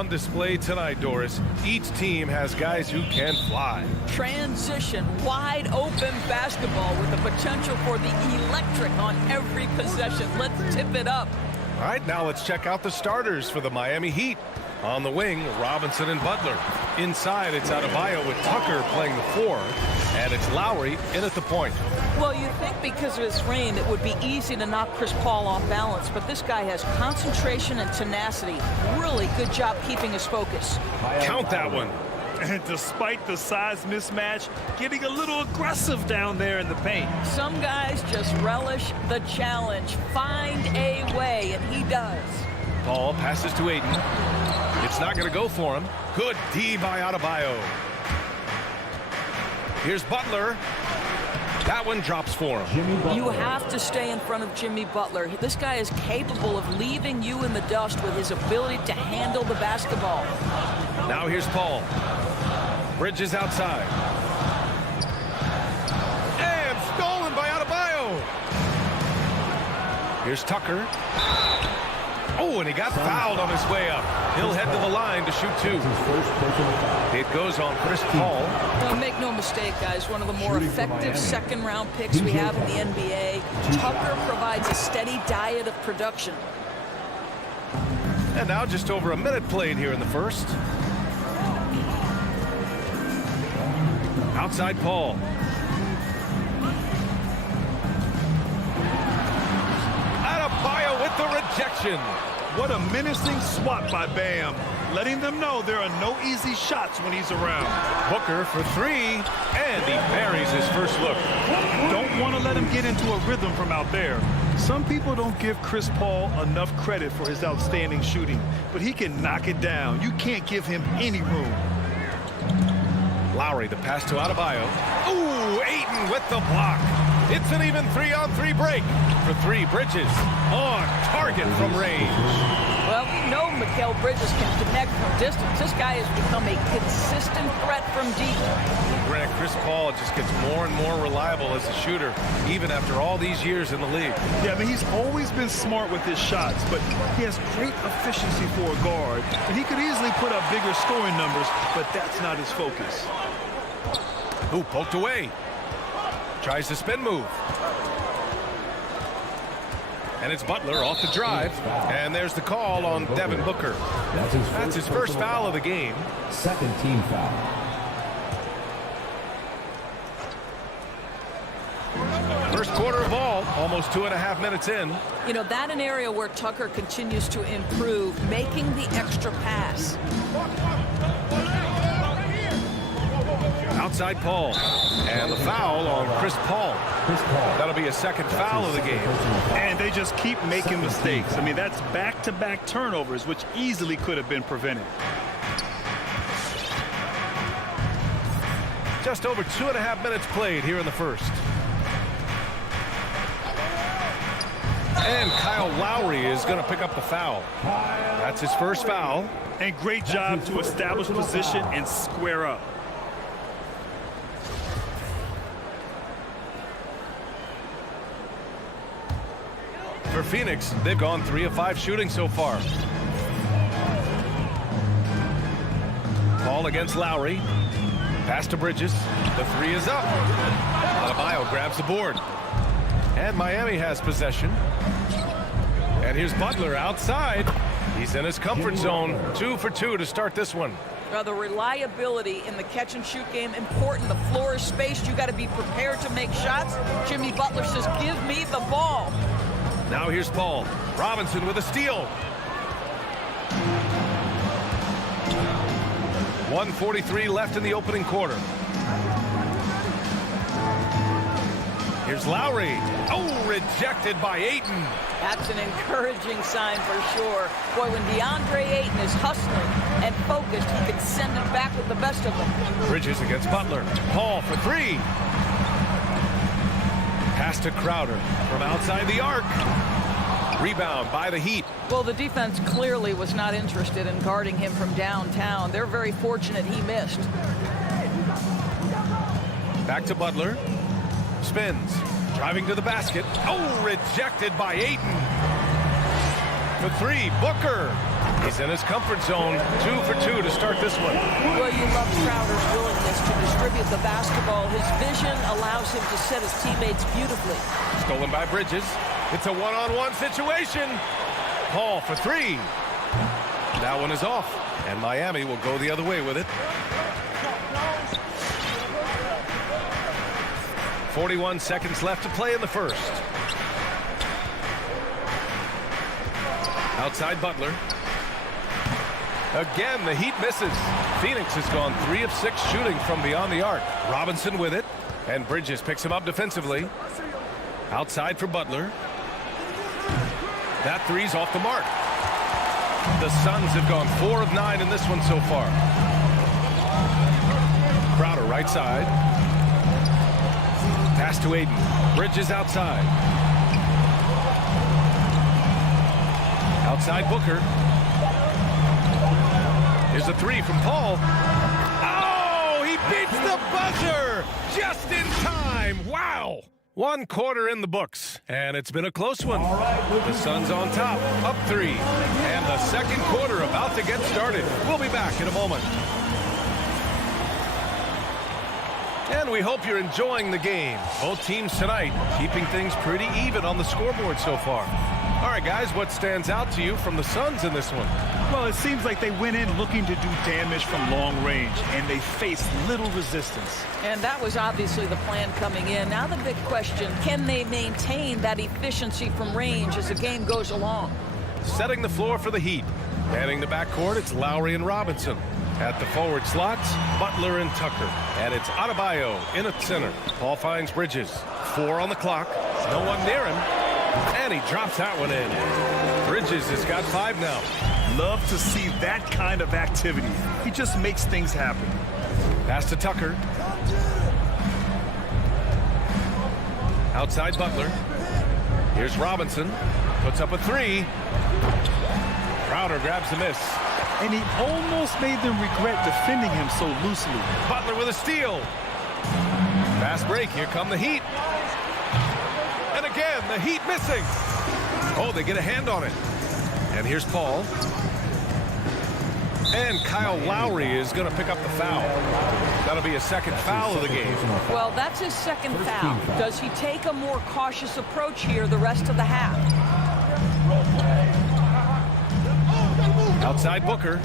on display tonight, Doris. Each team has guys who can fly. Transition, wide open basketball with the potential for the electric on every possession. Let's tip it up. All right, now let's check out the starters for the Miami Heat. On the wing, Robinson and Butler. Inside, it's Adebayo with Tucker playing the 4, and it's Lowry in at the point. Well, you'd think because of his frame, it would be easy to knock Chris Paul off balance, but this guy has concentration and tenacity. Really good job keeping his focus. Count that one. And despite the size mismatch, getting a little aggressive down there in the paint. Some guys just relish the challenge. Find a way, and he does. Paul passes to Aiden. It's not going to go for him. Good D by Adebayo. Here's Butler. That one drops for him. You have to stay in front of Jimmy Butler. This guy is capable of leaving you in the dust with his ability to handle the basketball. Now here's Paul. Bridges outside. And stolen by Adebayo. Here's Tucker. Oh, and he got fouled on his way up. He'll head to the line to shoot 2. It goes on Chris Paul. Well, make no mistake, guys, one of the more effective second-round picks we have in the NBA. Tucker provides a steady diet of production. And now just over a minute played here in the first. Outside Paul. Adebayo with the rejection. What a menacing swat by Bam, letting them know there are no easy shots when he's around. Booker for 3, and he buries his first look. Don't want to let him get into a rhythm from out there. Some people don't give Chris Paul enough credit for his outstanding shooting, but he can knock it down. You can't give him any room. Lowry, the pass to Adebayo. Ooh, Ayton with the block. It's an even 3-on-3 break. For 3, Bridges on target from range. Well, we know Mikal Bridges can connect from distance. This guy has become a consistent threat from deep. Grant, Chris Paul just gets more and more reliable as a shooter, even after all these years in the league. Yeah, I mean, he's always been smart with his shots, but he has great efficiency for a guard, and he could easily put up bigger scoring numbers, but that's not his focus. Ooh, poked away. Tries the spin move. And it's Butler off the drive. And there's the call on Devin Booker. That's his first foul of the game. Second team foul. First quarter of ball, almost 2.5 minutes in. You know, that an area where Tucker continues to improve, making the extra pass. Outside Paul. And the foul on Chris Paul. That'll be a second foul of the game. And they just keep making mistakes. I mean, that's back-to-back turnovers, which easily could have been prevented. Just over 2.5 minutes played here in the first. And Kyle Lowry is going to pick up the foul. That's his first foul. And great job to establish position and square up. For Phoenix, they've gone 3 of 5 shooting so far. Paul against Lowry. Pass to Bridges. The 3 is up. Adebayo grabs the board. And Miami has possession. And here's Butler outside. He's in his comfort zone. 2 for 2 to start this one. Now, the reliability in the catch-and-shoot game, important. The floor is spaced. You got to be prepared to make shots. Jimmy Butler says, give me the ball. Now here's Paul. Robinson with a steal. 1:43 left in the opening quarter. Here's Lowry. Oh, rejected by Ayton. That's an encouraging sign for sure. Boy, when DeAndre Ayton is hustling and focused, he can send it back with the best of them. Bridges against Butler. Paul for 3. Pass to Crowder from outside the arc. Rebound by the Heat. Well, the defense clearly was not interested in guarding him from downtown. They're very fortunate he missed. Back to Butler. Spins. Driving to the basket. Oh, rejected by Ayton. For 3, Booker. He's in his comfort zone. 2 for 2 to start this one. Well, you love Crowder's willingness to distribute the basketball. His vision allows him to set his teammates beautifully. Stolen by Bridges. It's a one-on-one situation. Paul for 3. That one is off, and Miami will go the other way with it. 41 seconds left to play in the first. Outside Butler. Again, the Heat misses. Phoenix has gone 3 of 6 shooting from beyond the arc. Robinson with it, and Bridges picks him up defensively. Outside for Butler. That three's off the mark. The Suns have gone 4 of 9 in this one so far. Crowder right side. Pass to Aiden. Bridges outside. Outside Booker. Here's a 3 from Paul. Oh, he beats the buzzer just in time. Wow. 1 quarter in the books, and it's been a close one. The Suns on top, up 3, and the second quarter about to get started. We'll be back in a moment. And we hope you're enjoying the game. Both teams tonight keeping things pretty even on the scoreboard so far. All right, guys, what stands out to you from the Suns in this one? Well, it seems like they went in looking to do damage from long range, and they faced little resistance. And that was obviously the plan coming in. Now the big question, can they maintain that efficiency from range as the game goes along? Setting the floor for the Heat. Manning the backcourt, it's Lowry and Robinson. At the forward slots, Butler and Tucker. And it's Adebayo in at center. Paul finds Bridges. 4 on the clock. No one near him. And he drops that one in. Bridges has got 5 now. Love to see that kind of activity. He just makes things happen. Pass to Tucker. Outside Butler. Here's Robinson. Puts up a 3. Crowder grabs the miss. And he almost made them regret defending him so loosely. Butler with a steal. Fast break. Here come the Heat. And again, the Heat missing. Oh, they get a hand on it. And here's Paul. And Kyle Lowry is going to pick up the foul. That'll be a second foul of the game. Well, that's his second foul. Does he take a more cautious approach here the rest of the half? Outside Booker.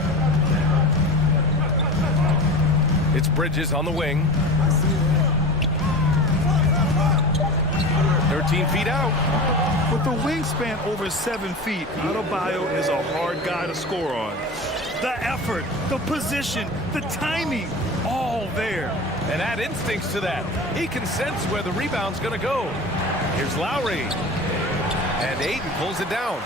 It's Bridges on the wing. 13 feet out. With the wingspan over 7 feet, Adebayo is a hard guy to score on. The effort, the position, the timing, all there. And add instincts to that. He can sense where the rebound's going to go. Here's Lowry. And Aiden pulls it down.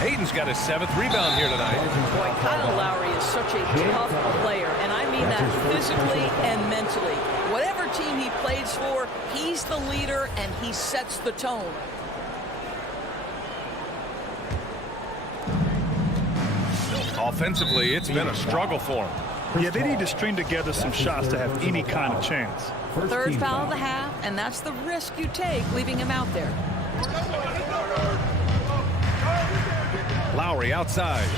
Aiden's got his 7th rebound here tonight. Boy, Kyle Lowry is such a tough player, and I mean that physically and mentally. Whatever team he plays for, he's the leader, and he sets the tone. Offensively, it's been a struggle for him. Yeah, they need to string together some shots to have any kind of chance. Third foul of the half, and that's the risk you take leaving him out there. Lowry outside.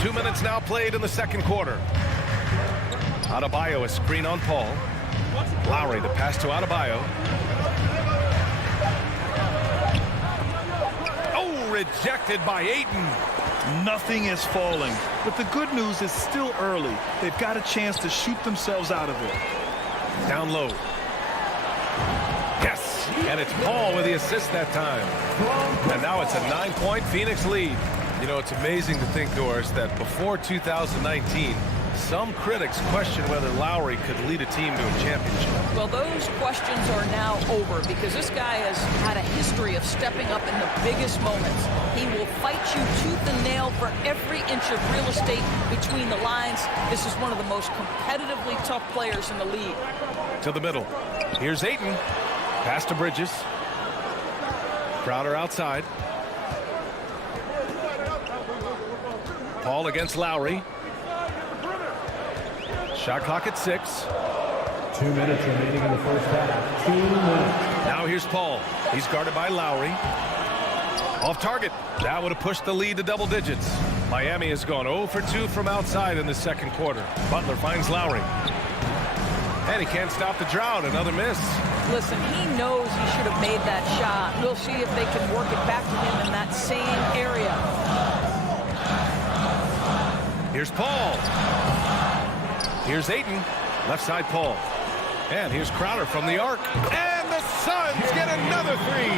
2 minutes now played in the second quarter. Adebayo, a screen on Paul. Lowry, the pass to Adebayo. Oh, rejected by Ayton. Nothing is falling. But the good news is still early. They've got a chance to shoot themselves out of it. Down low. Yes, and it's Paul with the assist that time. And now it's a 9-point Phoenix lead. You know, it's amazing to think, Doris, that before 2019, some critics question whether Lowry could lead a team to a championship. Well, those questions are now over because this guy has had a history of stepping up in the biggest moments. He will fight you tooth and nail for every inch of real estate between the lines. This is one of the most competitively tough players in the league. To the middle. Here's Ayton. Pass to Bridges. Crowder outside. Paul against Lowry. Shot clock at 6. 2 minutes remaining in the first half. 2 minutes. Now here's Paul. He's guarded by Lowry. Off target. That would have pushed the lead to double digits. Miami has gone 0 for 2 from outside in the second quarter. Butler finds Lowry. And he can't stop the drought. Another miss. Listen, he knows he should have made that shot. We'll see if they can work it back to him in that same area. Here's Paul. Here's Ayton. Left side Paul. And here's Crowder from the arc. And the Suns get another three.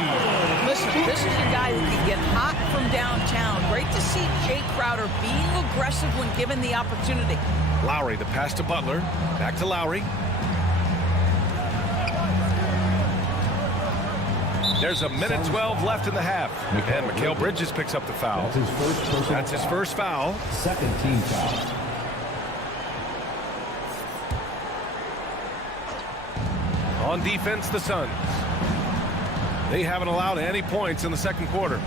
Listen, this is a guy who can get hot from downtown. Great to see Jay Crowder being aggressive when given the opportunity. Lowry, the pass to Butler. Back to Lowry. There's a minute 12 left in the half. And Mikal Bridges picks up the foul. That's his first foul. Second team foul. On defense, the Suns. They haven't allowed any points in the second quarter.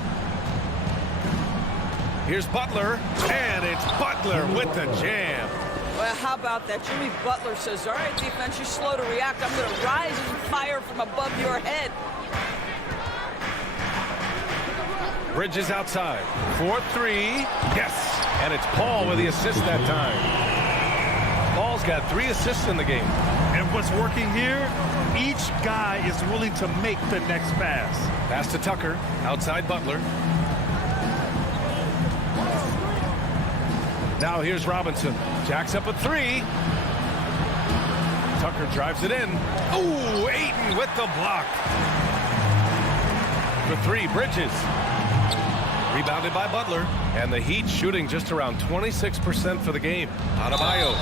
Here's Butler, and it's Butler with the jam. Well, how about that? Jimmy Butler says, all right, defense, you're slow to react. I'm going to rise and fire from above your head. Bridges outside. 4-3. Yes. And it's Paul with the assist that time. Paul's got 3 assists in the game. And what's working here, each guy is willing to make the next pass. Pass to Tucker. Outside Butler. Now here's Robinson. Jacks up a 3. Tucker drives it in. Ooh, Ayton with the block. For 3, Bridges. Rebounded by Butler. And the Heat shooting just around 26% for the game. Adebayo.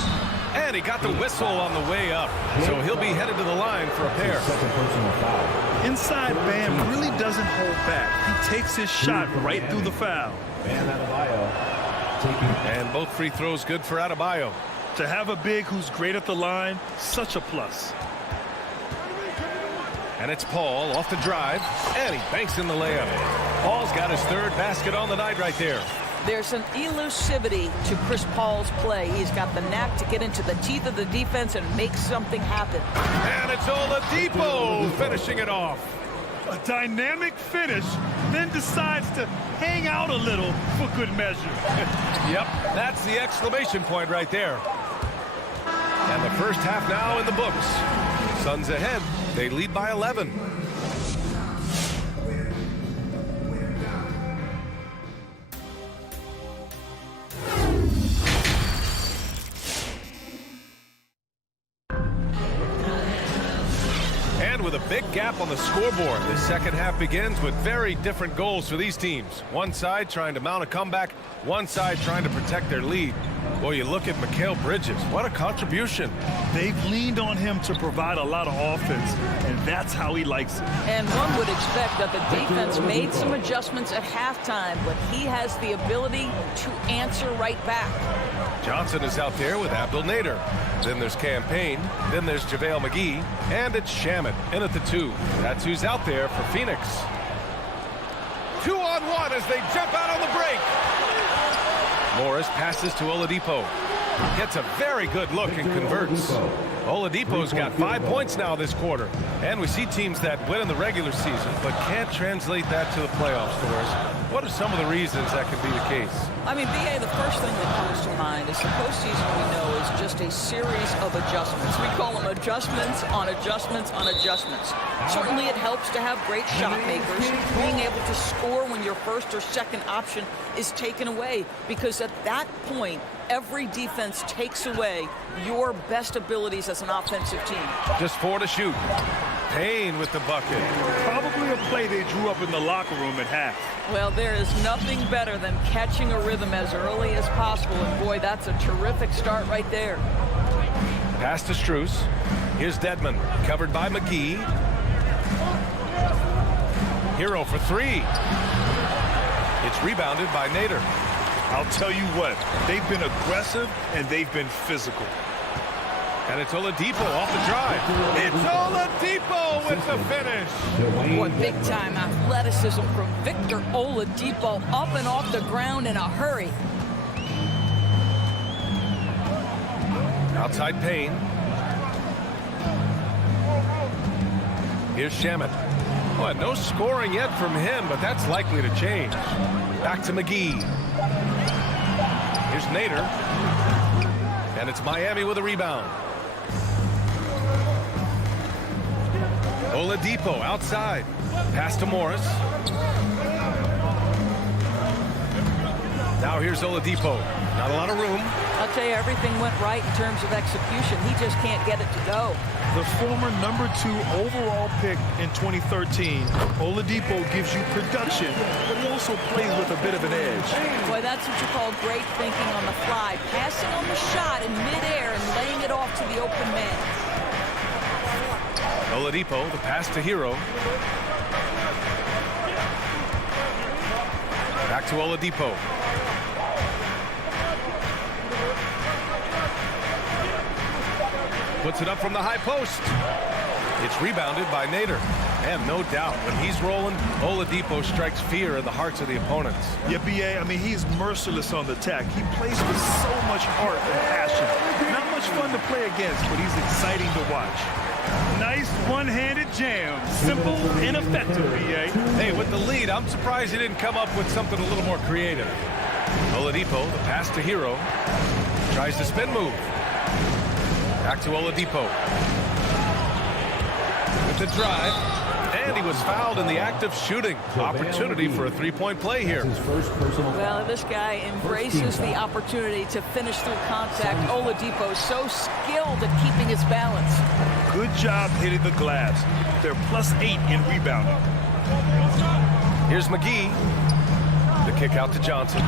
And he got the whistle on the way up. So he'll be headed to the line for a pair. Second personal foul. Inside Bam really doesn't hold back. He takes his shot right through the foul. Bam Adebayo taking. And both free throws good for Adebayo. To have a big who's great at the line, such a plus. And it's Paul off the drive, and he banks in the layup. Paul's got his 3rd basket on the night right there. There's an elusivity to Chris Paul's play. He's got the knack to get into the teeth of the defense and make something happen. And it's Oladipo finishing it off. A dynamic finish, then decides to hang out a little for good measure. Yep, that's the exclamation point right there. And the first half now in the books. Suns ahead. They lead by 11. And with a big gap on the scoreboard, the second half begins with very different goals for these teams. One side trying to mount a comeback, one side trying to protect their lead. Boy, you look at Mikal Bridges. What a contribution. They've leaned on him to provide a lot of offense, and that's how he likes it. And one would expect that the defense made some adjustments at halftime, but he has the ability to answer right back. Johnson is out there with Abdel Nader. Then there's Campaign. Then there's JaVale McGee. And it's Shamet in at the 2. That's who's out there for Phoenix. 2-on-1 as they jump out on the break. Morris passes to Oladipo. Gets a very good look and converts. Oladipo's got 5 points now this quarter. And we see teams that win in the regular season but can't translate that to the playoffs for us. What are some of the reasons that could be the case? I mean, B.A., the first thing that comes to mind is the postseason, we know, is just a series of adjustments. We call them adjustments on adjustments on adjustments. Certainly it helps to have great shot makers, being able to score when your first or second option is taken away, because at that point, every defense takes away your best abilities as an offensive team. Just 4 to shoot. Payne with the bucket. Probably a play they drew up in the locker room at half. Well, there is nothing better than catching a rhythm as early as possible, and boy, that's a terrific start right there. Pass to Strus. Here's Dedmon, covered by McGee. Hero for 3. It's rebounded by Nader. I'll tell you what, they've been aggressive and they've been physical. And it's Oladipo off the drive. It's Oladipo with the finish. Boy, big-time athleticism from Victor Oladipo, up and off the ground in a hurry. Outside Payne. Here's Shamet. Well, no scoring yet from him, but that's likely to change. Back to McGee. Here's Nader. And it's Miami with a rebound. Oladipo outside. Pass to Morris. Now here's Oladipo. Not a lot of room. I'll tell you, everything went right in terms of execution. He just can't get it to go. The former #2 overall pick in 2013, Oladipo gives you production, but he also plays with a bit of an edge. Boy, that's what you call great thinking on the fly. Passing on the shot in midair and laying it off to the open man. Oladipo, the pass to Hero. Back to Oladipo. Puts it up from the high post. It's rebounded by Nader. And no doubt, when he's rolling, Oladipo strikes fear in the hearts of the opponents. Yeah, B.A., I mean, he's merciless on the attack. He plays with so much heart and passion. Not much fun to play against, but he's exciting to watch. Nice one-handed jam. Simple and effective, B.A. Hey, with the lead, I'm surprised he didn't come up with something a little more creative. Oladipo, the pass to Hero. Tries the spin move. Back to Oladipo. With the drive. And he was fouled in the act of shooting. Opportunity for a three-point play here. Well, this guy embraces the opportunity to finish through contact. Oladipo so skilled at keeping his balance. Good job hitting the glass. They're +8 in rebounding. Here's McGee. The kick out to Johnson.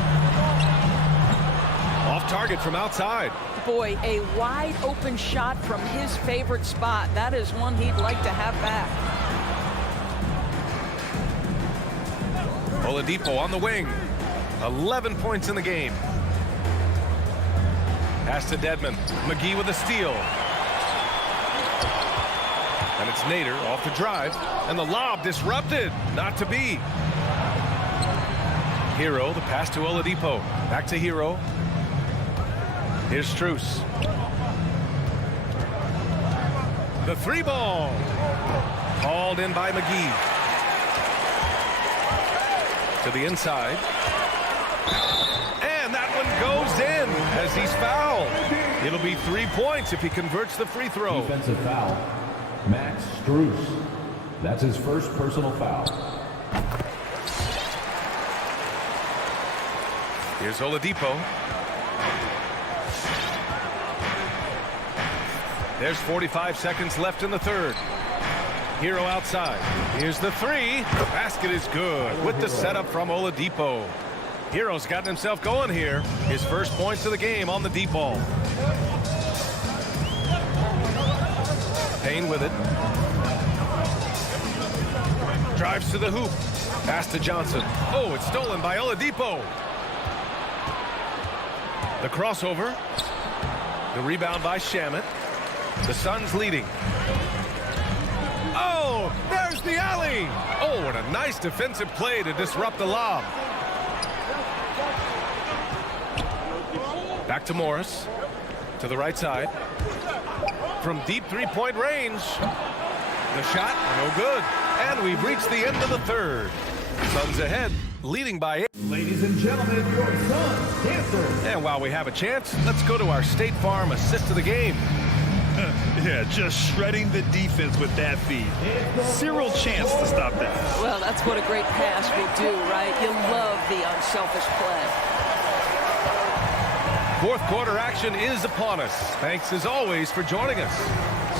Off target from outside. Boy, a wide open shot from his favorite spot. That is one he'd like to have back. Oladipo on the wing. 11 points in the game. Pass to Dedmon. McGee with a steal. And it's Nader off the drive. And the lob disrupted. Not to be. Hero, the pass to Oladipo. Back to Hero. Here's Strus. The three ball. Called in by McGee. To the inside. And that one goes in as he's fouled. It'll be 3 points if he converts the free throw. Defensive foul. Max Strus. That's his first personal foul. Here's Oladipo. There's 45 seconds left in the third. Hero outside. Here's the three. The basket is good with the setup from Oladipo. Hero's gotten himself going here. His first points of the game on the deep ball. Payne with it. Drives to the hoop. Pass to Johnson. Oh, it's stolen by Oladipo. The crossover. The rebound by Shamet. The Suns leading. Oh, there's the alley. Oh, what a nice defensive play to disrupt the lob. Back to Morris. To the right side. From deep three-point range. The shot, no good. And we've reached the end of the third. Suns ahead, leading by 8. Ladies and gentlemen, your Suns Dancers. And while we have a chance, let's go to our State Farm assist of the game. Yeah, just shredding the defense with that feed. Zero chance to stop that. Well, that's what a great pass will do, right? You love the unselfish play. Fourth quarter action is upon us. Thanks as always for joining us.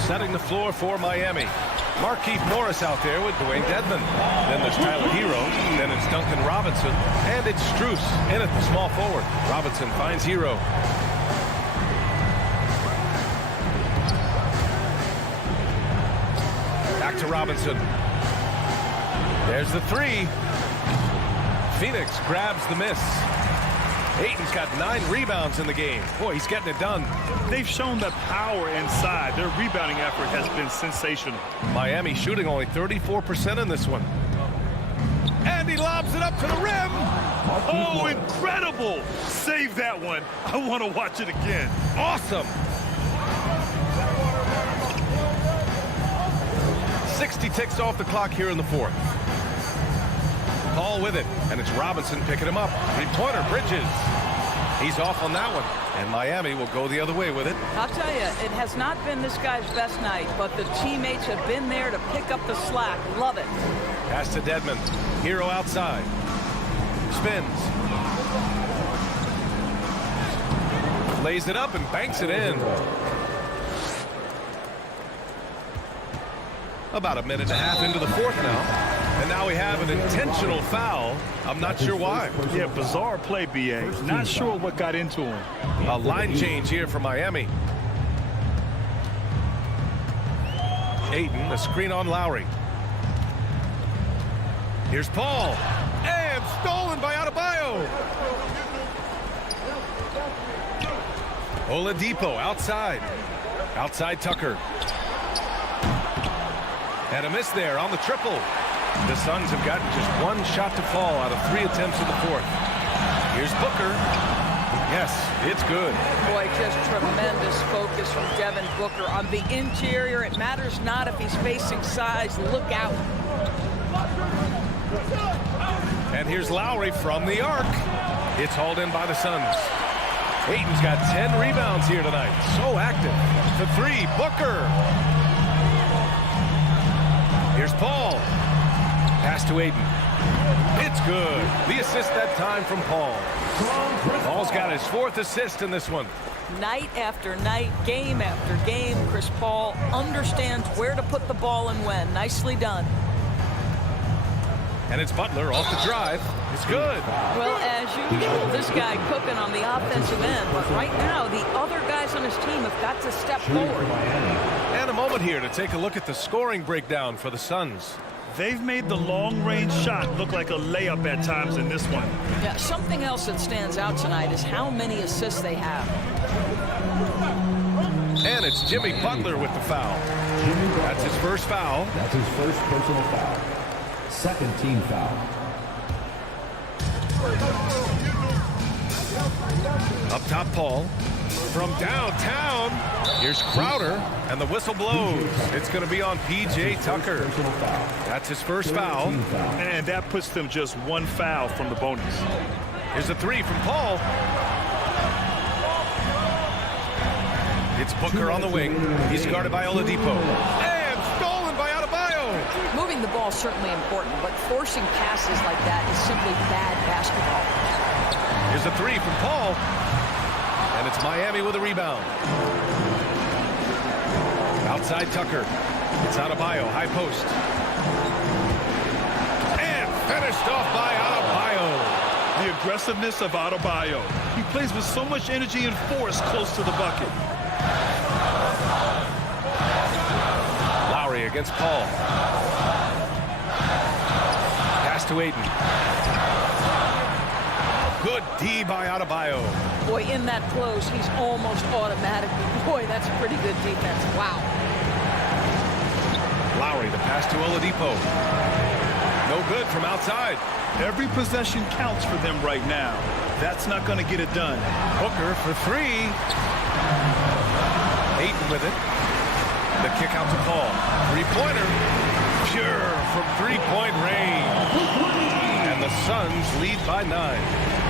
Setting the floor for Miami. Markieff Morris out there with Dwayne Dedmon. Then there's Tyler Hero. Then it's Duncan Robinson. And it's Strus in at the small forward. Robinson finds Hero. Back to Robinson. There's the three. Phoenix grabs the miss. Ayton's got 9 rebounds in the game. Boy, he's getting it done. They've shown the power inside. Their rebounding effort has been sensational. Miami shooting only 34% in this one. And he lobs it up to the rim. Oh, incredible. Save that one. I want to watch it again. Awesome. 60 ticks off the clock here in the fourth. Paul with it, and it's Robinson picking him up. Three-pointer, Bridges. He's off on that one, and Miami will go the other way with it. I'll tell you, it has not been this guy's best night, but the teammates have been there to pick up the slack. Love it. Pass to Dedmon. Hero outside. Spins. Lays it up and banks it in. About a minute and a half into the fourth now. And now we have an intentional foul. I'm not sure why. Yeah, bizarre play, B.A. Not sure what got into him. A line change here for Miami. Ayton, a screen on Lowry. Here's Paul. And stolen by Adebayo. Oladipo outside. Outside Tucker. And a miss there on the triple. The Suns have gotten just one shot to fall out of 3 attempts in the fourth. Here's Booker. Yes, it's good. Boy, just tremendous focus from Devin Booker on the interior. It matters not if he's facing size. Look out. And here's Lowry from the arc. It's hauled in by the Suns. Ayton's got 10 rebounds here tonight. So active. The three, Booker. Here's Paul. Pass to Ayton. It's good. The assist that time from Paul. Paul's got his 4th assist in this one. Night after night, game after game, Chris Paul understands where to put the ball and when. Nicely done. And it's Butler off the drive. It's good. Well, as usual, this guy cooking on the offensive end. But right now, the other guys on his team have got to step forward. And a moment here to take a look at the scoring breakdown for the Suns. They've made the long-range shot look like a layup at times in this one. Yeah, something else that stands out tonight is how many assists they have. And it's Jimmy Butler with the foul. That's his first foul. That's his first personal foul. Second team foul. Up top, Paul. From downtown, here's Crowder, and the whistle blows. It's going to be on P.J. Tucker. That's his first foul. And that puts them just one foul from the bonus. Here's a three from Paul. It's Booker on the wing. He's guarded by Oladipo. And stolen by Adebayo. Moving the ball is certainly important, but forcing passes like that is simply bad basketball. Here's a three from Paul. And it's Miami with a rebound. Outside Tucker. It's Adebayo, high post. And finished off by Adebayo. The aggressiveness of Adebayo. He plays with so much energy and force close to the bucket. Lowry against Paul. Pass to Ayton. Good D by Adebayo. Boy, in that close, he's almost automatic. Boy, that's pretty good defense. Wow. Lowry, the pass to Oladipo. No good from outside. Every possession counts for them right now. That's not going to get it done. Booker for three. Ayton with it. The kick out to Paul. Three-pointer. Pure from three-point range. And the Suns lead by 9.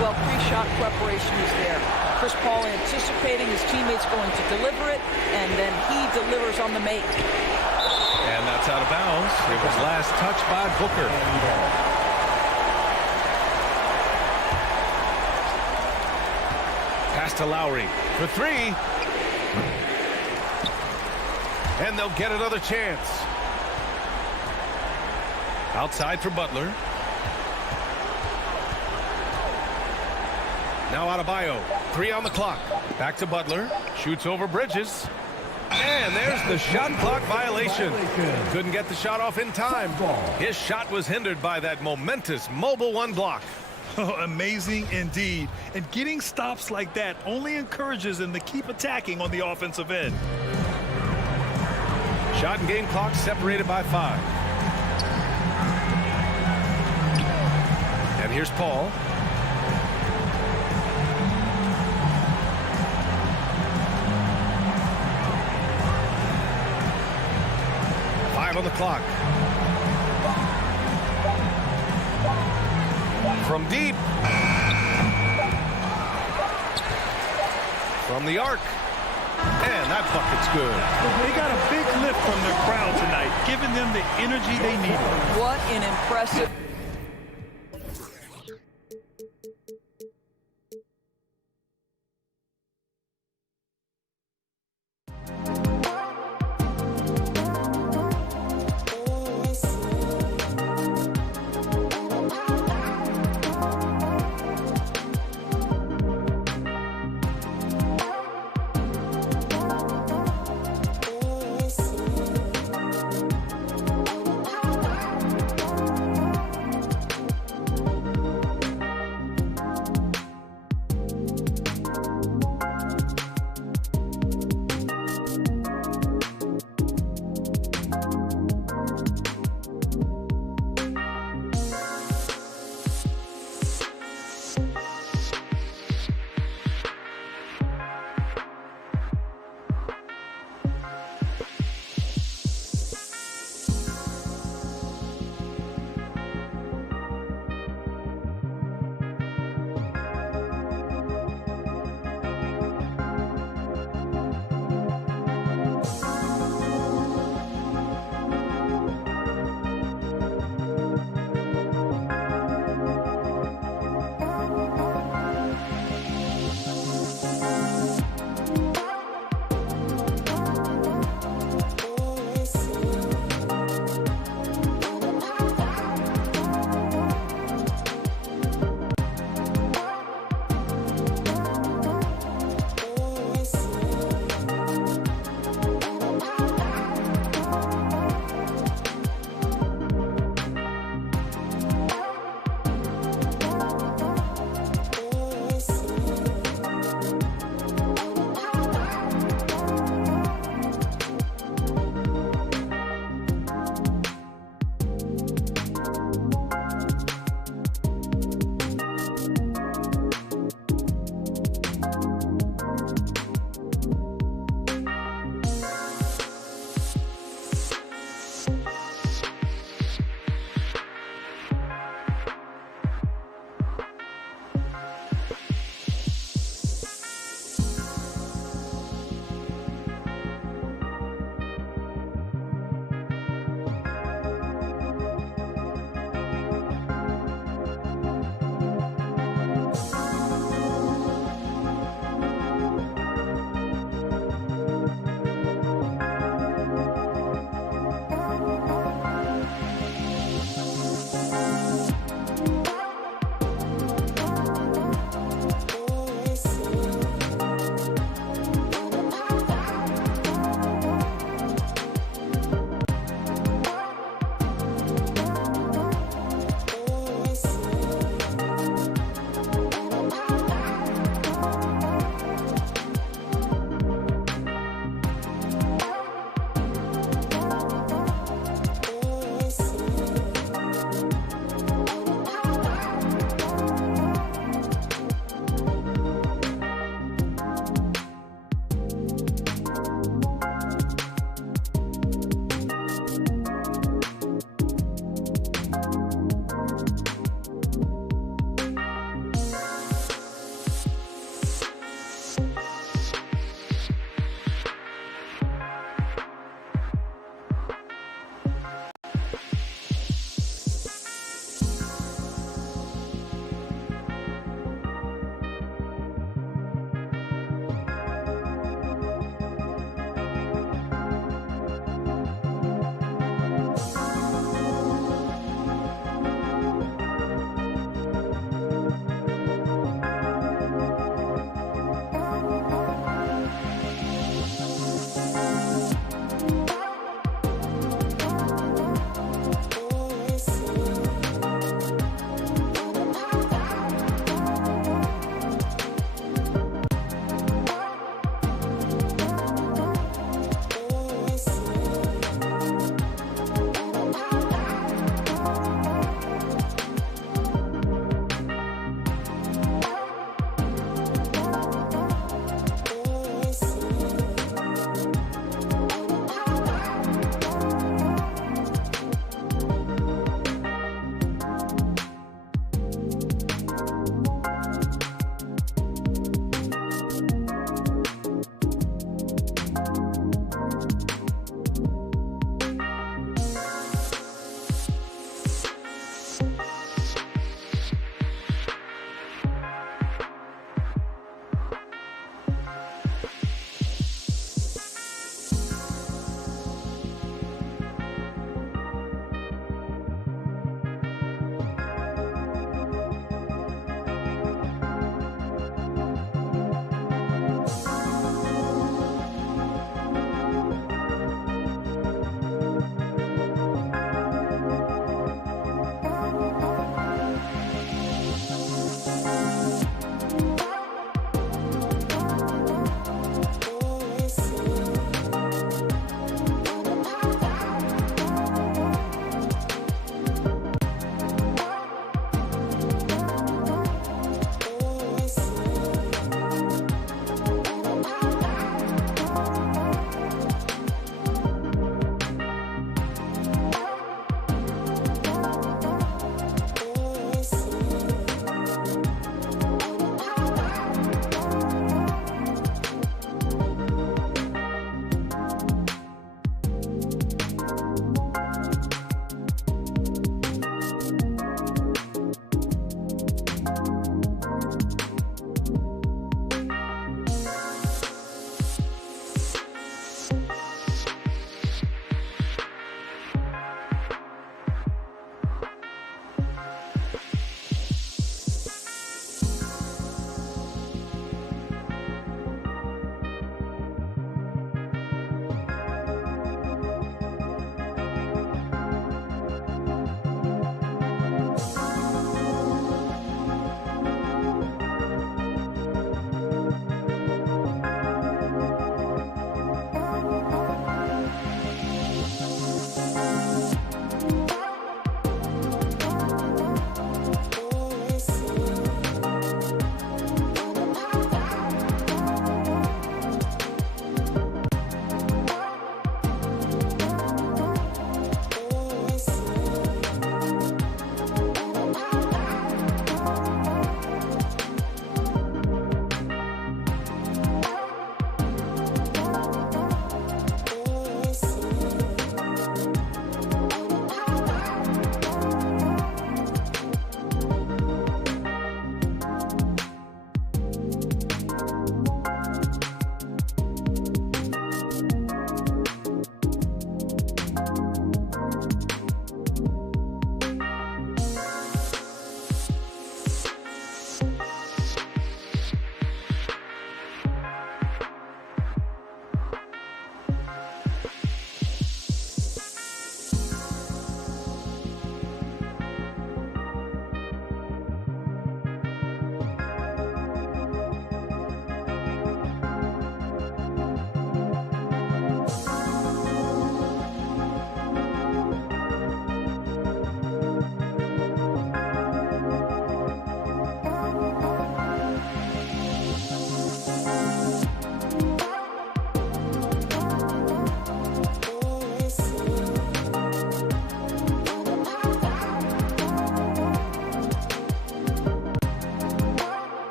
Well, pre-shot preparation is there. Chris Paul anticipating his teammates going to deliver it, and then he delivers on the make. And that's out of bounds. It was last touched by Booker. Pass to Lowry for three. And they'll get another chance. Outside for Butler. Now Adebayo, 3 on the clock. Back to Butler, shoots over Bridges. And there's the shot clock violation. Couldn't get the shot off in time. His shot was hindered by that momentous mobile one block. Oh, amazing indeed. And getting stops like that only encourages them to keep attacking on the offensive end. Shot and game clock separated by 5. And here's Paul. 5 on the clock. From deep. From the arc. And that bucket's good. They got a big lift from their crowd tonight, giving them the energy they needed. What an impressive...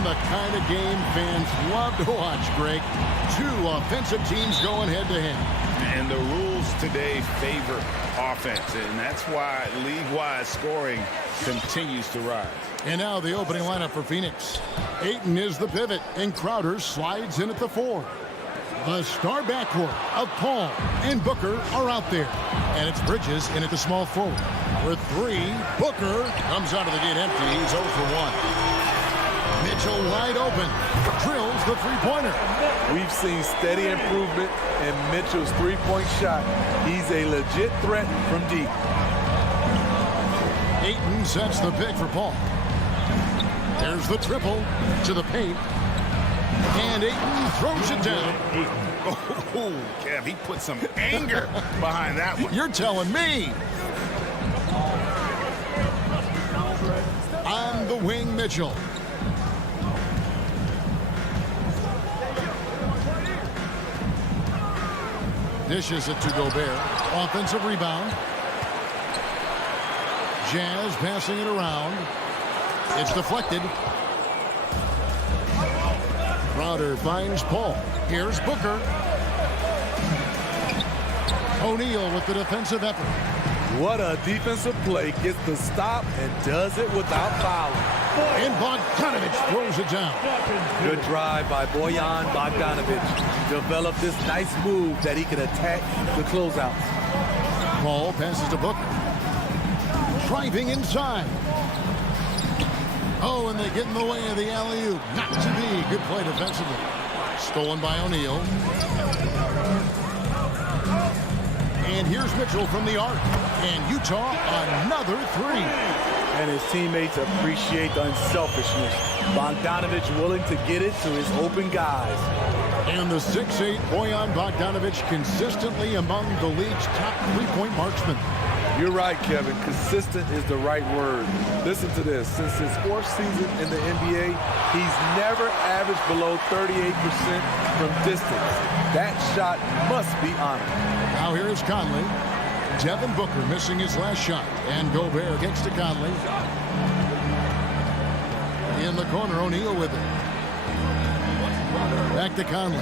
And the kind of game fans love to watch, Greg. Two offensive teams going head-to-head. And the rules today favor offense, and that's why league-wide scoring continues to rise. And now the opening lineup for Phoenix. Ayton is the pivot, and Crowder slides in at the 4. The star backcourt of Paul and Booker are out there. And it's Bridges in at the small forward. For 3, Booker comes out of the gate empty. He's 0 for 1. Mitchell wide open. Drills the three-pointer. We've seen steady improvement in Mitchell's three-point shot. He's a legit threat from deep. Ayton sets the pick for Paul. There's the triple to the paint. And Ayton throws it down. Oh, Kev, he put some anger behind that one. You're telling me. On the wing, Mitchell. Dishes it to Gobert. Offensive rebound. Jazz passing it around. It's deflected. Crowder finds Paul. Here's Booker. O'Neal with the defensive effort. What a defensive play. Gets the stop and does it without fouling. And Bogdanovich throws it down. Good drive by Bojan Bogdanovich. Developed this nice move that he can attack the closeouts. Paul passes to Booker. Driving inside. Oh, and they get in the way of the alley-oop. Not to be. Good play defensively. Stolen by O'Neal. And here's Mitchell from the arc. And Utah, another 3. And his teammates appreciate the unselfishness. Bogdanovich willing to get it to his open guys. And the 6'8" Bojan Bogdanovich consistently among the league's top three-point marksmen. You're right, Kevin. Consistent is the right word. Listen to this. Since his 4th season in the NBA, he's never averaged below 38% from distance. That shot must be honored. Now here is Conley. Devin Booker missing his last shot. And Gobert kicks to Conley. In the corner, O'Neal with it. Back to Conley.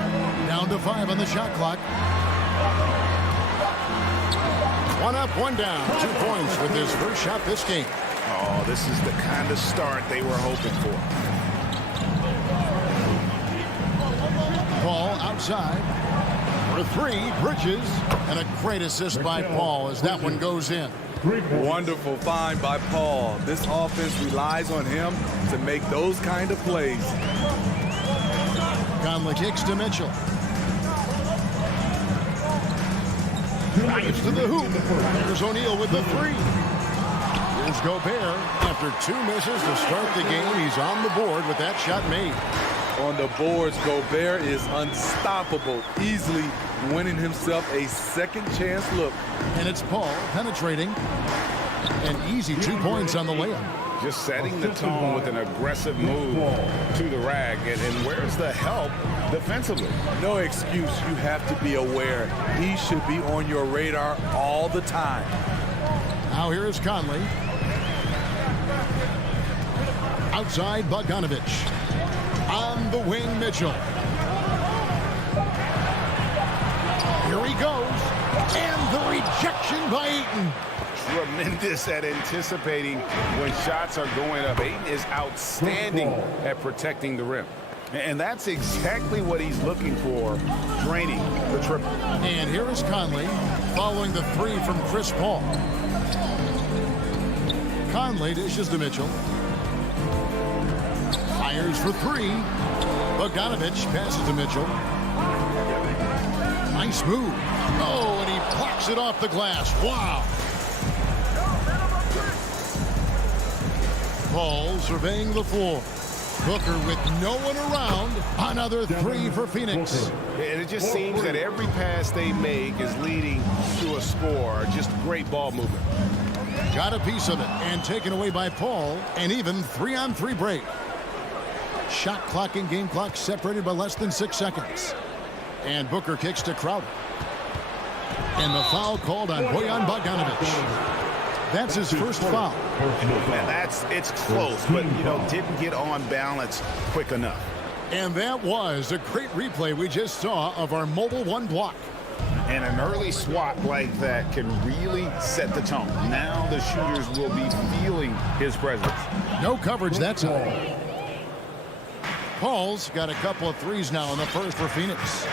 Down to 5 on the shot clock. 1 up, 1 down. 2 points with his first shot this game. Oh, this is the kind of start they were hoping for. Paul outside. For 3, Bridges. And a great assist by Paul as that one goes in. Wonderful find by Paul. This offense relies on him to make those kind of plays. Conley kicks to Mitchell. Drives to the hoop. There's O'Neal with the 3. Here's Gobert. After 2 misses to start the game, he's on the board with that shot made. On the boards, Gobert is unstoppable, easily winning himself a second chance look. And it's Paul penetrating. An easy 2 points on the layup. Just setting the tone with an aggressive move to the rag. And where's the help defensively? No excuse. You have to be aware. He should be on your radar all the time. Now here is Conley. Outside, Bogdanovich. On the wing, Mitchell. Here he goes. And the rejection by Ayton. Tremendous at anticipating when shots are going up. Ayton is outstanding at protecting the rim. And that's exactly what he's looking for, draining the triple. And here is Conley following the 3 from Chris Paul. Conley dishes to Mitchell. Fires for 3. Bogdanovich passes to Mitchell. Nice move. Oh, and he blocks it off the glass. Wow. Paul surveying the floor. Booker with no one around. Another 3 for Phoenix. And it just seems that every pass they make is leading to a score. Just great ball movement. Got a piece of it and taken away by Paul. And even 3-on-3 break. Shot clock and game clock separated by less than 6 seconds. And Booker kicks to Crowder. And the foul called on Bojan Bogdanovich. That's his first foul. And it's close, but, didn't get on balance quick enough. And that was a great replay we just saw of our Mobile One block. And an early swat like that can really set the tone. Now the shooters will be feeling his presence. No coverage that time. Paul's got a couple of threes now in the first for Phoenix.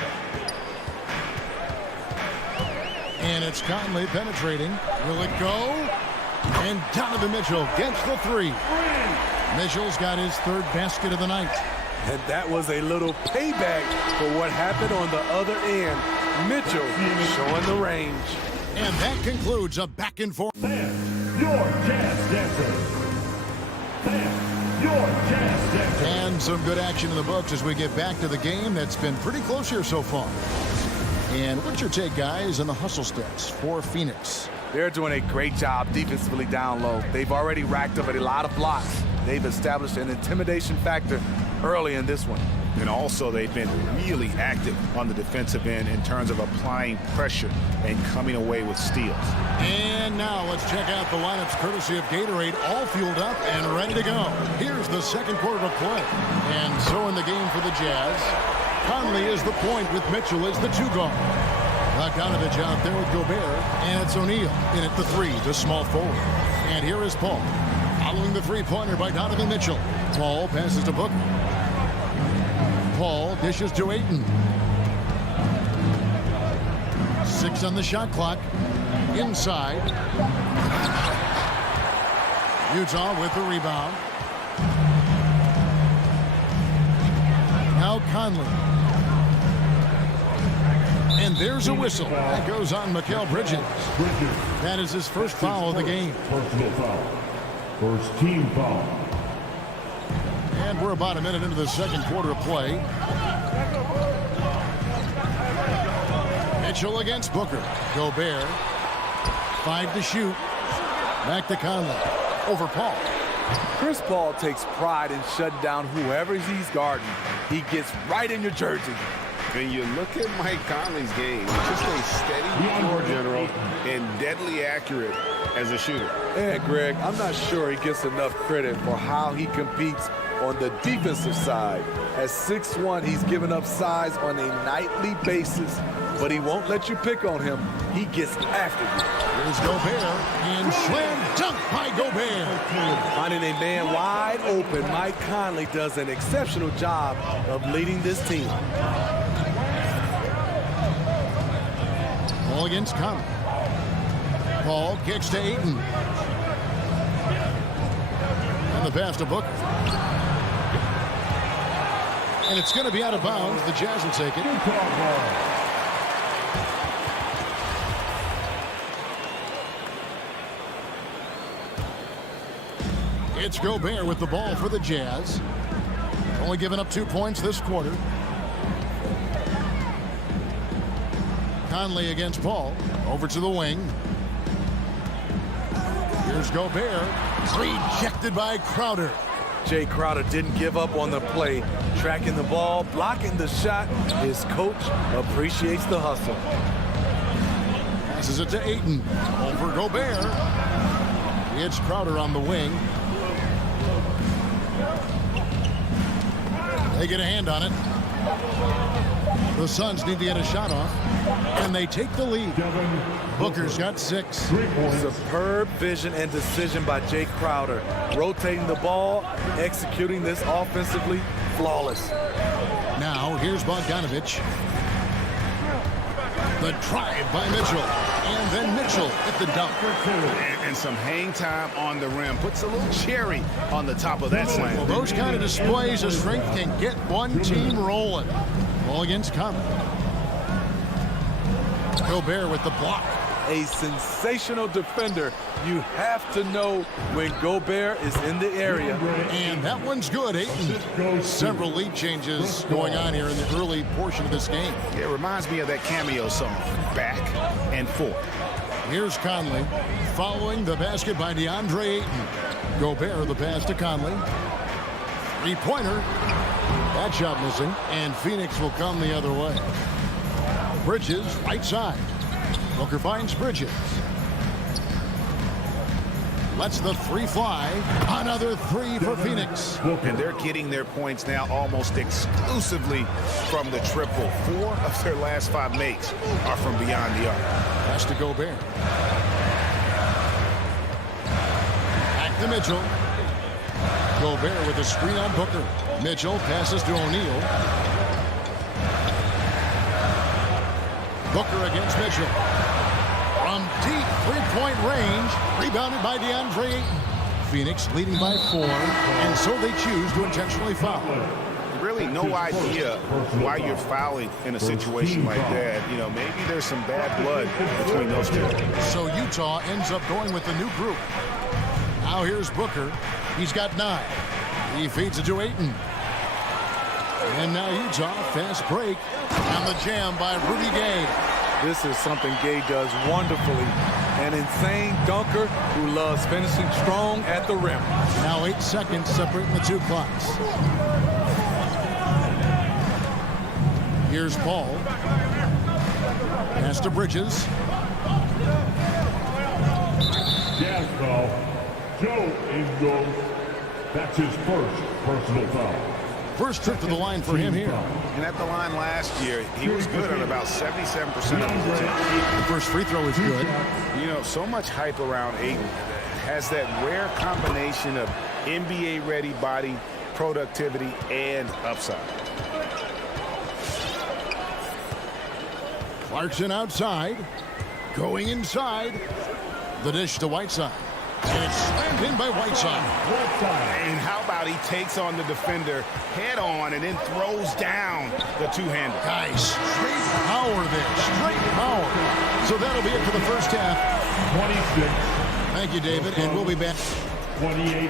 And it's Conley penetrating. Will it go? And Donovan Mitchell gets the three. Mitchell's got his third basket of the night. And that was a little payback for what happened on the other end. Mitchell showing the range. And that concludes a back and forth. Your Jazz Dancer. Your Jazz Dancer. And some good action in the books as we get back to the game that's been pretty close here so far. And what's your take, guys, on the hustle stats for Phoenix? They're doing a great job defensively down low. They've already racked up a lot of blocks. They've established an intimidation factor early in this one. And also they've been really active on the defensive end in terms of applying pressure and coming away with steals. And now let's check out the lineups courtesy of Gatorade, all fueled up and ready to go. Here's the second quarter of play. And so in the game for the Jazz, Conley is the point with Mitchell as the two guard. Bogdanovich out there with Gobert, and it's O'Neal in at the three, the small forward. And here is Paul, following the three-pointer by Donovan Mitchell. Paul passes to Booker. Paul dishes to Ayton. 6 on the shot clock. Inside. Utah with the rebound. Now Conley. And there's a whistle. That goes on Mikal Bridges. That is his first foul of the game. Personal foul. First team foul. And we're about a minute into the second quarter of play. Mitchell against Booker. Gobert. 5 to shoot. Back to Conley. Over Paul. Chris Paul takes pride in shutting down whoever he's guarding. He gets right in your jersey. When you look at Mike Conley's game, just a steady floor general and deadly accurate as a shooter. And Greg, I'm not sure he gets enough credit for how he competes on the defensive side. At 6'1", he's given up size on a nightly basis, but he won't let you pick on him. He gets after you. Here's Gobert, and slam dunk by Gobert. Finding a man wide open, Mike Conley does an exceptional job of leading this team. Ball against Conley. Paul kicks to Ayton. And the pass to Booker. And it's going to be out of bounds. The Jazz will take it. It's Gobert with the ball for the Jazz. Only giving up 2 points this quarter. Conley against Paul. Over to the wing. Here's Gobert. Rejected by Crowder. Jay Crowder didn't give up on the play. Tracking the ball, blocking the shot. His coach appreciates the hustle. Passes it to Ayton. Over Gobert. It's Crowder on the wing. They get a hand on it. The Suns need to get a shot off. And they take the lead. Booker's got 6. Superb vision and decision by Jay Crowder. Rotating the ball, executing this offensively, flawless. Now, here's Bogdanovich. The drive by Mitchell. And then Mitchell at the dunk. And some hang time on the rim. Puts a little cherry on the top of that slam. Well, those kind of displays of strength can get one team rolling. Ball against Conley. Gobert with the block. A sensational defender. You have to know when Gobert is in the area. And that one's good. Ayton. Several lead changes going on here in the early portion of this game. It reminds me of that cameo song, Back and Forth. Here's Conley following the basket by DeAndre Ayton. Gobert the pass to Conley. Three-pointer. That shot missing. And Phoenix will come the other way. Bridges, right side. Booker finds Bridges. Lets the three fly. Another three for Phoenix. And they're getting their points now almost exclusively from the triple. 4 of their last 5 makes are from beyond the arc. Pass to Gobert. Back to Mitchell. Gobert with a screen on Booker. Mitchell passes to O'Neal. Booker against Mitchell. From deep three-point range. Rebounded by DeAndre Ayton. Phoenix leading by 4, and so they choose to intentionally foul. Really no idea why you're fouling in a situation like that. You know, maybe there's some bad blood between those two. So Utah ends up going with the new group. Now here's Booker. He's got 9. He feeds it to Ayton. And now Utah, fast break. On the jam by Rudy Gay. This is something Gay does wonderfully. An insane dunker who loves finishing strong at the rim. Now 8 seconds separating the two clocks. Here's Paul. Pass to Bridges. Jazz foul. Joe Ingles. That's his first personal foul. First trip to the line for him here. And at the line last year, he was good on about 77% of his attempts. The first free throw is good. You know, so much hype around Ayton. Has that rare combination of NBA-ready body, productivity, and upside. Clarkson outside. Going inside. The dish to Whiteside. And it's slammed in by Whiteside. And how about he takes on the defender head on and then throws down the two-hander. Guys, straight power there. Straight power. So that'll be it for the first half. 26. Thank you, David, and we'll be back. 28.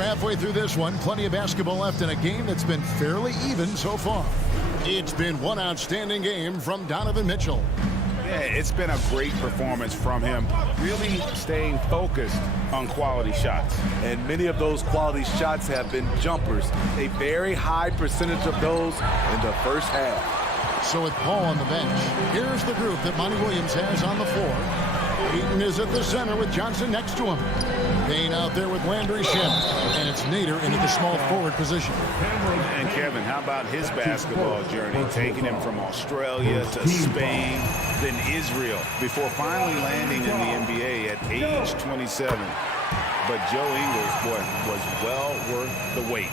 Halfway through this one, plenty of basketball left in a game that's been fairly even so far. It's been one outstanding game from Donovan Mitchell. Yeah, it's been a great performance from him, really staying focused on quality shots. And many of those quality shots have been jumpers. A very high percentage of those in the first half. So with Paul on the bench, here's the group that Monty Williams has on the floor. Eaton is at the center with Johnson next to him. Payne out there with Landry Shipp. And it's Nader into the small forward position. And Kevin, how about his basketball journey? Taking him from Australia to Spain, then Israel, before finally landing in the NBA at age 27. But Joe Ingles, boy, was well worth the wait.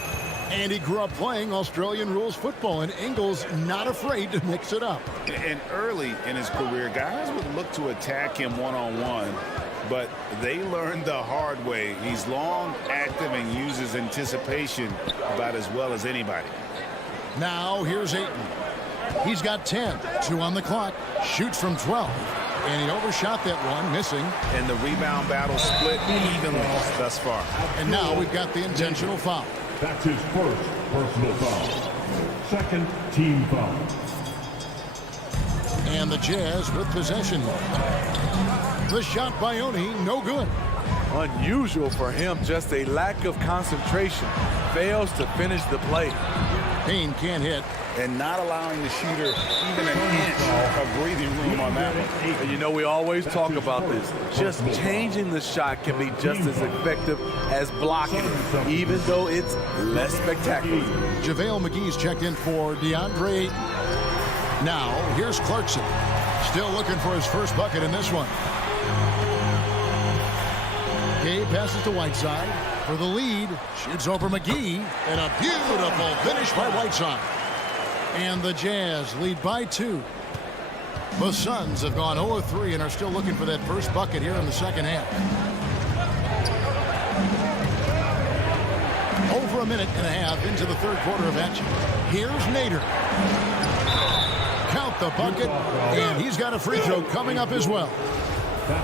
And he grew up playing Australian rules football, and Ingles not afraid to mix it up. And early in his career, guys would look to attack him one-on-one, but they learned the hard way. He's long, active, and uses anticipation about as well as anybody. Now here's Ayton. He's got 10, 2 on the clock, shoots from 12. And he overshot that one, missing. And the rebound battle split evenly thus far. And now we've got the intentional foul. That's his first personal foul. Second team foul. And the Jazz with possession. The shot by Oni, no good. Unusual for him, just a lack of concentration. Fails to finish the play. Payne can't hit. And not allowing the shooter even an inch of breathing room on that one. And you know, we always talk about this. Just changing the shot can be just as effective as blocking, even though it's less spectacular. JaVale McGee's checked in for DeAndre Ayton. Now, here's Clarkson. Still looking for his first bucket in this one. Gay passes to Whiteside for the lead. Shoots over McGee. And a beautiful finish by Whiteside. And the Jazz lead by 2. The Suns have gone 0-3 and are still looking for that first bucket here in the second half. Over a minute and a half into the third quarter of action. Here's Nader. Count the bucket, and he's got a free throw coming up as well.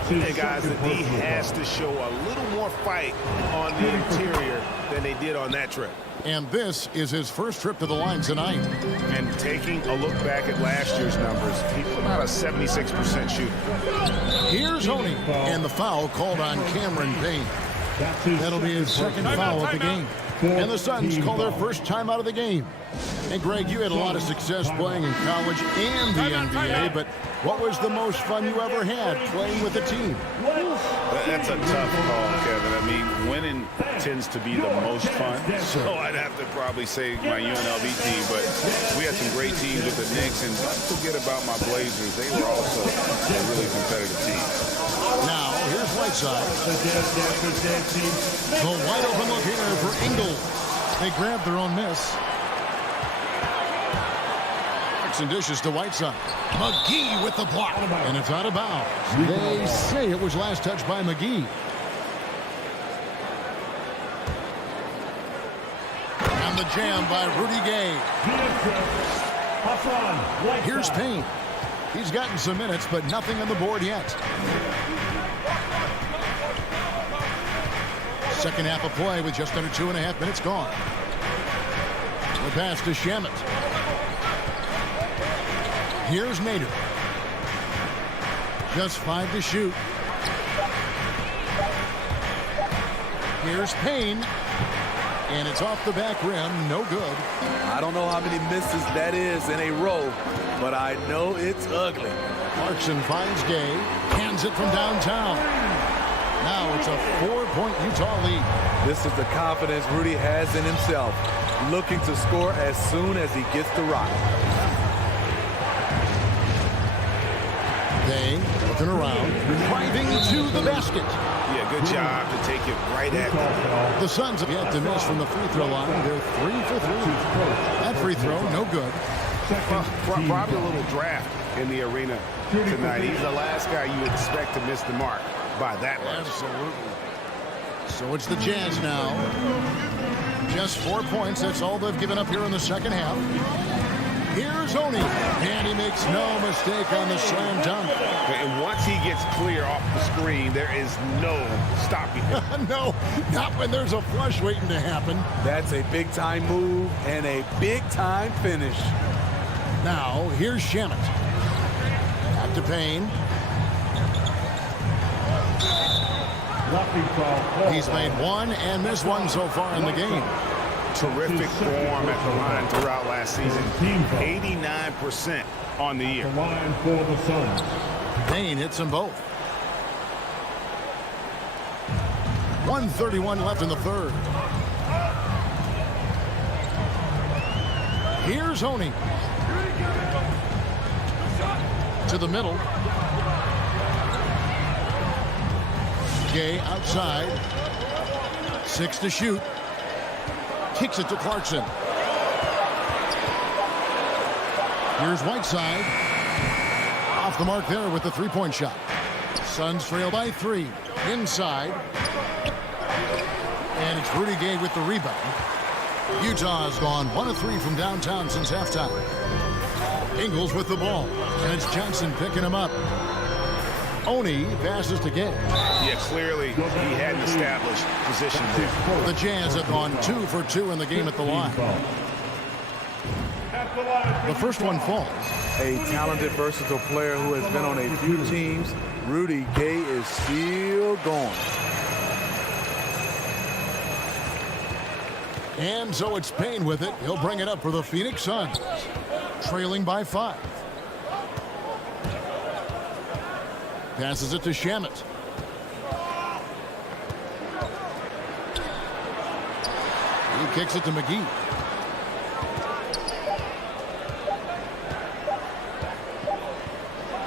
Hey guys, the D has to show a little more fight on the interior than they did on that trip. And this is his first trip to the line tonight. And taking a look back at last year's numbers, he put out a 76% shooter. Here's Oni, and the foul called on Cameron Payne. That'll be his second foul of the game. And the Suns call their first time out of the game. And Greg, you had a lot of success playing in college and the NBA, but what was the most fun you ever had playing with a team? That's a tough call, Kevin. I mean, winning tends to be the most fun. So I'd have to probably say my UNLV team, but we had some great teams with the Knicks, and don't forget about my Blazers. They were also a really competitive team. Now, here's Whiteside. The wide open look here for Ingles. They grabbed their own miss. And dishes to Whiteside. McGee with the block. And it's out of bounds. They say it was last touched by McGee. And the jam by Rudy Gay. Here's Payne. He's gotten some minutes, but nothing on the board yet. Second half of play with just under 2.5 minutes gone. The pass to Shamet. Here's Nader. Just 5 to shoot. Here's Payne. And it's off the back rim. No good. I don't know how many misses that is in a row, but I know it's ugly. Clarkson finds Gay. Hands it from downtown. Now it's a 4-point Utah lead. This is the confidence Rudy has in himself, looking to score as soon as he gets the rock. They looking around, driving to the basket. Yeah, good job to take it right at them. The Suns have yet to miss from the free throw line. They're 3 for 3. That free throw, no good. Probably a little draft in the arena tonight. He's the last guy you expect to miss the mark by that much. Absolutely. So it's the Jazz now. Just 4 points. That's all they've given up here in the second half. Here's Oni, and he makes no mistake on the slam dunk. And once he gets clear off the screen, there is no stopping him. No, not when there's a flush waiting to happen. That's a big-time move and a big-time finish. Now, here's Shamet. Back to Payne. He's made one and missed one so far in the game. Terrific form at the line throughout last season. 89% on the year. Payne hits them both. 1:31 left in the third. Here's Oni. To the middle. Gay outside. 6 to shoot. Kicks it to Clarkson. Here's Whiteside. Off the mark there with the three-point shot. Suns trail by 3. Inside. And it's Rudy Gay with the rebound. Utah's gone 1 of 3 from downtown since halftime. Ingles with the ball. And it's Johnson picking him up. Oni passes to Gay. Yeah, clearly he had an established position there. The Jazz have gone 2 for 2 in the game at the line. The first one falls. A talented, versatile player who has been on a few teams. Rudy Gay is still going. And so it's Payne with it. He'll bring it up for the Phoenix Suns. Trailing by 5. Passes it to Shamet. He kicks it to McGee.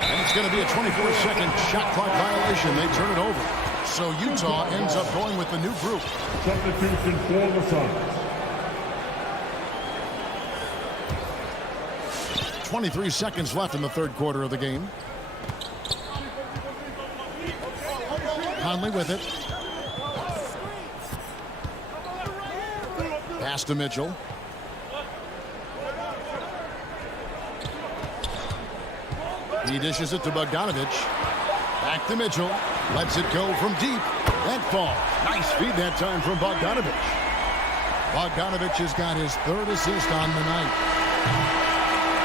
And it's going to be a 24-second shot clock violation. They turn it over. So Utah ends up going with the new group. Substitution for the Suns. 23 seconds left in the third quarter of the game. Conley with it. Pass to Mitchell. He dishes it to Bogdanovich. Back to Mitchell. Lets it go from deep. That fall. Nice feed that time from Bogdanovich. Bogdanovich has got his 3rd assist on the night.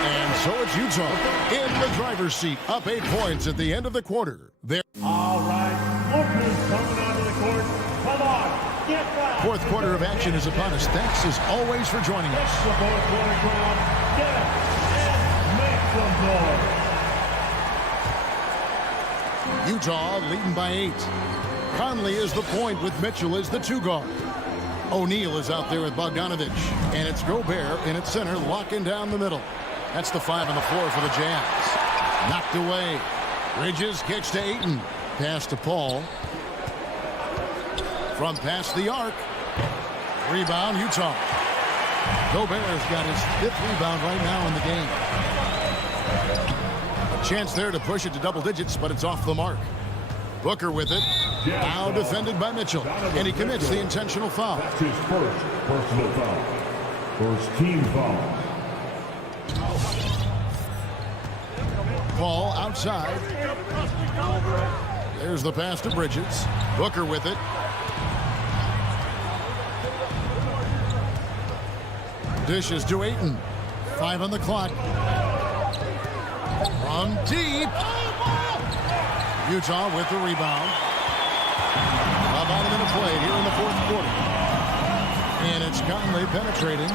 And so it's Utah in the driver's seat, up 8 points at the end of the quarter. They're All right, look who's coming onto the court. Come on, Fourth quarter of action is upon us. Thanks as always for joining us. Utah leading by 8. Conley is the point with Mitchell as the 2 guard. O'Neal is out there with Bogdanovich. And it's Gobert in its center, locking down the middle. That's the 5 on the floor for the Jazz. Knocked away. Bridges kicks to Ayton. Pass to Paul. From past the arc. Rebound, Utah. Gobert's got his 5th rebound right now in the game. A chance there to push it to double digits, but it's off the mark. Booker with it. Now defended by Mitchell. And he commits the intentional foul. That's his first personal foul. First team foul. Paul outside. There's the pass to Bridges. Booker with it. Dishes to Ayton. 5 on the clock. From deep. Utah with the rebound. About a minute played here in the fourth quarter. And it's Conley penetrating.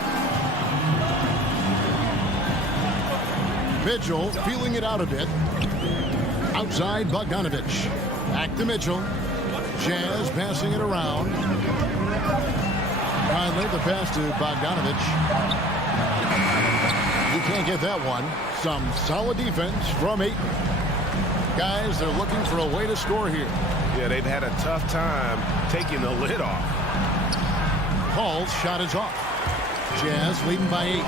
Mitchell feeling it out a bit. Outside Bogdanovich. Back to Mitchell. Jazz passing it around. Conley the pass to Bogdanovich. You can't get that one. Some solid defense from Ayton. Guys, they're looking for a way to score here. Yeah, they've had a tough time taking the lid off. Paul's shot is off. Jazz leading by 8.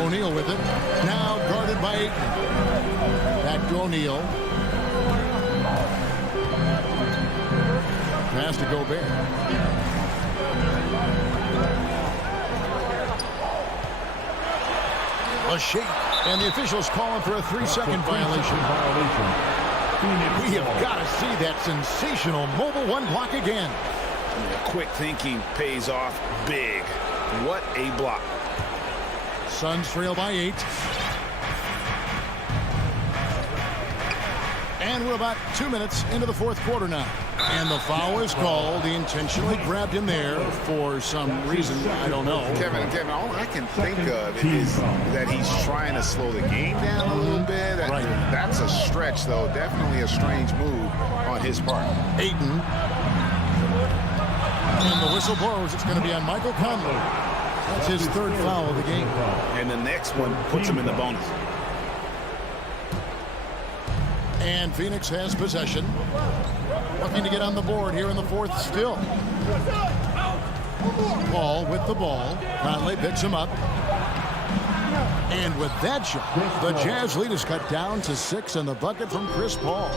O'Neal with it. Now guarded by Ayton. Back to O'Neal. Pass to Gobert. A shake. And the officials calling for a 3-second violation. We have got to see that sensational mobile 1 block again. Quick thinking pays off big. What a block. Suns trail by 8. And we're about 2 minutes into the fourth quarter now. And the foul is called. He intentionally grabbed him there for some reason. I don't know. Kevin, all I can think of is that he's trying to slow the game down a little bit. Right. That's a stretch, though. Definitely a strange move on his part. Ayton. And the whistle blows. It's going to be on Michael Conley. That's his 3rd foul of the game. And the next one puts him in the bonus. And Phoenix has possession. Looking to get on the board here in the fourth still. Paul with the ball. Conley picks him up. And with that shot, the Jazz lead is cut down to 6 and the bucket from Chris Paul.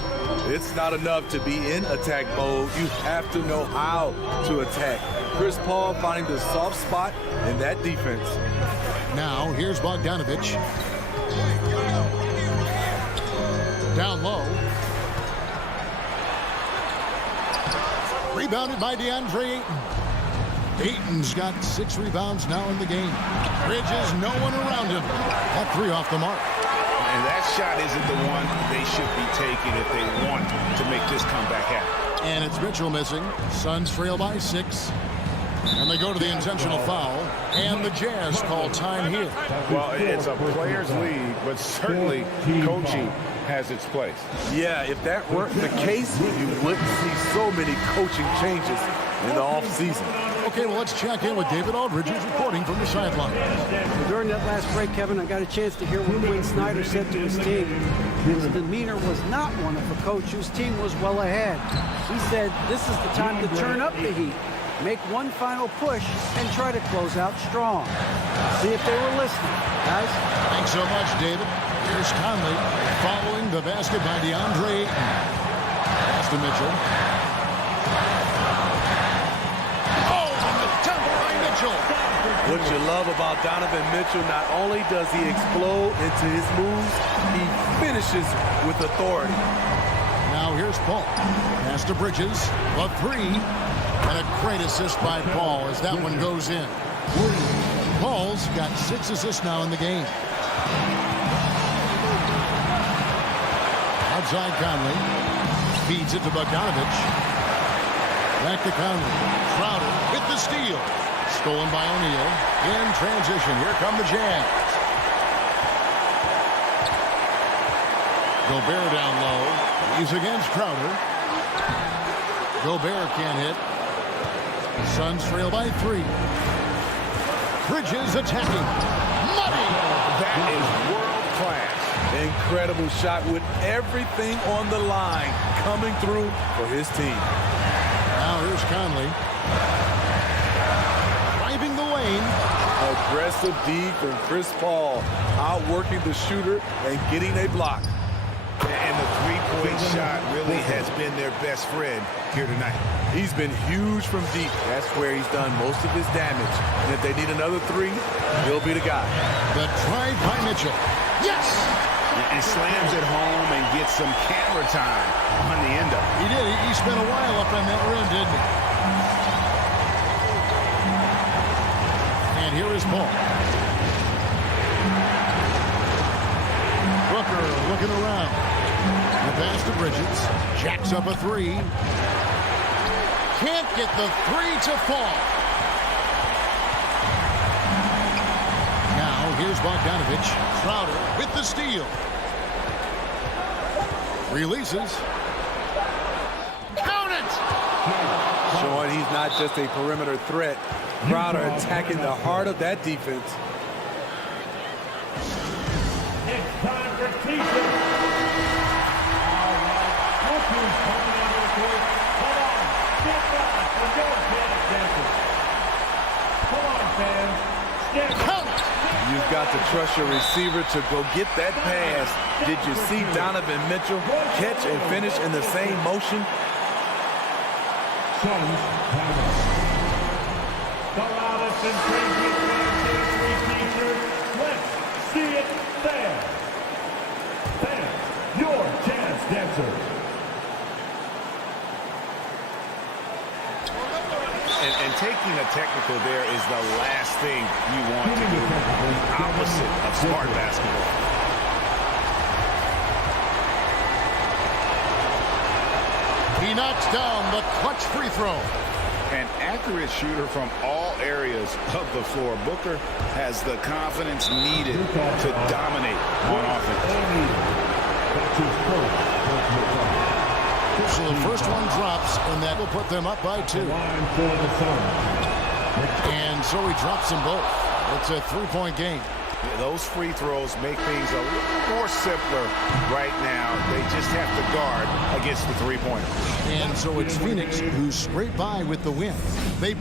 It's not enough to be in attack mode. You have to know how to attack. Chris Paul finding the soft spot in that defense. Now, here's Bogdanovich. Down low. Rebounded by DeAndre Ayton. Ayton's got 6 rebounds now in the game. Bridges, no one around him. That 3 off the mark. And that shot isn't the one they should be taking if they want to make this comeback happen. And it's Mitchell missing. Suns trail by 6. And they go to the intentional foul. And the Jazz call time here. Well, it's a players' league, but certainly coaching has its place. Yeah, if that weren't the case, you wouldn't see so many coaching changes in the offseason. Okay, well, let's check in with David Aldridge, who's reporting from the sideline. During that last break, Kevin, I got a chance to hear what Quinn Snyder said to his team. His demeanor was not one of a coach whose team was well ahead. He said, this is the time to turn up the heat, make one final push, and try to close out strong. See if they were listening, guys. Thanks so much, David. Here's Conley following the basket by DeAndre Ayton. Pass to Mitchell. Oh, and the tumble by Mitchell. What you love about Donovan Mitchell, not only does he explode into his moves, he finishes with authority. Now here's Paul. Pass to Bridges. A 3. And a great assist by Paul as that one goes in. Paul's got 6 assists now in the game. Outside Conley. Feeds it to Bogdanovich. Back to Conley. Crowder with the steal. Stolen by O'Neal. In transition, here come the Jazz. Gobert down low. He's against Crowder. Gobert can't hit. The Suns trail by 3. Bridges attacking. Money! That is world class. Incredible shot with everything on the line coming through for his team. Now here's Conley. Driving the lane. Aggressive D from Chris Paul, outworking the shooter and getting a block. And the three-point shot really has been their best friend here tonight. He's been huge from deep. That's where he's done most of his damage. And if they need another 3, he'll be the guy. The drive by Mitchell. Yes! And slams it home and gets some camera time on the end of it. He did. He spent a while up on that rim, didn't he? And here is Paul. Booker looking around. The pass to Bridges. Jacks up a 3. Can't get the 3 to fall. Now here's Bogdanovich. Crowder with the steal. Releases. Count it! Showing he's not just a perimeter threat. Crowder attacking the heart of that defense. It's time for teaching. All right, look who's coming into the court. Come on, get back and go, Jazz dancers. Come on, fans. Step Count it! You've got to trust your receiver to go get that pass. Did you see Donovan Mitchell catch and finish in the same motion? Suns timeout. The loudest and craziest fans get a free t-shirt. Let's see it there. Fans, your Jazz dancers. And taking a technical there is the last thing you want to do. The opposite of smart basketball. He knocks down the clutch free throw. An accurate shooter from all areas of the floor. Booker has the confidence needed to dominate on offense. That's his first personal foul. So the first one drops, and that will put them up by 2. Line for the Suns. And so he drops them both. It's a 3-point game. Yeah, those free throws make things a little more simpler right now. They just have to guard against the three-pointer. And so it's Phoenix who scraped by with the win. They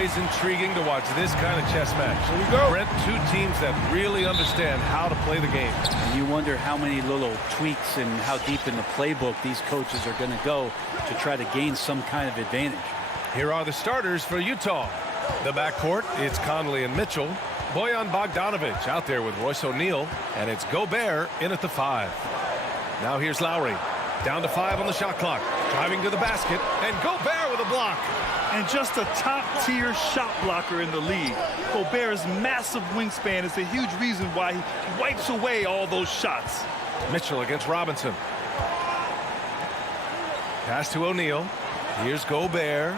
always intriguing to watch this kind of chess match. Here we go. Brent, two teams that really understand how to play the game. And you wonder how many little tweaks and how deep in the playbook these coaches are going to go to try to gain some kind of advantage. Here are the starters for Utah. The backcourt, it's Conley and Mitchell. Bojan Bogdanovic out there with Royce O'Neal. And it's Gobert in at the 5. Now here's Lowry. Down to 5 on the shot clock. Driving to the basket. And Gobert with a block. And just a top-tier shot blocker in the league. Gobert's massive wingspan is a huge reason why he wipes away all those shots. Mitchell against Robinson. Pass to O'Neal. Here's Gobert.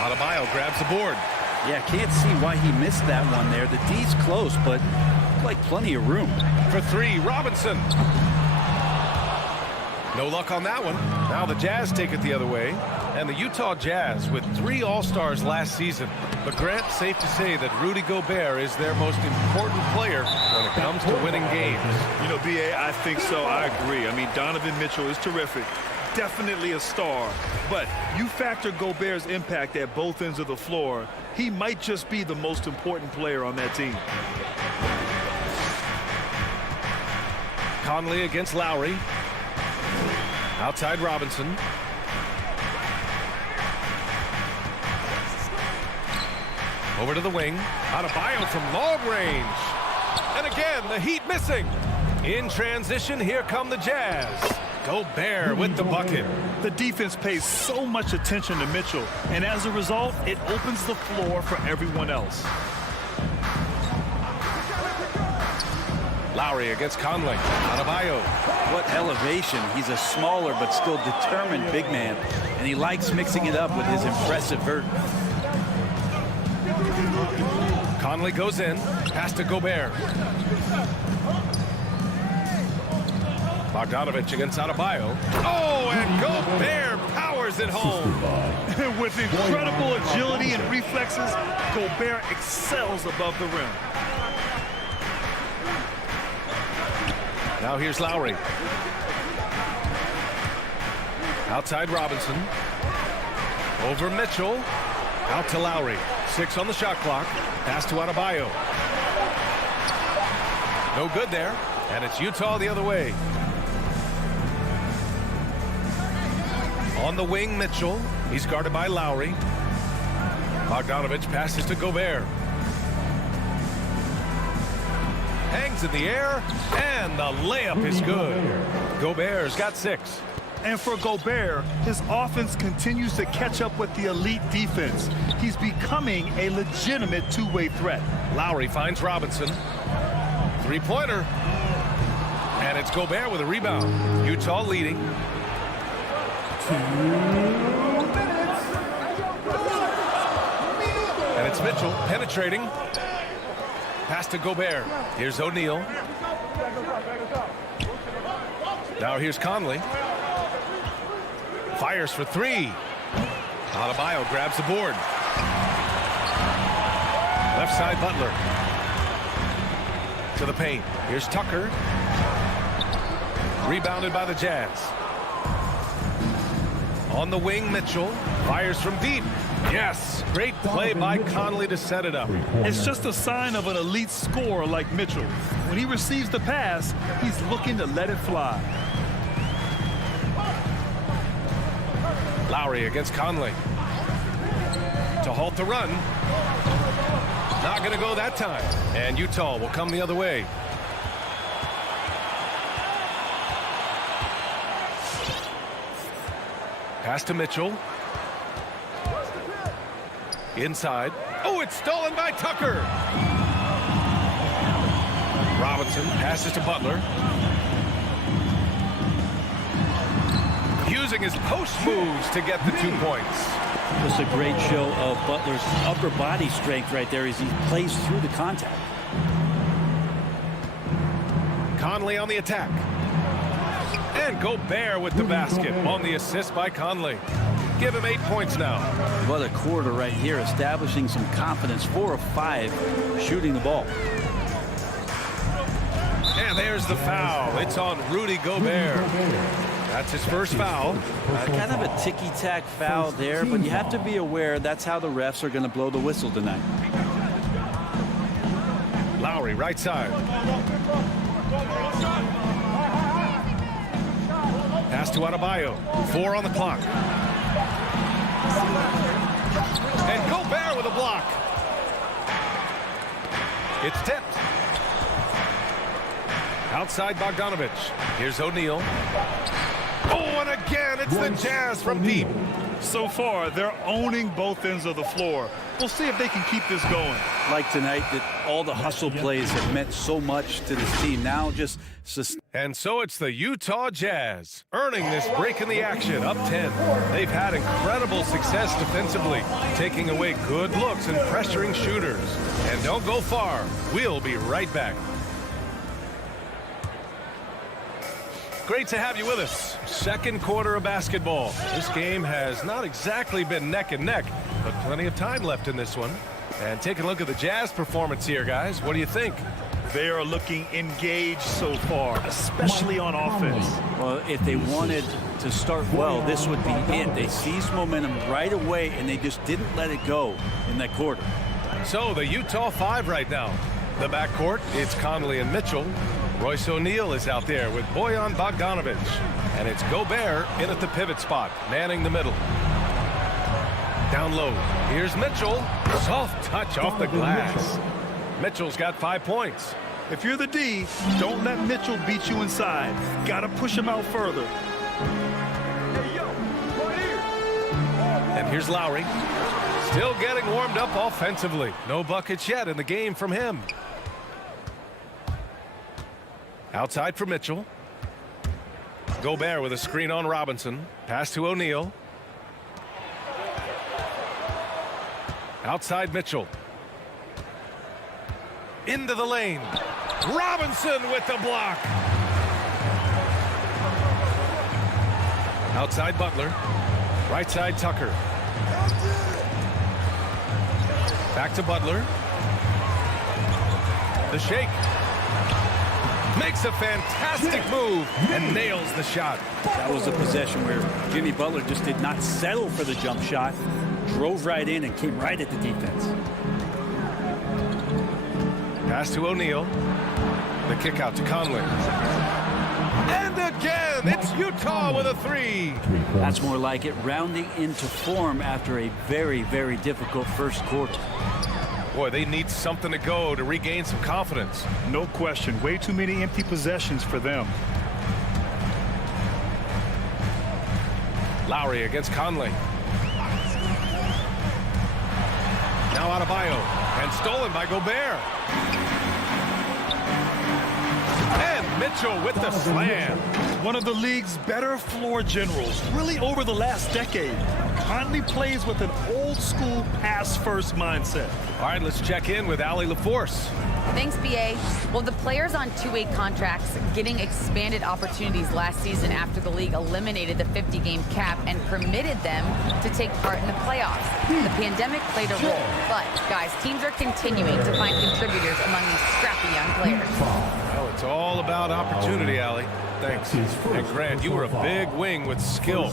Adebayo grabs the board. Yeah, can't see why he missed that one there. The D's close, but like plenty of room. For 3, Robinson. No luck on that one. Now the Jazz take it the other way. And the Utah Jazz with 3 All-Stars last season. But Grant, safe to say that Rudy Gobert is their most important player when it comes to winning games. You know, B.A., I think so. I agree. I mean, Donovan Mitchell is terrific. Definitely a star. But you factor Gobert's impact at both ends of the floor, he might just be the most important player on that team. Conley against Lowry. Outside Robinson. Over to the wing. Adebayo from long range. And again, the Heat missing. In transition, here come the Jazz. Gobert with the bucket. The defense pays so much attention to Mitchell, and as a result, it opens the floor for everyone else. Lowry against Conley. Adebayo. What elevation. He's a smaller but still determined big man, and he likes mixing it up with his impressive vert. Conley goes in. Pass to Gobert. Bogdanovic against Adebayo. Oh, and Gobert powers it home. With incredible agility and reflexes, Gobert excels above the rim. Now here's Lowry. Outside Robinson. Over Mitchell. Out to Lowry. 6 on the shot clock. Pass to Adebayo. No good there. And it's Utah the other way. On the wing, Mitchell. He's guarded by Lowry. Bogdanovic passes to Gobert. Hangs in the air, and the layup is good. Gobert's got 6. And for Gobert, his offense continues to catch up with the elite defense. He's becoming a legitimate two-way threat. Lowry finds Robinson. 3-pointer. And it's Gobert with a rebound. Utah leading. 2 minutes. And it's Mitchell penetrating. Pass to Gobert. Here's O'Neal. Now here's Conley. Fires for 3. Adebayo grabs the board. Left side, Butler. To the paint. Here's Tucker. Rebounded by the Jazz. On the wing, Mitchell. Fires from deep. Yes. Great play by Conley to set it up. It's just a sign of an elite scorer like Mitchell. When he receives the pass, he's looking to let it fly. Lowry against Conley. To halt the run. Not going to go that time. And Utah will come the other way. Pass to Mitchell. Inside. Oh, it's stolen by Tucker. Robinson passes to Butler. Using his post moves to get the 2 points. Just a great show of Butler's upper body strength right there as he plays through the contact. Conley on the attack. And Gobert with the basket on the assist by Conley. Give him 8 points now. What a quarter right here, establishing some confidence. 4 of 5 shooting the ball. And And there's the foul. It's on Rudy Gobert. That's his first foul. Kind of a ticky-tack foul there, but you have to be aware that's how the refs are going to blow the whistle tonight. Lowry, right side. Pass to Adebayo. 4 on the clock. And Gobert with a block. It's tipped. Outside Bogdanovich. Here's O'Neal. Oh, and again, it's the Jazz from deep. So far, they're owning both ends of the floor. We'll see if they can keep this going. Like tonight, that all the hustle plays have meant so much to this team. Now just And so it's the Utah Jazz earning this break in the action, up 10. They've had incredible success defensively, taking away good looks and pressuring shooters. And don't go far. We'll be right back. Great to have you with us. Second quarter of basketball. This game has not exactly been neck and neck, but plenty of time left in this one. And take a look at the Jazz performance here, guys. What do you think? They are looking engaged so far, especially on offense. Well, if they wanted to start well, this would be it. They seized momentum right away, and they just didn't let it go in that quarter. So the Utah 5 right now. The backcourt, it's Conley and Mitchell. Royce O'Neal is out there with Bojan Bogdanovich. And it's Gobert in at the pivot spot, manning the middle. Down low, here's Mitchell. Soft touch off the glass. Mitchell's got 5 points. If you're the D, don't let Mitchell beat you inside. Got to push him out further. And here's Lowry. Still getting warmed up offensively. No buckets yet in the game from him. Outside for Mitchell. Gobert with a screen on Robinson. Pass to O'Neal. Outside Mitchell. Into the lane. Robinson with the block. Outside Butler. Right side Tucker. Back to Butler. The shake. Makes a fantastic move and nails the shot. That was a possession where Jimmy Butler just did not settle for the jump shot. Drove right in and came right at the defense. Pass to O'Neal. The kick out to Conley. And again, it's Utah with a 3. That's more like it, rounding into form after a very, very difficult first quarter. Boy, they need something to go to regain some confidence. No question. Way too many empty possessions for them. Lowry against Conley. Now Adebayo. And stolen by Gobert. And Mitchell with the slam. One of the league's better floor generals, really over the last decade. Conley plays with an old-school pass-first mindset. All right, let's check in with Allie LaForce. Thanks, B.A. Well, the players on two-way contracts getting expanded opportunities last season after the league eliminated the 50-game cap and permitted them to take part in the playoffs. The pandemic played a role, but, guys, teams are continuing to find contributors among these scrappy young players. Well, it's all about opportunity, Allie. Thanks. And Grant, you were a big wing with skill.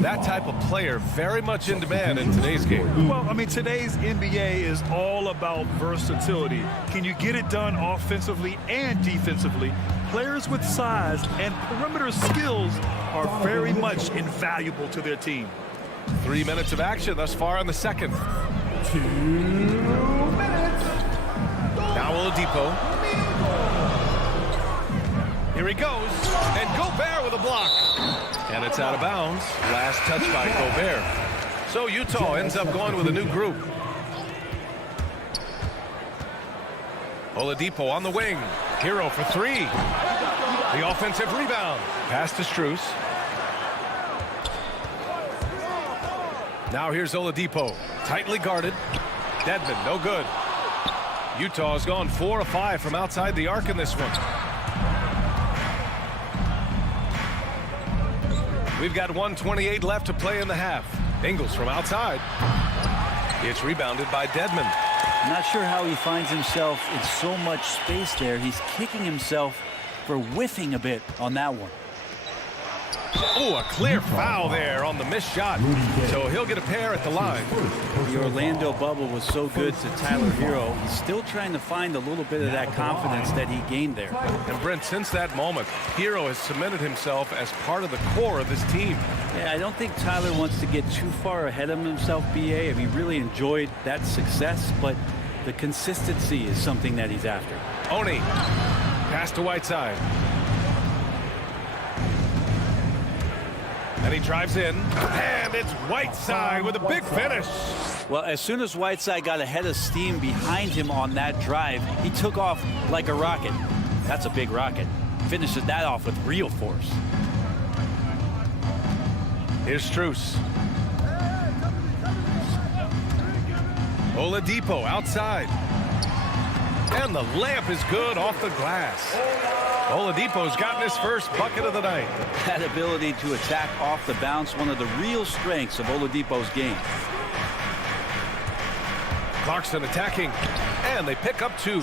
That type of player very much in demand in today's game. Well, I mean, today's NBA is all about versatility. Can you get it done offensively and defensively? Players with size and perimeter skills are very much invaluable to their team. 3 minutes of action thus far in the second. 2 minutes. Now Oladipo. Here he goes, and Gobert with a block. And it's out of bounds. Last touch by Gobert. So Utah ends up going with a new group. Oladipo on the wing. Hero for 3. The offensive rebound. Pass to Strus. Now here's Oladipo. Tightly guarded. Dedmon, no good. Utah has gone 4 of 5 from outside the arc in this one. We've got 1:28 left to play in the half. Ingles from outside. It's rebounded by Dedmon. I'm not sure how he finds himself in so much space there. He's kicking himself for whiffing a bit on that one. Oh, a clear foul there on the missed shot. So he'll get a pair at the line. The Orlando bubble was so good to Tyler Hero. He's still trying to find a little bit of that confidence that he gained there. And Brent, since that moment, Hero has cemented himself as part of the core of this team. Yeah, I don't think Tyler wants to get too far ahead of himself, BA. I mean, he really enjoyed that success, but the consistency is something that he's after. Oni, pass to Whiteside. And he drives in, and it's Whiteside with a big finish. Well, as soon as Whiteside got a head of steam behind him on that drive, he took off like a rocket. That's a big rocket. Finishes that off with real force. Here's Strus. Oladipo outside. And the layup is good off the glass. Oladipo's gotten his first bucket of the night. That ability to attack off the bounce, one of the real strengths of Oladipo's game. Clarkson attacking, and they pick up 2.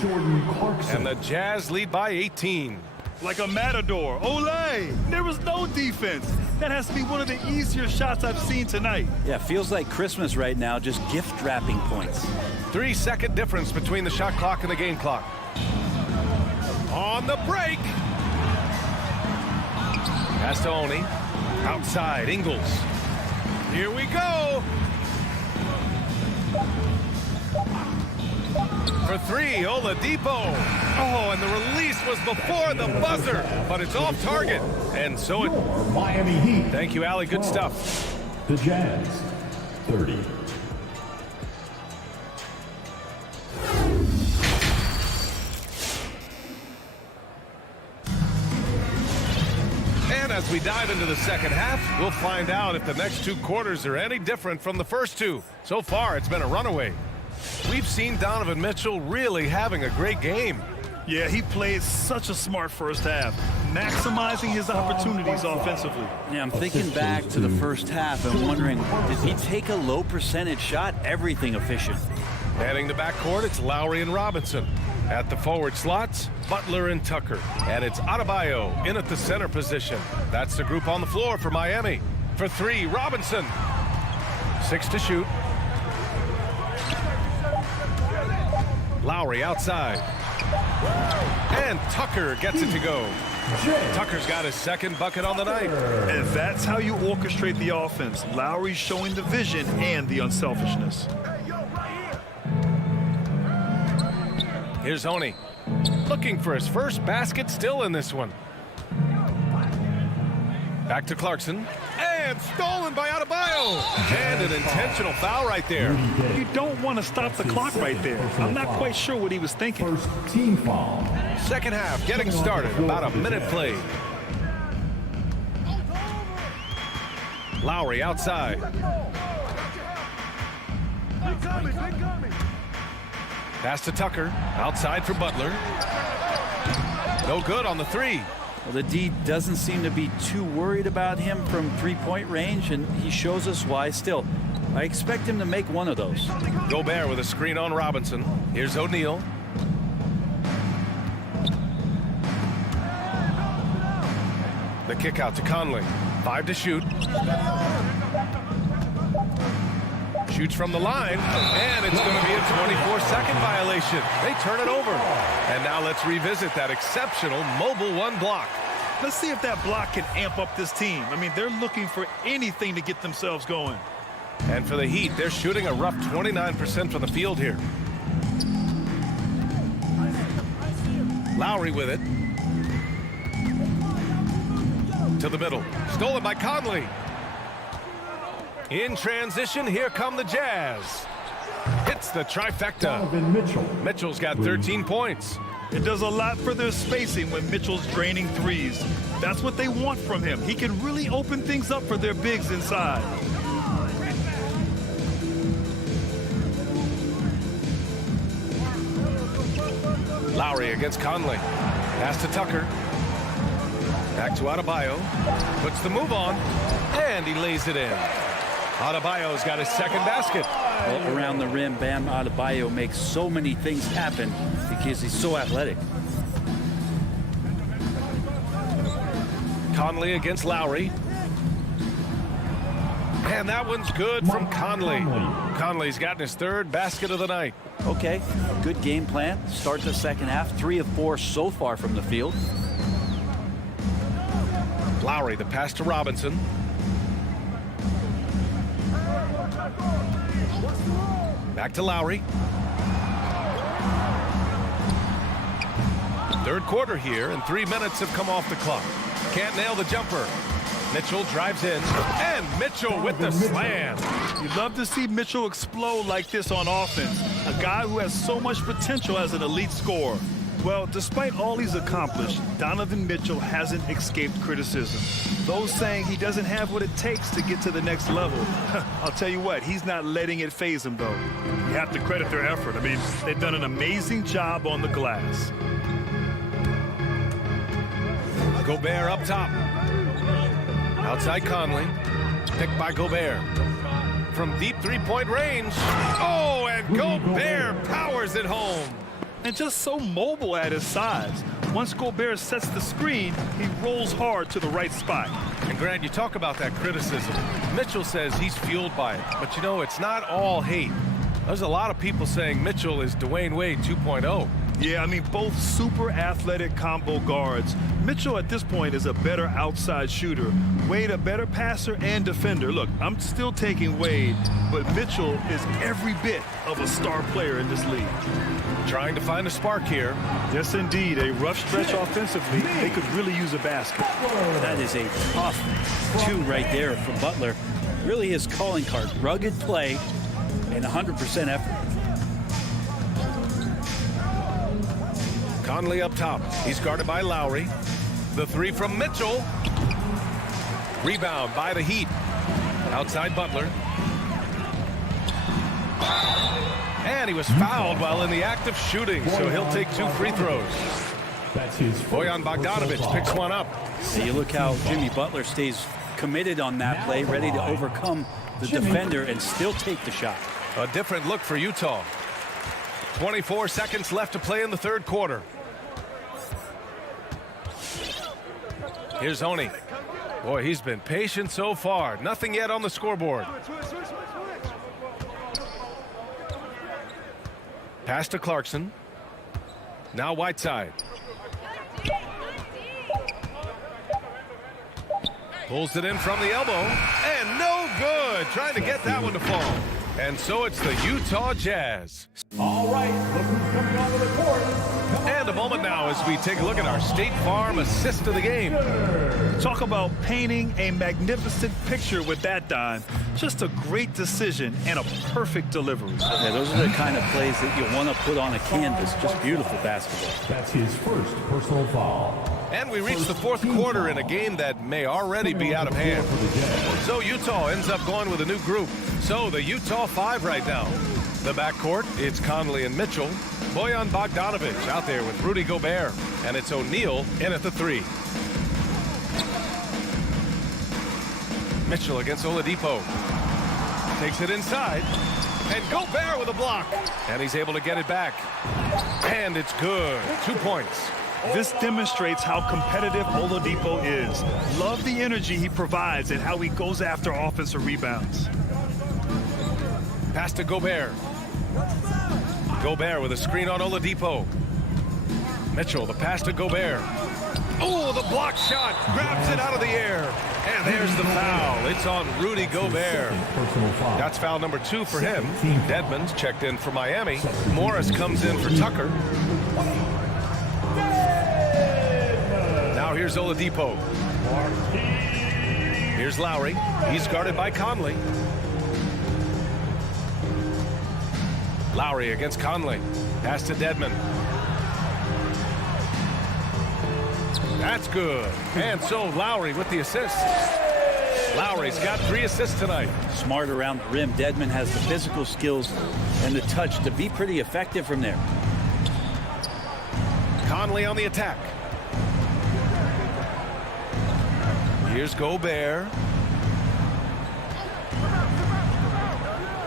And the Jazz lead by 18. Like a matador. Olay! There was no defense. That has to be one of the easier shots I've seen tonight. Yeah, feels like Christmas right now, just gift wrapping points. 3-second difference between the shot clock and the game clock. On the break. Pass to Oni. Outside, Ingles. Here we go. For 3, Oladipo. Oh, and the release was before the buzzer, but it's off target. And so it... Miami Heat. Thank you, Allie. Good stuff. The Jazz, 30. And as we dive into the second half, we'll find out if the next 2 quarters are any different from the first 2. So far, it's been a runaway. We've seen Donovan Mitchell really having a great game. Yeah, he played such a smart first half, maximizing his opportunities offensively. Yeah, I'm thinking back to the first half and wondering, did he take a low percentage shot? Everything efficient. Heading to backcourt, it's Lowry and Robinson. At the forward slots, Butler and Tucker. And it's Adebayo in at the center position. That's the group on the floor for Miami. For 3, Robinson. 6 to shoot. Lowry outside. And Tucker gets it to go. Tucker's got his second bucket on the night. And that's how you orchestrate the offense. Lowry showing the vision and the unselfishness. Here's Oni. Looking for his first basket, still in this one. Back to Clarkson. And stolen by Adebayo. And an intentional foul right there. You don't want to stop the clock right there. I'm not quite sure what he was thinking. First team foul. Second half getting started. About a minute played. Lowry outside. Pass to Tucker. Outside for Butler. No good on the 3. Well, the D doesn't seem to be too worried about him from three-point range, and he shows us why. Still, I expect him to make one of those. Gobert with a screen on Robinson. Here's O'Neal. The kick out to Conley. 5 to shoot. Shoots from the line, and it's going to be a 24-second violation. They turn it over. And now let's revisit that exceptional mobile 1 block. Let's see if that block can amp up this team. I mean, they're looking for anything to get themselves going. And for the Heat, they're shooting a rough 29% from the field here. Lowry with it. To the middle. Stolen by Conley. In transition, here come the Jazz. Hits the trifecta. Mitchell's got 13 points. It does a lot for their spacing when Mitchell's draining threes. That's what they want from him. He can really open things up for their bigs inside. Lowry against Conley. Pass to Tucker. Back to Adebayo. Puts the move on. And he lays it in. Adebayo's got his second basket. Well, around the rim, Bam Adebayo makes so many things happen because he's so athletic. Conley against Lowry. And that one's good from Conley. Conley's gotten his third basket of the night. Okay, good game plan. Start the second half. 3 of 4 so far from the field. Lowry, the pass to Robinson. Back to Lowry. Third quarter here, and 3 minutes have come off the clock. Can't nail the jumper. Mitchell drives in, and Mitchell with the slam. You love to see Mitchell explode like this on offense. A guy who has so much potential as an elite scorer. Well, despite all he's accomplished, Donovan Mitchell hasn't escaped criticism. Those saying he doesn't have what it takes to get to the next level. I'll tell you what, he's not letting it faze him, though. You have to credit their effort. I mean, they've done an amazing job on the glass. Gobert up top. Outside Conley. Picked by Gobert. From deep three-point range. Oh, and Gobert powers it home. And just so mobile at his size. Once Gobert sets the screen, he rolls hard to the right spot. And Grant, you talk about that criticism. Mitchell says he's fueled by it. But you know, it's not all hate. There's a lot of people saying Mitchell is Dwayne Wade 2.0. Yeah, I mean, both super athletic combo guards. Mitchell at this point is a better outside shooter. Wade a better passer and defender. Look, I'm still taking Wade, but Mitchell is every bit of a star player in this league. Trying to find a spark here. Yes, indeed. A rough stretch offensively. They could really use a basket. That is a tough 2 right there from Butler. Really his calling card. Rugged play and 100% effort. Conley up top. He's guarded by Lowry. The 3 from Mitchell. Rebound by the Heat. Outside Butler. And he was fouled while in the act of shooting, so he'll take 2 free throws. Bojan Bogdanović picks one up. See, look how Jimmy Butler stays committed on that play, ready to overcome the defender and still take the shot. A different look for Utah. 24 seconds left to play in the third quarter. Here's Oni. Boy, he's been patient so far. Nothing yet on the scoreboard. Pass to Clarkson. Now Whiteside. Pulls it in from the elbow. And no good. Trying to get that one to fall. And so it's the Utah Jazz. All right, look who's coming onto the court. And a moment now as we take a look at our State Farm assist of the game. Talk about painting a magnificent picture with that dime. Just a great decision and a perfect delivery. Yeah, those are the kind of plays that you want to put on a canvas. Just beautiful basketball. That's his first personal foul. And we reach the fourth quarter in a game that may already be out of hand. So Utah ends up going with a new group. So the Utah 5 right now. The backcourt, it's Conley and Mitchell. Bojan Bogdanović out there with Rudy Gobert. And it's O'Neal in at the 3. Mitchell against Oladipo. Takes it inside. And Gobert with a block. And he's able to get it back. And it's good. 2 points. This demonstrates how competitive Oladipo is. Love the energy he provides and how he goes after offensive rebounds. Pass to Gobert. Gobert with a screen on Oladipo. Mitchell, the pass to Gobert. Oh, the block shot. Grabs it out of the air. And there's the foul. It's on Rudy Gobert. That's foul number 2 for him. Dedmon's checked in for Miami. Morris comes in for Tucker. Now here's Oladipo. Here's Lowry. He's guarded by Conley. Lowry against Conley. Pass to Dedmon. That's good. And so Lowry with the assist. Lowry's got 3 assists tonight. Smart around the rim. Dedmon has the physical skills and the touch to be pretty effective from there. Conley on the attack. Here's Gobert.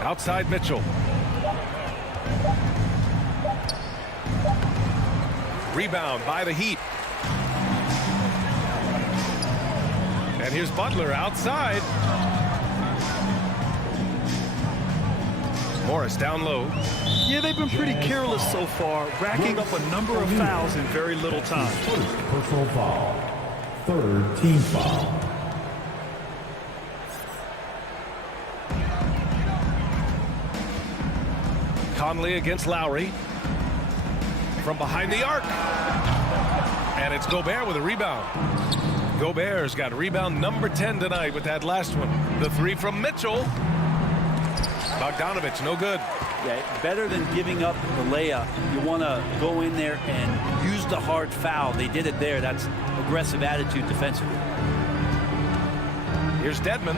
Outside Mitchell. Rebound by the Heat. here's Butler outside. Morris down low. Yeah, they've been pretty careless so far, racking up a number of fouls in very little time. First personal foul. Third team foul. Conley against Lowry. From behind the arc. And it's Gobert with a rebound. Gobert's got rebound number 10 tonight with that last one. The three from Mitchell. Bogdanovich, no good. Yeah, better than giving up the layup. You want to go in there and use the hard foul. They did it there. That's aggressive attitude defensively. Here's Dedmon.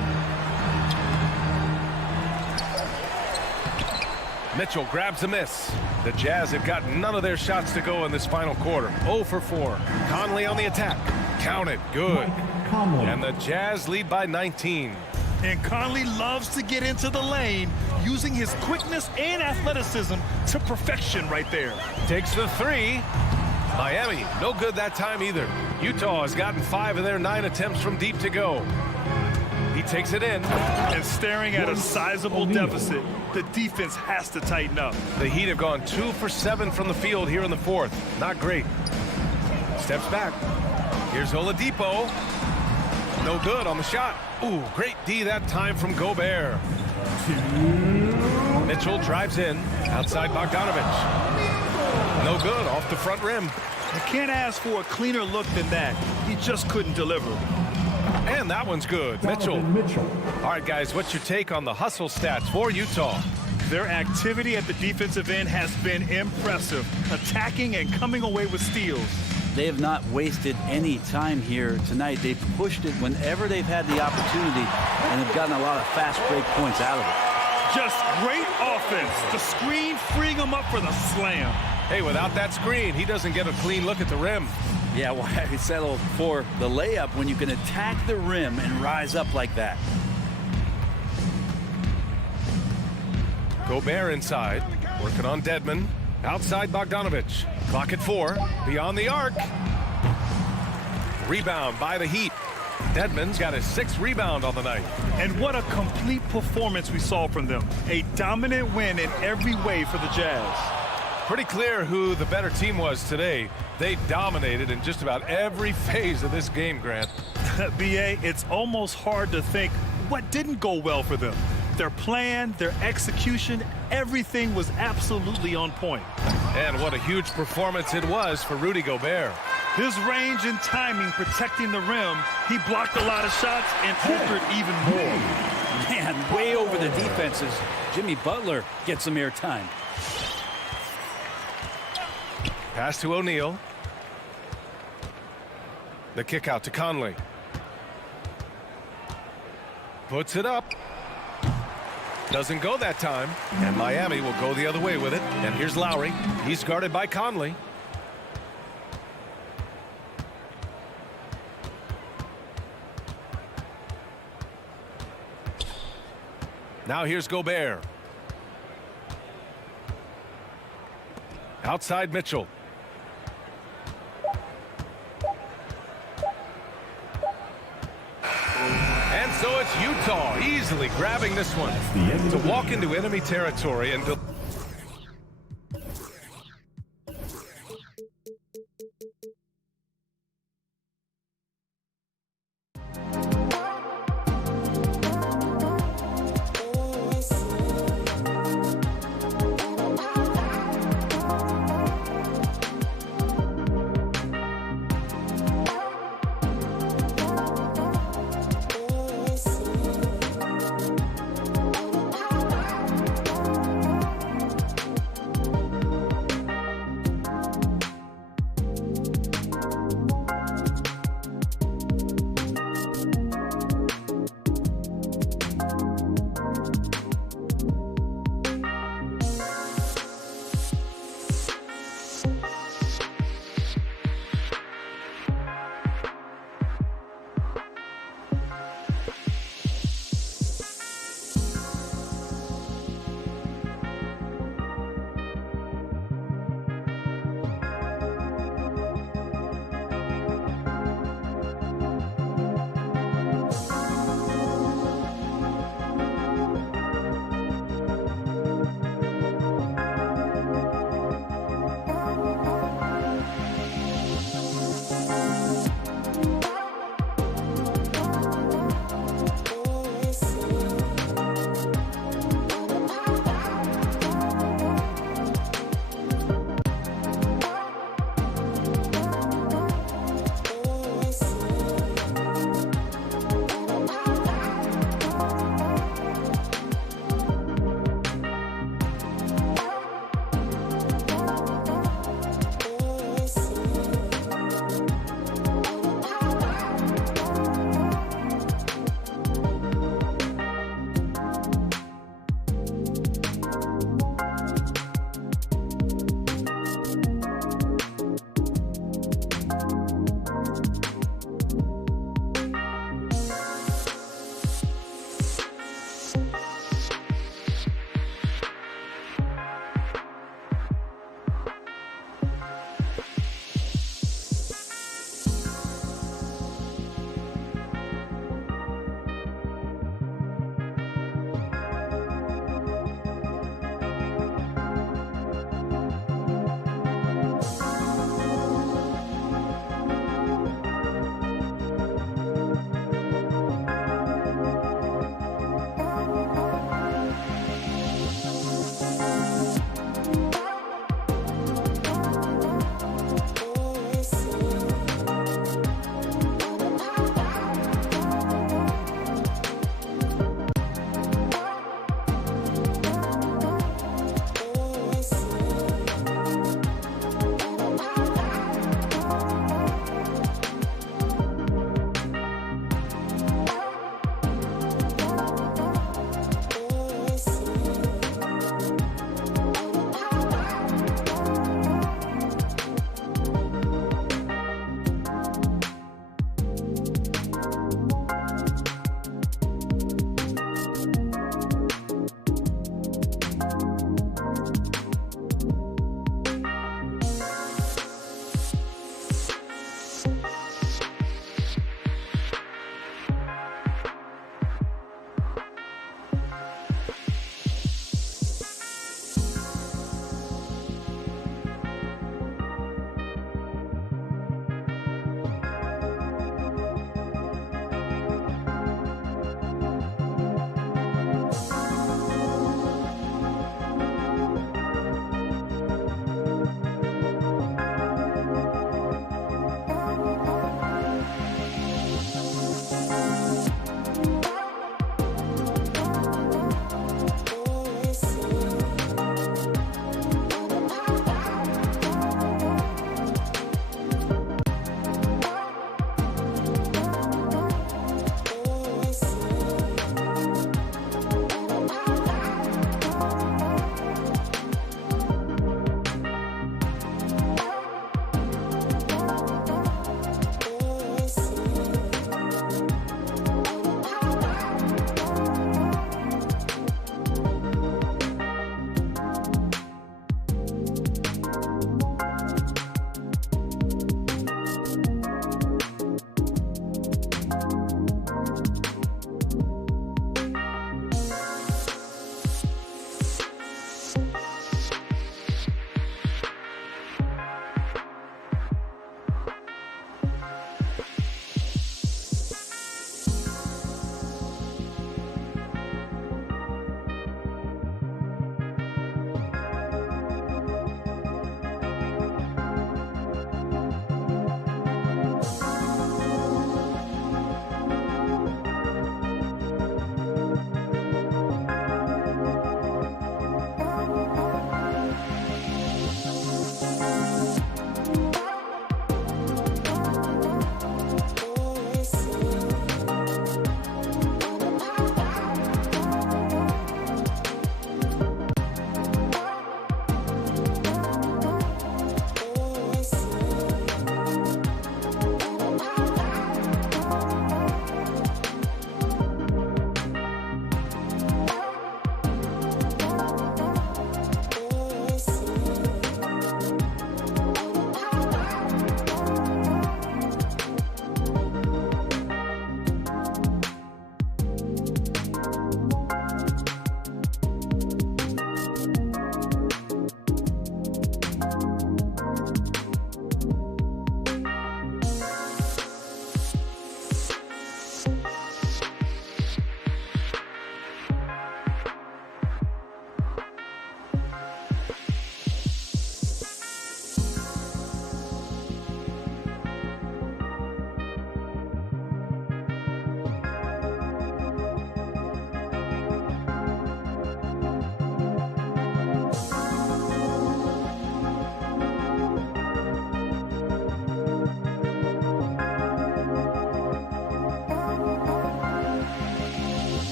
Mitchell grabs a miss. The Jazz have got none of their shots to go in this final quarter. 0 for 4. Conley on the attack. Counted. Good. And the Jazz lead by 19. And Conley loves to get into the lane, using his quickness and athleticism to perfection right there. Takes the three. Miami, no good that time either. Utah has gotten 5 of their 9 attempts from deep to go. He takes it in. And staring at a sizable deficit, the defense has to tighten up. The Heat have gone 2 for 7 from the field here in the fourth. Not great. Steps back. Here's Oladipo. No good on the shot. Ooh, great D that time from Gobert. Mitchell drives in. Outside Bogdanovich. No good off the front rim. You can't ask for a cleaner look than that. He just couldn't deliver. And that one's good. Mitchell. All right, guys, what's your take on the hustle stats for Utah? Their activity at the defensive end has been impressive, attacking and coming away with steals. They have not wasted any time here tonight. They've pushed it whenever they've had the opportunity and have gotten a lot of fast break points out of it. Just great offense. The screen freeing him up for the slam. Hey, without that screen, he doesn't get a clean look at the rim. Yeah, well, I settle for the layup when you can attack the rim and rise up like that. Gobert inside, working on Dedmon. Outside Bogdanovich. Clock at 4. Beyond the arc. Rebound by the Heat. Dedmon's got his 6th rebound on the night. And what a complete performance we saw from them. A dominant win in every way for the Jazz. Pretty clear who the better team was today. They dominated in just about every phase of this game, Grant. B.A., it's almost hard to think what didn't go well for them. Their plan, their execution, everything was absolutely on point. And what a huge performance it was for Rudy Gobert. His range and timing protecting the rim, he blocked a lot of shots and altered even more. Man, way over the defenses. Jimmy Butler gets some airtime. Pass to O'Neal. The kick out to Conley. Puts it up. Doesn't go that time, and Miami will go the other way with it. And here's Lowry. He's guarded by Conley. Now here's Gobert. Outside Mitchell. And so it's Utah easily grabbing this one to walk into enemy territory and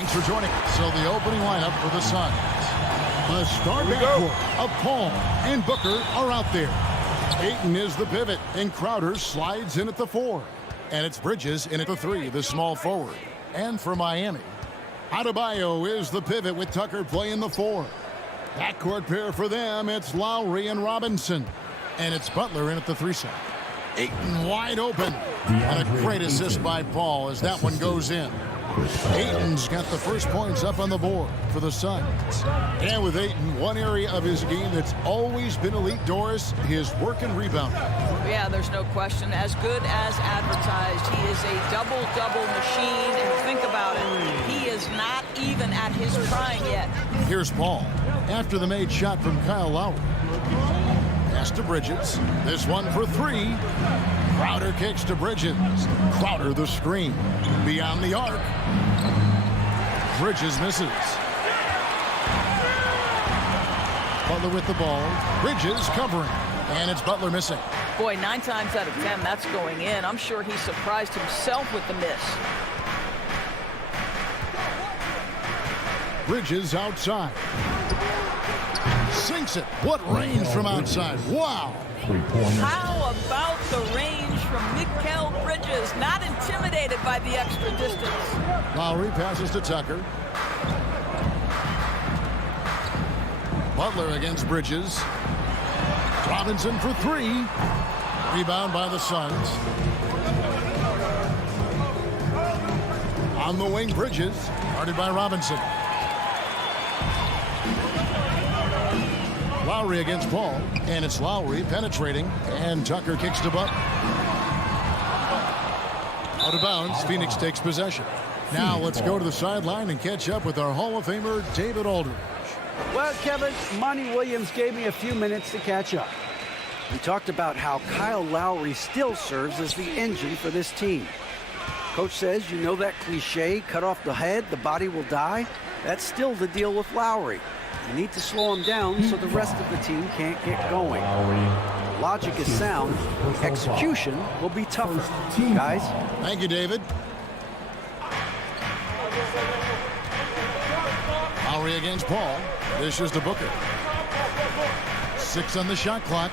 Thanks for joining us. So the opening lineup for the Suns. The star backcourt of Paul and Booker are out there. Ayton is the pivot, and Crowder slides in at the 4. And it's Bridges in at the 3, the small forward. And for Miami, Adebayo is the pivot with Tucker playing the 4. Backcourt pair for them, it's Lowry and Robinson. And it's Butler in at the 3 side. Ayton wide open. And a great assist by Paul as that one goes in. Ayton's got the first points up on the board for the Suns. And with Ayton, one area of his game that's always been elite, Doris, his work and rebound. Yeah, there's no question. As good as advertised, he is a double-double machine. And think about it, he is not even at his prime yet. Here's Paul after the made shot from Kyle Lowry. Pass to Bridges. This one for 3. Crowder kicks to Bridges. Crowder the screen. Beyond the arc. Bridges misses. Butler with the ball. Bridges covering. And it's Butler missing. Boy, 9 times out of 10, that's going in. I'm sure he surprised himself with the miss. Bridges outside. Sinks it. What range from outside. Wow. How about the range from Mikal Bridges? Not intimidated by the extra distance. Lowry passes to Tucker. Butler against Bridges. Robinson for 3. Rebound by the Suns. On the wing, Bridges. Guarded by Robinson. Lowry against Paul, and it's Lowry penetrating, and Tucker kicks to Butler. Out of bounds, Phoenix takes possession. Now let's go to the sideline and catch up with our Hall of Famer, David Aldridge. Well, Kevin, Monty Williams gave me a few minutes to catch up. We talked about how Kyle Lowry still serves as the engine for this team. Coach says, you know that cliche, cut off the head, the body will die? That's still the deal with Lowry. You need to slow him down so the rest of the team can't get going. Logic is sound. Execution will be tougher. Guys? Thank you, David. Lowry against Paul. Dishes to Booker. 6 on the shot clock.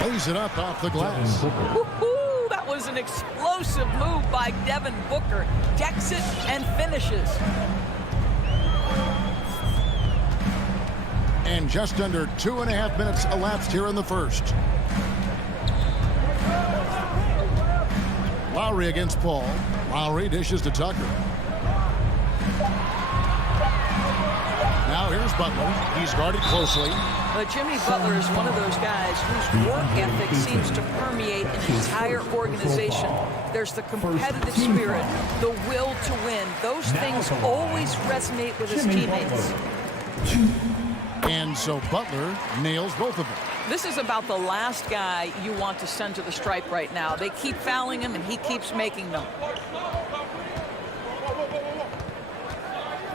Plays it up off the glass. Woo-hoo, that was an explosive move by Devin Booker. Decks it and finishes. And just under 2.5 minutes elapsed here in the first. Lowry against Paul. Lowry dishes to Tucker. Now here's Butler. He's guarded closely. But Jimmy Butler is one of those guys whose work ethic seems to permeate an entire organization. There's the competitive spirit, the will to win. Those things always resonate with his teammates. And so Butler nails both of them. This is about the last guy you want to send to the stripe right now. They keep fouling him, and he keeps making them.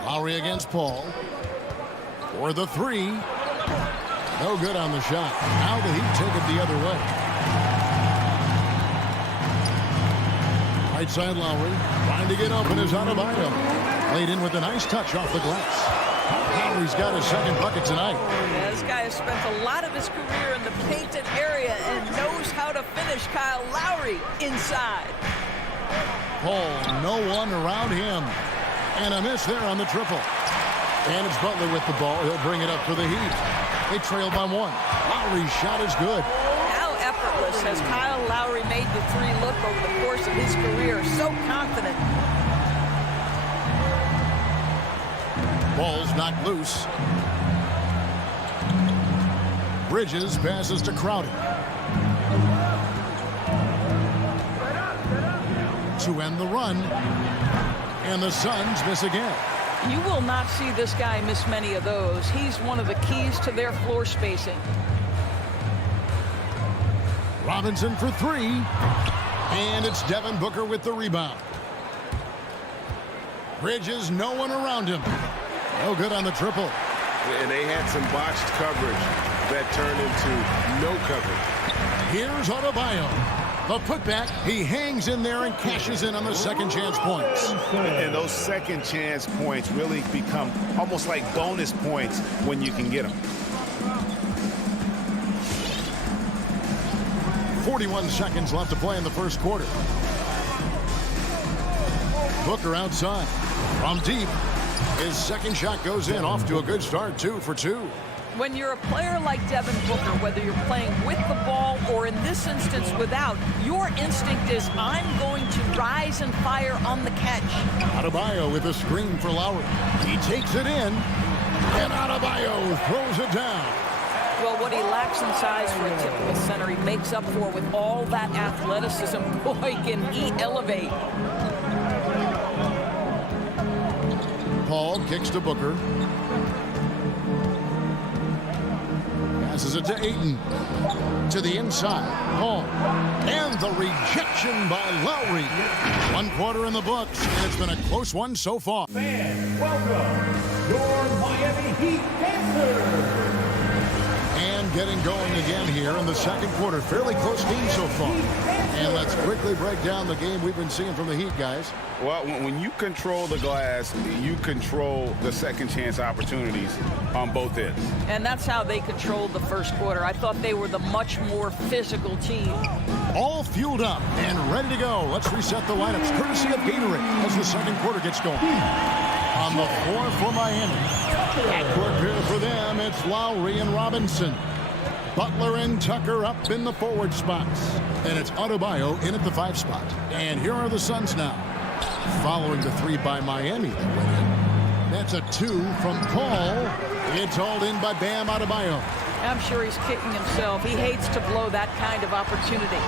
Lowry against Paul. For the 3. No good on the shot. Now the Heat take it the other way. Right side Lowry. Trying to get open is Adebayo. Laid in with a nice touch off the glass. Lowry's got his second bucket tonight. Yeah, this guy has spent a lot of his career in the painted area and knows how to finish. Kyle Lowry inside. Paul, no one around him. And a miss there on the triple. And it's Butler with the ball. He'll bring it up for the Heat. They trail by 1. Lowry's shot is good. How effortless has Kyle Lowry made the 3 look over the course of his career. So confident. Ball's knocked loose. Bridges passes to Crowder. To end the run. And the Suns miss again. You will not see this guy miss many of those. He's one of the keys to their floor spacing. Robinson for 3. And it's Devin Booker with the rebound. Bridges, no one around him. No good on the triple. And they had some botched coverage that turned into no coverage. Here's Adebayo. The putback, he hangs in there and cashes in on the second chance points. And those second chance points really become almost like bonus points when you can get them. 41 seconds left to play in the first quarter. Booker outside. From deep. His second shot goes in. Off to a good start. 2 for 2. When you're a player like Devin Booker, whether you're playing with the ball or in this instance without, your instinct is, I'm going to rise and fire on the catch. Adebayo with a screen for Lowry. He takes it in. And Adebayo throws it down. Well, what he lacks in size for a typical center, he makes up for with all that athleticism. Boy, can he elevate. Paul kicks to Booker. Passes it to Ayton. To the inside. Paul. And the rejection by Lowry. 1 quarter in the books, and it's been a close one so far. Fans, welcome your Miami Heat Panthers. And getting going again here in the second quarter. Fairly close game so far. And let's quickly break down the game we've been seeing from the Heat, guys. Well, when you control the glass, you control the second chance opportunities on both ends. And that's how they controlled the first quarter. I thought they were the much more physical team. All fueled up and ready to go. Let's reset the lineups courtesy of Gatorade as the second quarter gets going. On the floor for Miami. Backcourt pair for them, it's Lowry and Robinson. Butler and Tucker up in the forward spots. And it's Adebayo in at the 5 spot. And here are the Suns now. Following the 3 by Miami that went in. That's a 2 from Paul. It's hauled in by Bam Adebayo. I'm sure he's kicking himself. He hates to blow that kind of opportunity.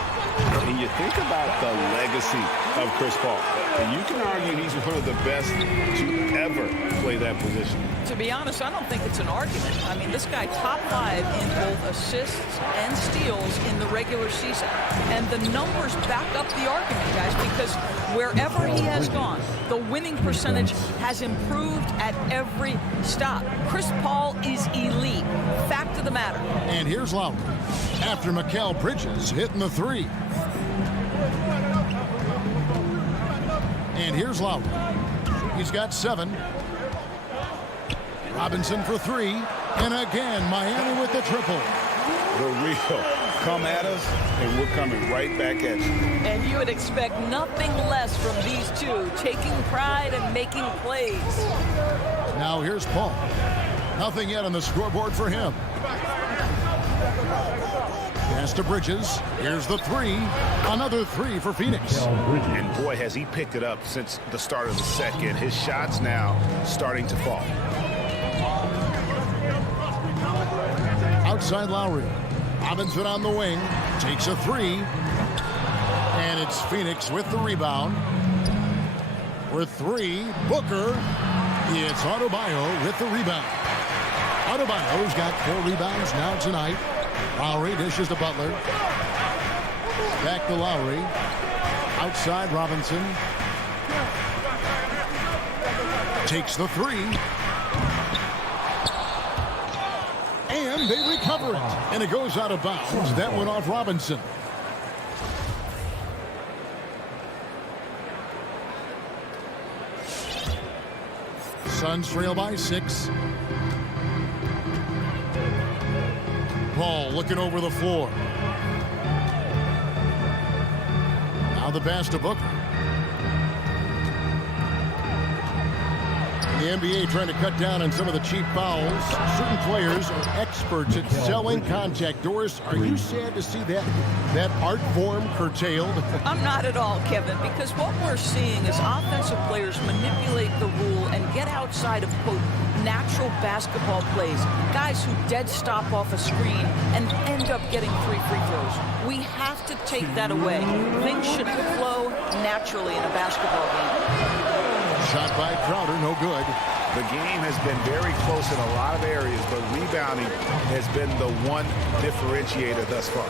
And you think about the legacy of Chris Paul. And you can argue he's one of the best to ever play that position. To be honest, I don't think it's an argument. I mean, this guy top 5 in both assists and steals in the regular season. And the numbers back up the argument, guys, because wherever he has gone, the winning percentage has improved at every stop. Chris Paul is elite. Fact of the matter. And here's Lowry after Mikal Bridges hitting the 3. And here's Lowry. He's got 7. Robinson for 3. And again, Miami with the triple. The real come at us, and we're coming right back at you. And you would expect nothing less from these two, taking pride and making plays. Now here's Paul. Nothing yet on the scoreboard for him. Pass to Bridges. Here's the 3. Another 3 for Phoenix. And boy, has he picked it up since the start of the second. His shots now starting to fall. Outside Lowry. Robinson on the wing. Takes a 3. And it's Phoenix with the rebound. For 3, Booker. It's Adebayo with the rebound. Adebayo's got 4 rebounds now tonight. Lowry dishes to Butler. Back to Lowry. Outside Robinson. Takes the 3. And they recover it. And it goes out of bounds. That went off Robinson. Suns trail by 6. Paul looking over the floor. Now the pass to Booker. The NBA trying to cut down on some of the cheap fouls. Certain players are experts at selling contact. Doris, are you sad to see that art form curtailed? I'm not at all, Kevin, because what we're seeing is offensive players manipulate the rule and get outside of, quote, natural basketball plays. Guys who dead stop off a screen and end up getting 3 free throws. We have to take that away. Things should flow naturally in a basketball game. Shot by Crowder, no good. The game has been very close in a lot of areas, but rebounding has been the one differentiator thus far.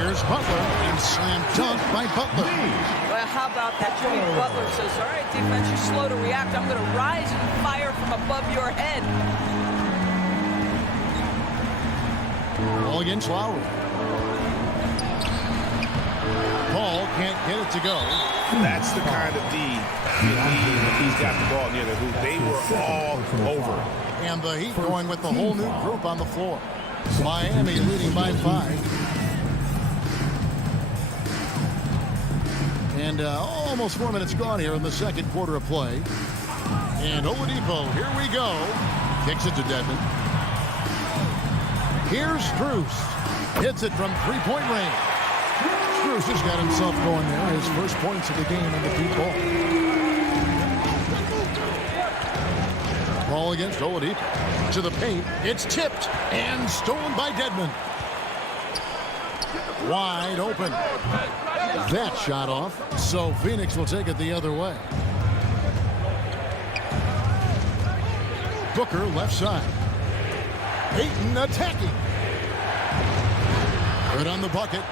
Here's Butler, and slam dunk by Butler. Well, how about that? Jimmy Butler says, all right, defense, you're slow to react. I'm going to rise and fire from above your head. Ball against Lowry. Paul can't get it to go. That's the kind of D you need when he's got the ball near the hoop. They were all over. And the Heat going with the whole new group on the floor. Miami leading by 5. And almost 4 minutes gone here in the second quarter of play. And Oladipo, here we go. Kicks it to Dedmon. Here's Strus. Hits it from three-point range. Strus has got himself going there. His first points of the game on the deep ball. Ball against Oladipo. To the paint. It's tipped and stolen by Dedmon. Wide open. That shot off. So Phoenix will take it the other way. Booker left side. Ayton attacking. Good on the bucket.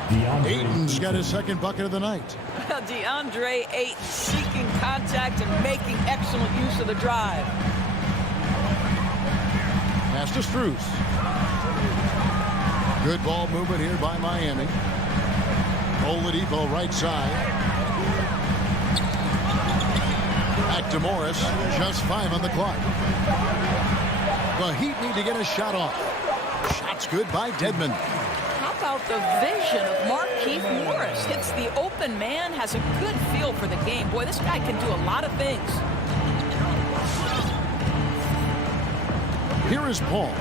Ayton's got his second bucket of the night. DeAndre Ayton seeking contact and making excellent use of the drive. Pass to Strus. Good ball movement here by Miami. Oladipo right side. Back to Morris. Just 5 on the clock. The Heat need to get a shot off. Shot's good by Dedmon. How about the vision of Markieff Morris? Hits the open man, has a good feel for the game. Boy, this guy can do a lot of things. Here is Paul.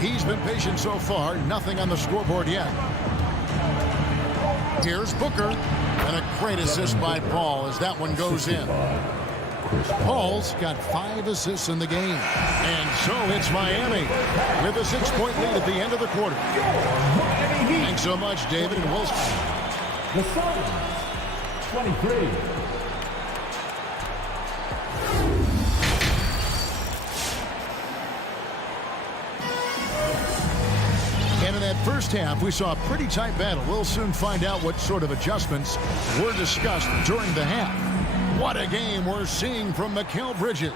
He's been patient so far. Nothing on the scoreboard yet. Here's Booker. And a great assist by Paul as that one goes in. Paul's got 5 assists in the game. And so it's Miami with a 6-point lead at the end of the quarter. Thanks so much, David and Wilson. The Suns, 23. And in that first half, we saw a pretty tight battle. We'll soon find out what sort of adjustments were discussed during the half. What a game we're seeing from Mikal Bridges.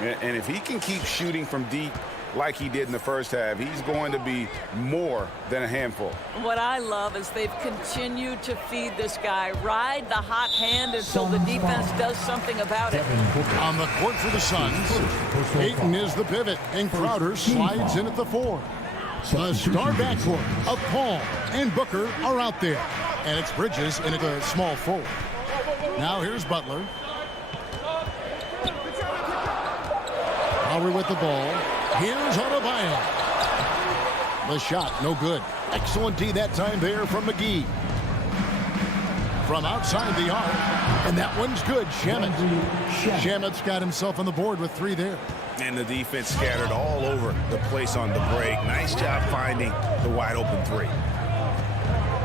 And if he can keep shooting from deep like he did in the first half, he's going to be more than a handful. What I love is they've continued to feed this guy. Ride the hot hand until the defense does something about it. On the court for the Suns, Ayton is the pivot, and Crowder slides in at the 4. The star backcourt of Paul and Booker are out there. And it's Bridges in at the small forward. Now here's Butler. Lowry with the ball. Here's Adebayo. The shot, no good. Excellent D that time there from McGee. From outside the arc. And that one's good. Shamet's got himself on the board with 3 there. And the defense scattered all over the place on the break. Nice job finding the wide open 3.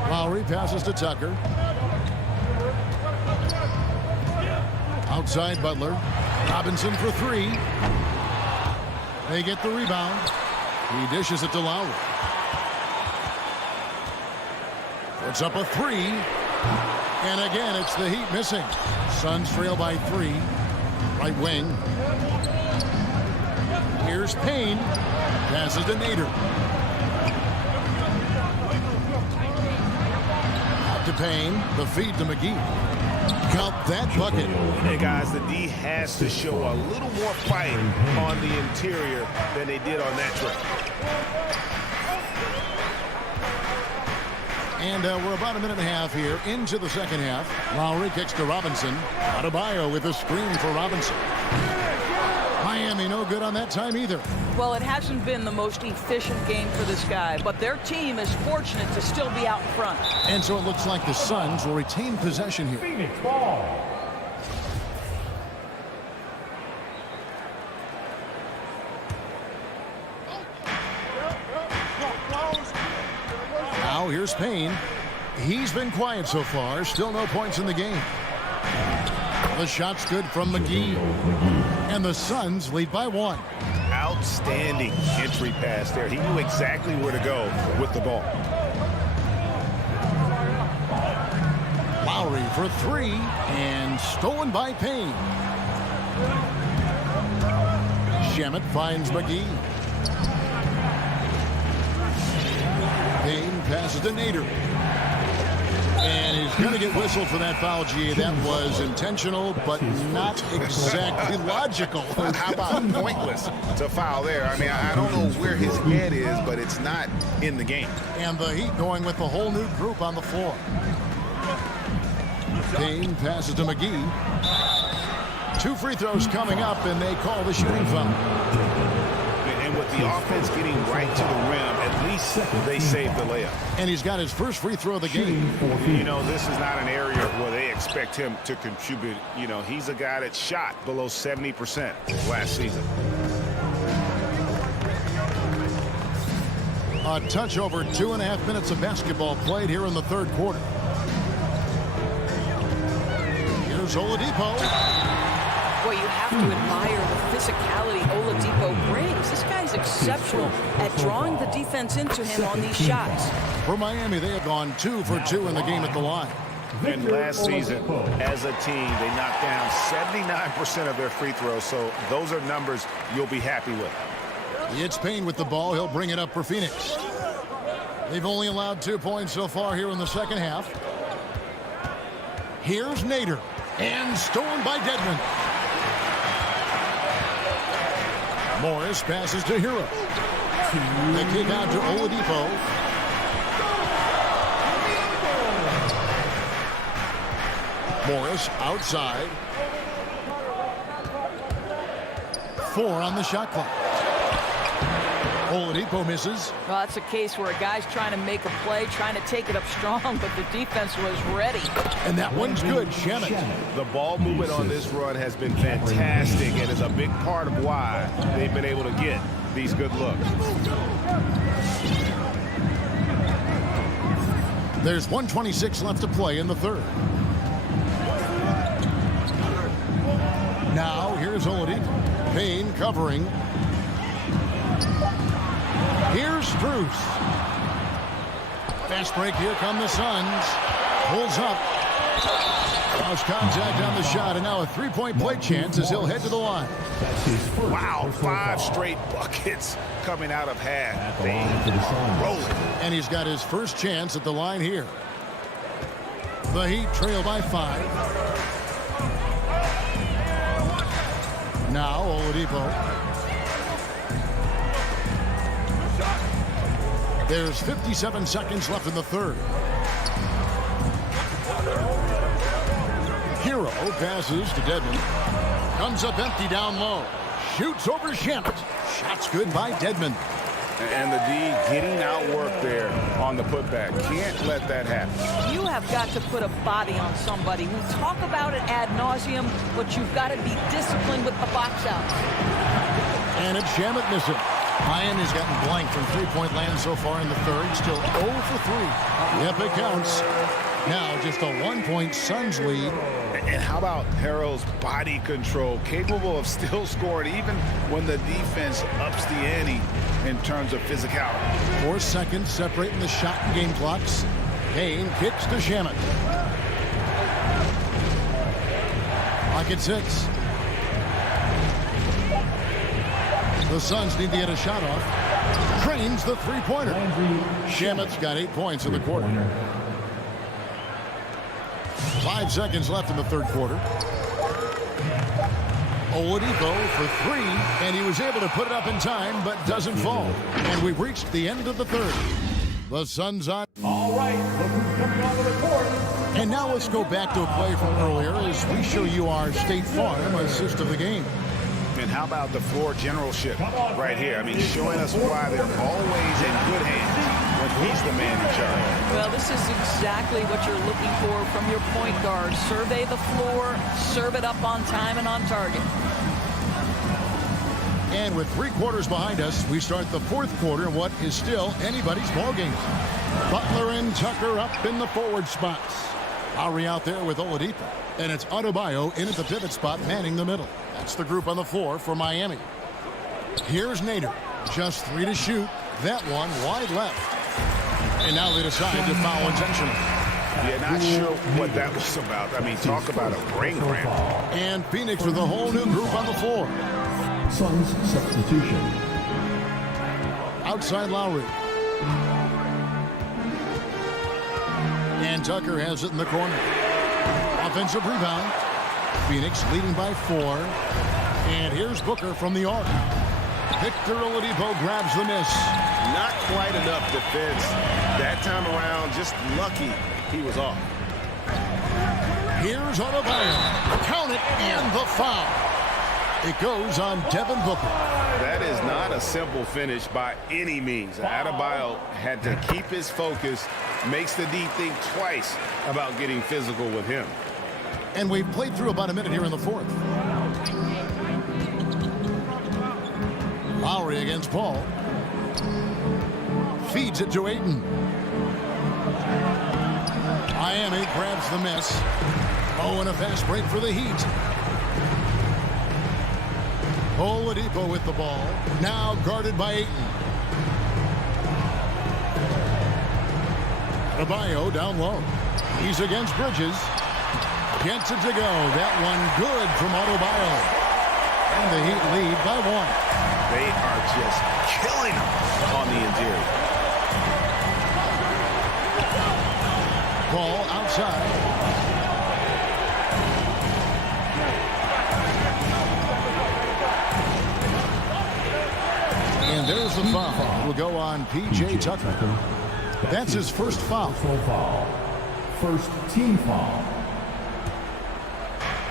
Lowry passes to Tucker. Outside Butler. Robinson for 3. They get the rebound. He dishes it to Lowry. Puts up a 3. And again, it's the Heat missing. Suns trail by 3. Right wing. Here's Payne. Passes to Nader. Out to Payne. The feed to McGee. Count that bucket. Hey, guys, the D has to show a little more fight on the interior than they did on that trip. And we're about a minute and a half here into the second half. Lowry kicks to Robinson. Adebayo with a screen for Robinson. Miami no good on that time either. Well, it hasn't been the most efficient game for this guy, but their team is fortunate to still be out in front. And so it looks like the Suns will retain possession here. Phoenix ball. Now here's Payne. He's been quiet so far. Still no points in the game. The shot's good from McGee. And the Suns lead by 1. Outstanding entry pass there. He knew exactly where to go with the ball. Lowry for 3 and stolen by Payne. Shamet finds McGee. Payne passes to Nader. And he's going to get whistled for that foul, G. That was intentional, but not exactly logical. How about pointless to foul there? I mean, I don't know where his head is, but it's not in the game. And the Heat going with the whole new group on the floor. Payne passes to McGee. 2 free throws coming up, and they call the shooting foul. And with the offense getting right to the rim, at least they saved the layup. And he's got his first free throw of the game. You know, this is not an area where they expect him to contribute. You know, he's a guy that shot below 70% last season. A touch over 2.5 minutes of basketball played here in the third quarter. Here's Oladipo. Boy, you have to admire the physicality Oladipo brings. This guy's exceptional at drawing the defense into him on these shots. For Miami, they have gone 2 for 2 in the game at the line. And last season, as a team, they knocked down 79% of their free throws, so those are numbers you'll be happy with. It's Payne with the ball. He'll bring it up for Phoenix. They've only allowed 2 points so far here in the second half. Here's Nader. And stolen by Dedmon. Morris passes to Hero. The kick out to Oladipo. Morris outside. 4 on the shot clock. Oladipo misses. Well, that's a case where a guy's trying to make a play, trying to take it up strong, but the defense was ready. And that one's good. Shamet. The ball movement on this run has been fantastic and is a big part of why they've been able to get these good looks. There's 1:26 left to play in the third. Now, here's Oladipo. Payne covering. Here's Strus. Fast break. Here come the Suns. Pulls up. Lost contact on the shot, and now a 3-point play chance as he'll head to the line. Wow, 5 straight buckets coming out of half. They are rolling. And he's got his first chance at the line here. The Heat trail by 5. Now Oladipo. There's 57 seconds left in the third. Hero passes to Dedmon. Comes up empty down low. Shoots over Shamet. Shot's good by Dedmon. And the D getting outworked there on the putback. Can't let that happen. You have got to put a body on somebody. We talk about it ad nauseum, but you've got to be disciplined with the box outs. And it's Shamet missing. Miami's gotten blank from 3-point land so far in the third. Still 0 for 3. Yep, it counts. Now just a 1-point Suns lead. And how about Harrell's body control? Capable of still scoring even when the defense ups the ante in terms of physicality. 4 seconds separating the shot and game clocks. Payne kicks to Shamet. Clock at 6. The Suns need to get a shot off. Trains the 3-pointer. Shamet's got 8 points in the quarter. 5 seconds left in the third quarter. Oladipo for 3, and he was able to put it up in time, but doesn't fall. And we've reached the end of the third. The Suns on. All right, look who's coming onto the court. And now let's go back to a play from earlier as we show you our State Farm assist of the game. And how about the floor generalship right here? I mean, showing us why they're always in good hands when he's the man in charge. Well, this is exactly what you're looking for from your point guard. Survey the floor, serve it up on time and on target. And with 3 quarters behind us, we start the fourth quarter in what is still anybody's ballgame. Butler and Tucker up in the forward spots. Lowry out there with Oladipo. And it's Adebayo in at the pivot spot, manning the middle. That's the group on the floor for Miami. Here's Nader. Just 3 to shoot. That one wide left. And now they decide to foul intentionally. Yeah, not sure what that was about. I mean, talk about a brain cramp. And Phoenix with a whole new group on the floor. Suns substitution. Outside Lowry. And Tucker has it in the corner. Offensive rebound. Phoenix leading by 4. And here's Booker from the arc. Victor Oladipo grabs the miss. Not quite enough defense. That time around, just lucky he was off. Here's Adebayo. Count it, and the foul. It goes on Devin Booker. That is not a simple finish by any means. Adebayo had to keep his focus, makes the D think twice about getting physical with him. And we've played through about a minute here in the fourth. Lowry against Paul. Feeds it to Ayton. Miami grabs the miss. Oh, and a fast break for the Heat. Oladipo with the ball. Now guarded by Ayton. Adebayo down low. He's against Bridges. Gets it to go. That one good from Adebayo. And the Heat lead by 1. They are just killing them on the interior. Ball outside. And there's the foul. Will go on P.J. Tucker. That's his first foul. First team foul.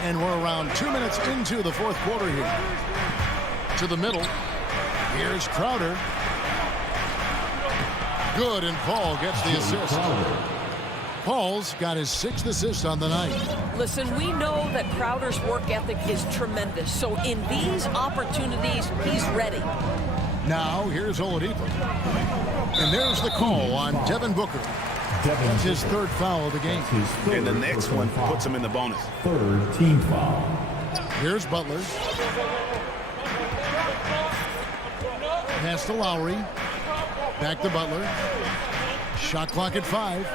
And we're around 2 minutes into the fourth quarter here. To the middle. Here's Crowder. Good, and Paul gets the assist. Paul's got his 6th assist on the night. Listen, we know that Crowder's work ethic is tremendous. So in these opportunities, he's ready. Now, here's Oladipo. And there's the call on Devin Booker. That's his 3rd foul of the game. And the next one puts him in the bonus. 3rd team foul. Here's Butler. Pass to Lowry. Back to Butler. Shot clock at 5.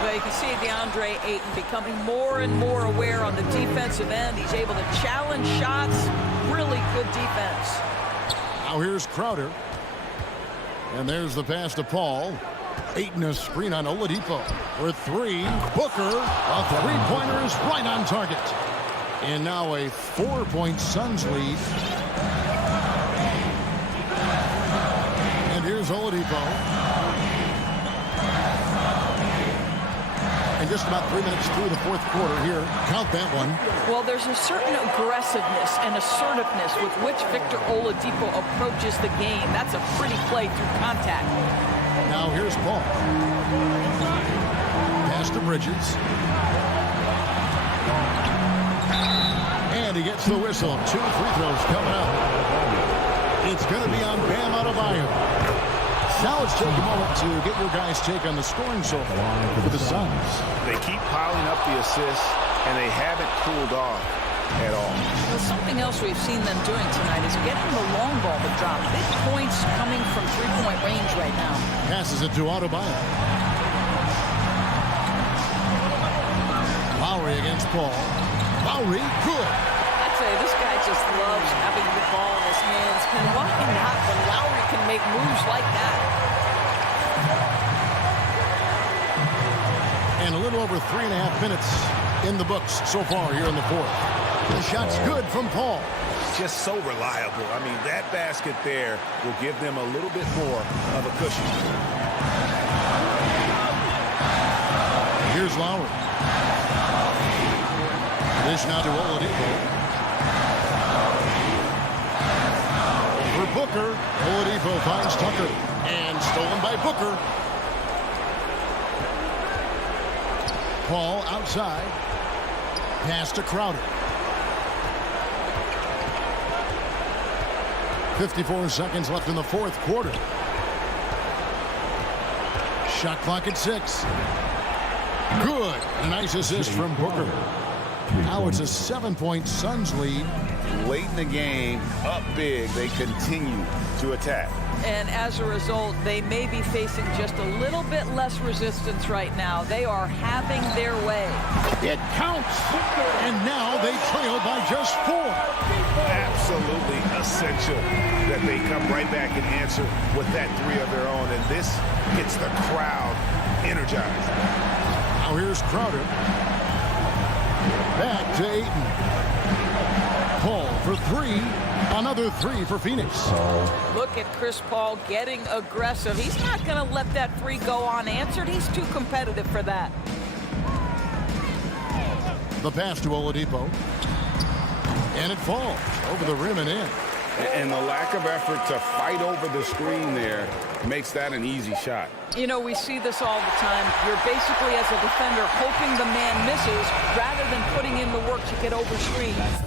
Well, you can see DeAndre Ayton becoming more and more aware on the defensive end. He's able to challenge shots. Really good defense. Now here's Crowder. And there's the pass to Paul. Ayton a screen on Oladipo. For 3. Booker. A 3-pointer is right on target. And now a 4-point Suns lead. And here's Oladipo. And just about 3 minutes through the fourth quarter here. Count that one. Well, there's a certain aggressiveness and assertiveness with which Victor Oladipo approaches the game. That's a pretty play through contact. Now here's Paul. Pass to Bridges. And he gets the whistle. 2 free throws coming up. It's going to be on Bam Adebayo. Now let's take a moment to get your guys' take on the scoring so far for the Suns. They keep piling up the assists, and they haven't cooled off at all. Well, something else we've seen them doing tonight is getting the long ball to drop. Big points coming from three-point range right now. Passes it to Adebayo. Lowry against Paul. Lowry, good. I'd say this guy just loves having the ball in his hands. And why not when Lowry can make moves like that? And a little over 3.5 minutes in the books so far here in the fourth. The shot's good from Paul. Just so reliable. I mean, that basket there will give them a little bit more of a cushion. Here's Lowry. Dish now to Oladipo. For Booker. Oladipo finds Tucker. And stolen by Booker. Paul outside. Pass to Crowder. 54 seconds left in the fourth quarter. Shot clock at 6. Good. A nice assist from Booker. Now it's a 7-point Suns lead. Late in the game, up big, they continue to attack. And as a result, they may be facing just a little bit less resistance right now. They are having their way. It counts. And now they trail by just 4. Absolutely essential that they come right back and answer with that 3 of their own. And this gets the crowd energized. Now here's Crowder. Back to Ayton. Paul for three. Another three for Phoenix. Look at Chris Paul getting aggressive. He's not going to let that three go unanswered. He's too competitive for that. The pass to Oladipo. And it falls over the rim and in. And the lack of effort to fight over the screen there makes that an easy shot. You know, we see this all the time. You're basically, as a defender, hoping the man misses rather than putting in the work to get over screens.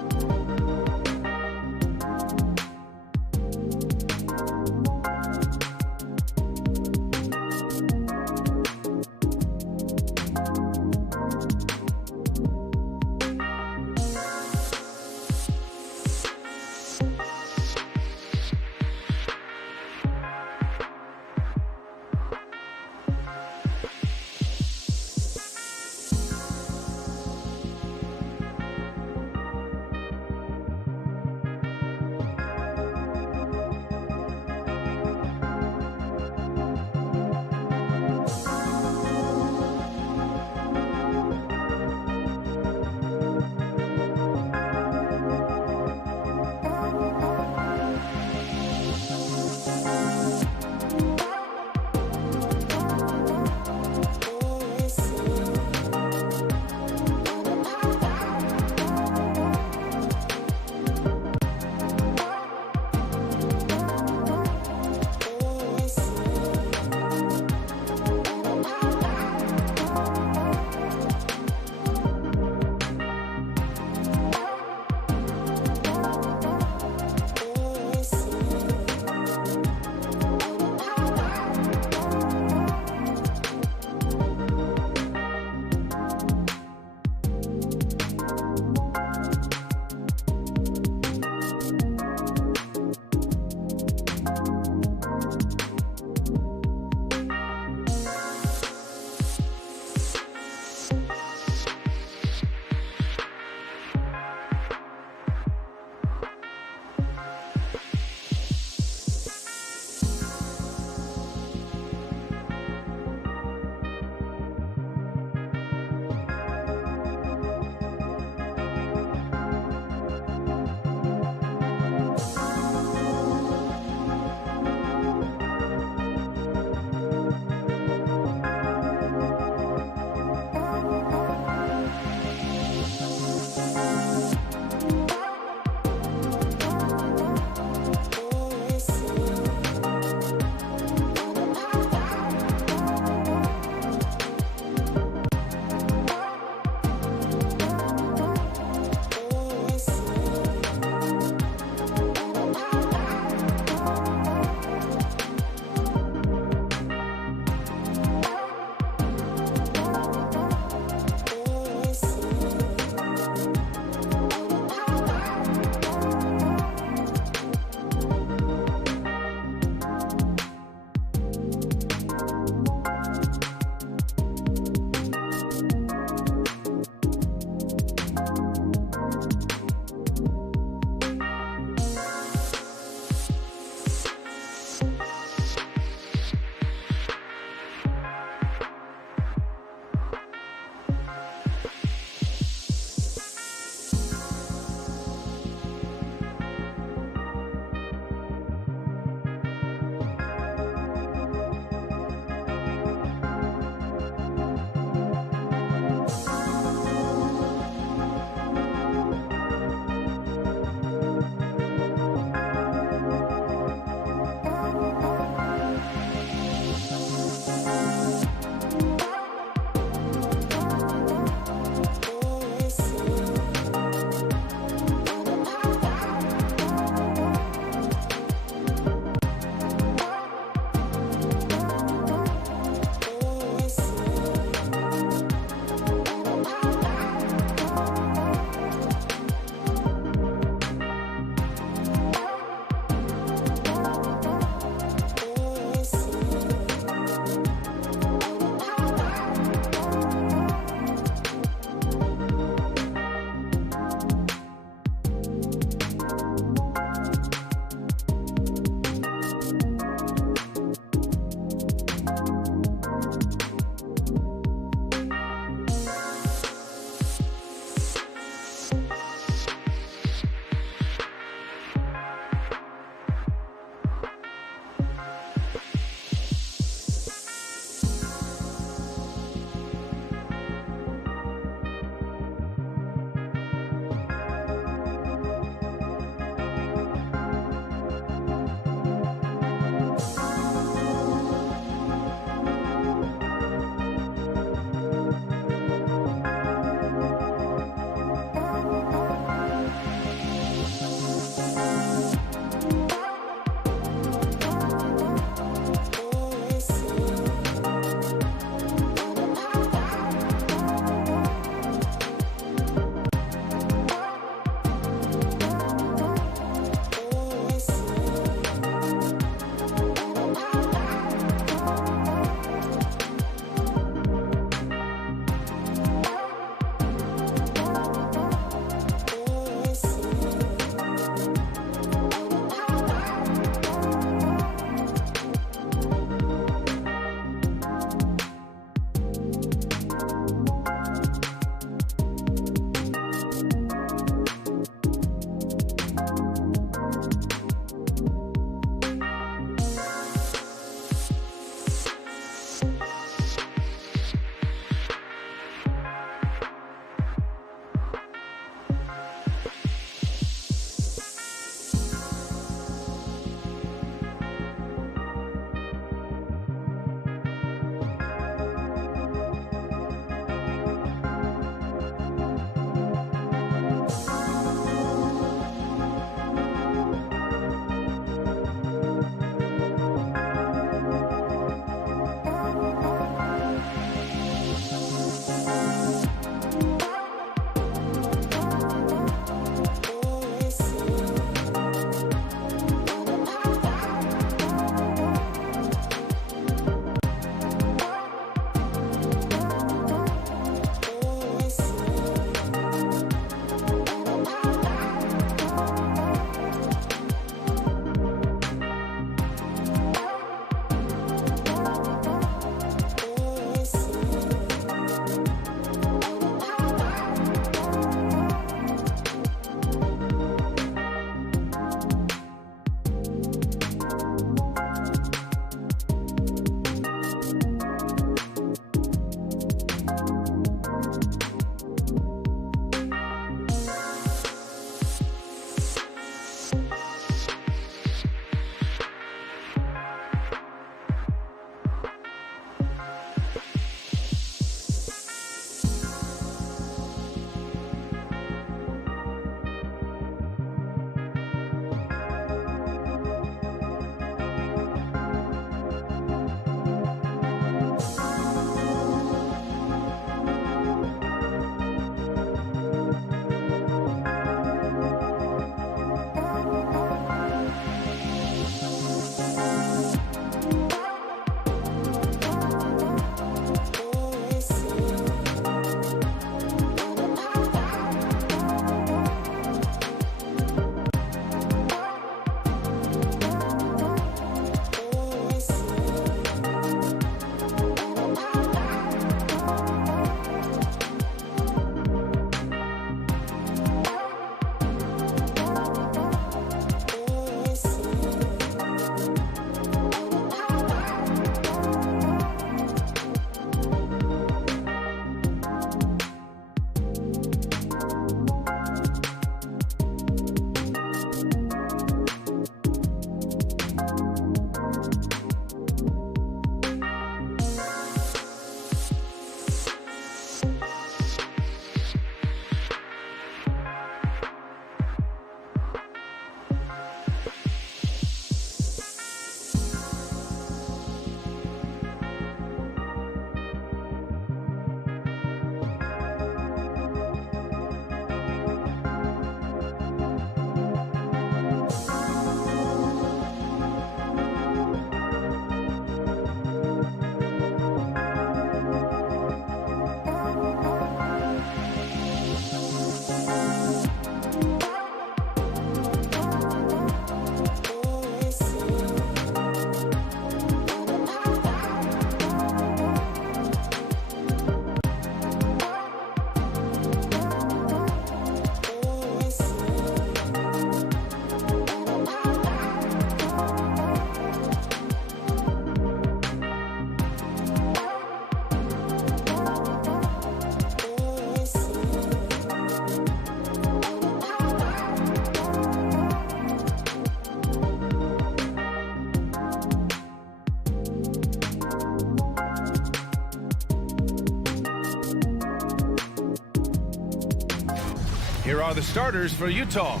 Here are the starters for Utah.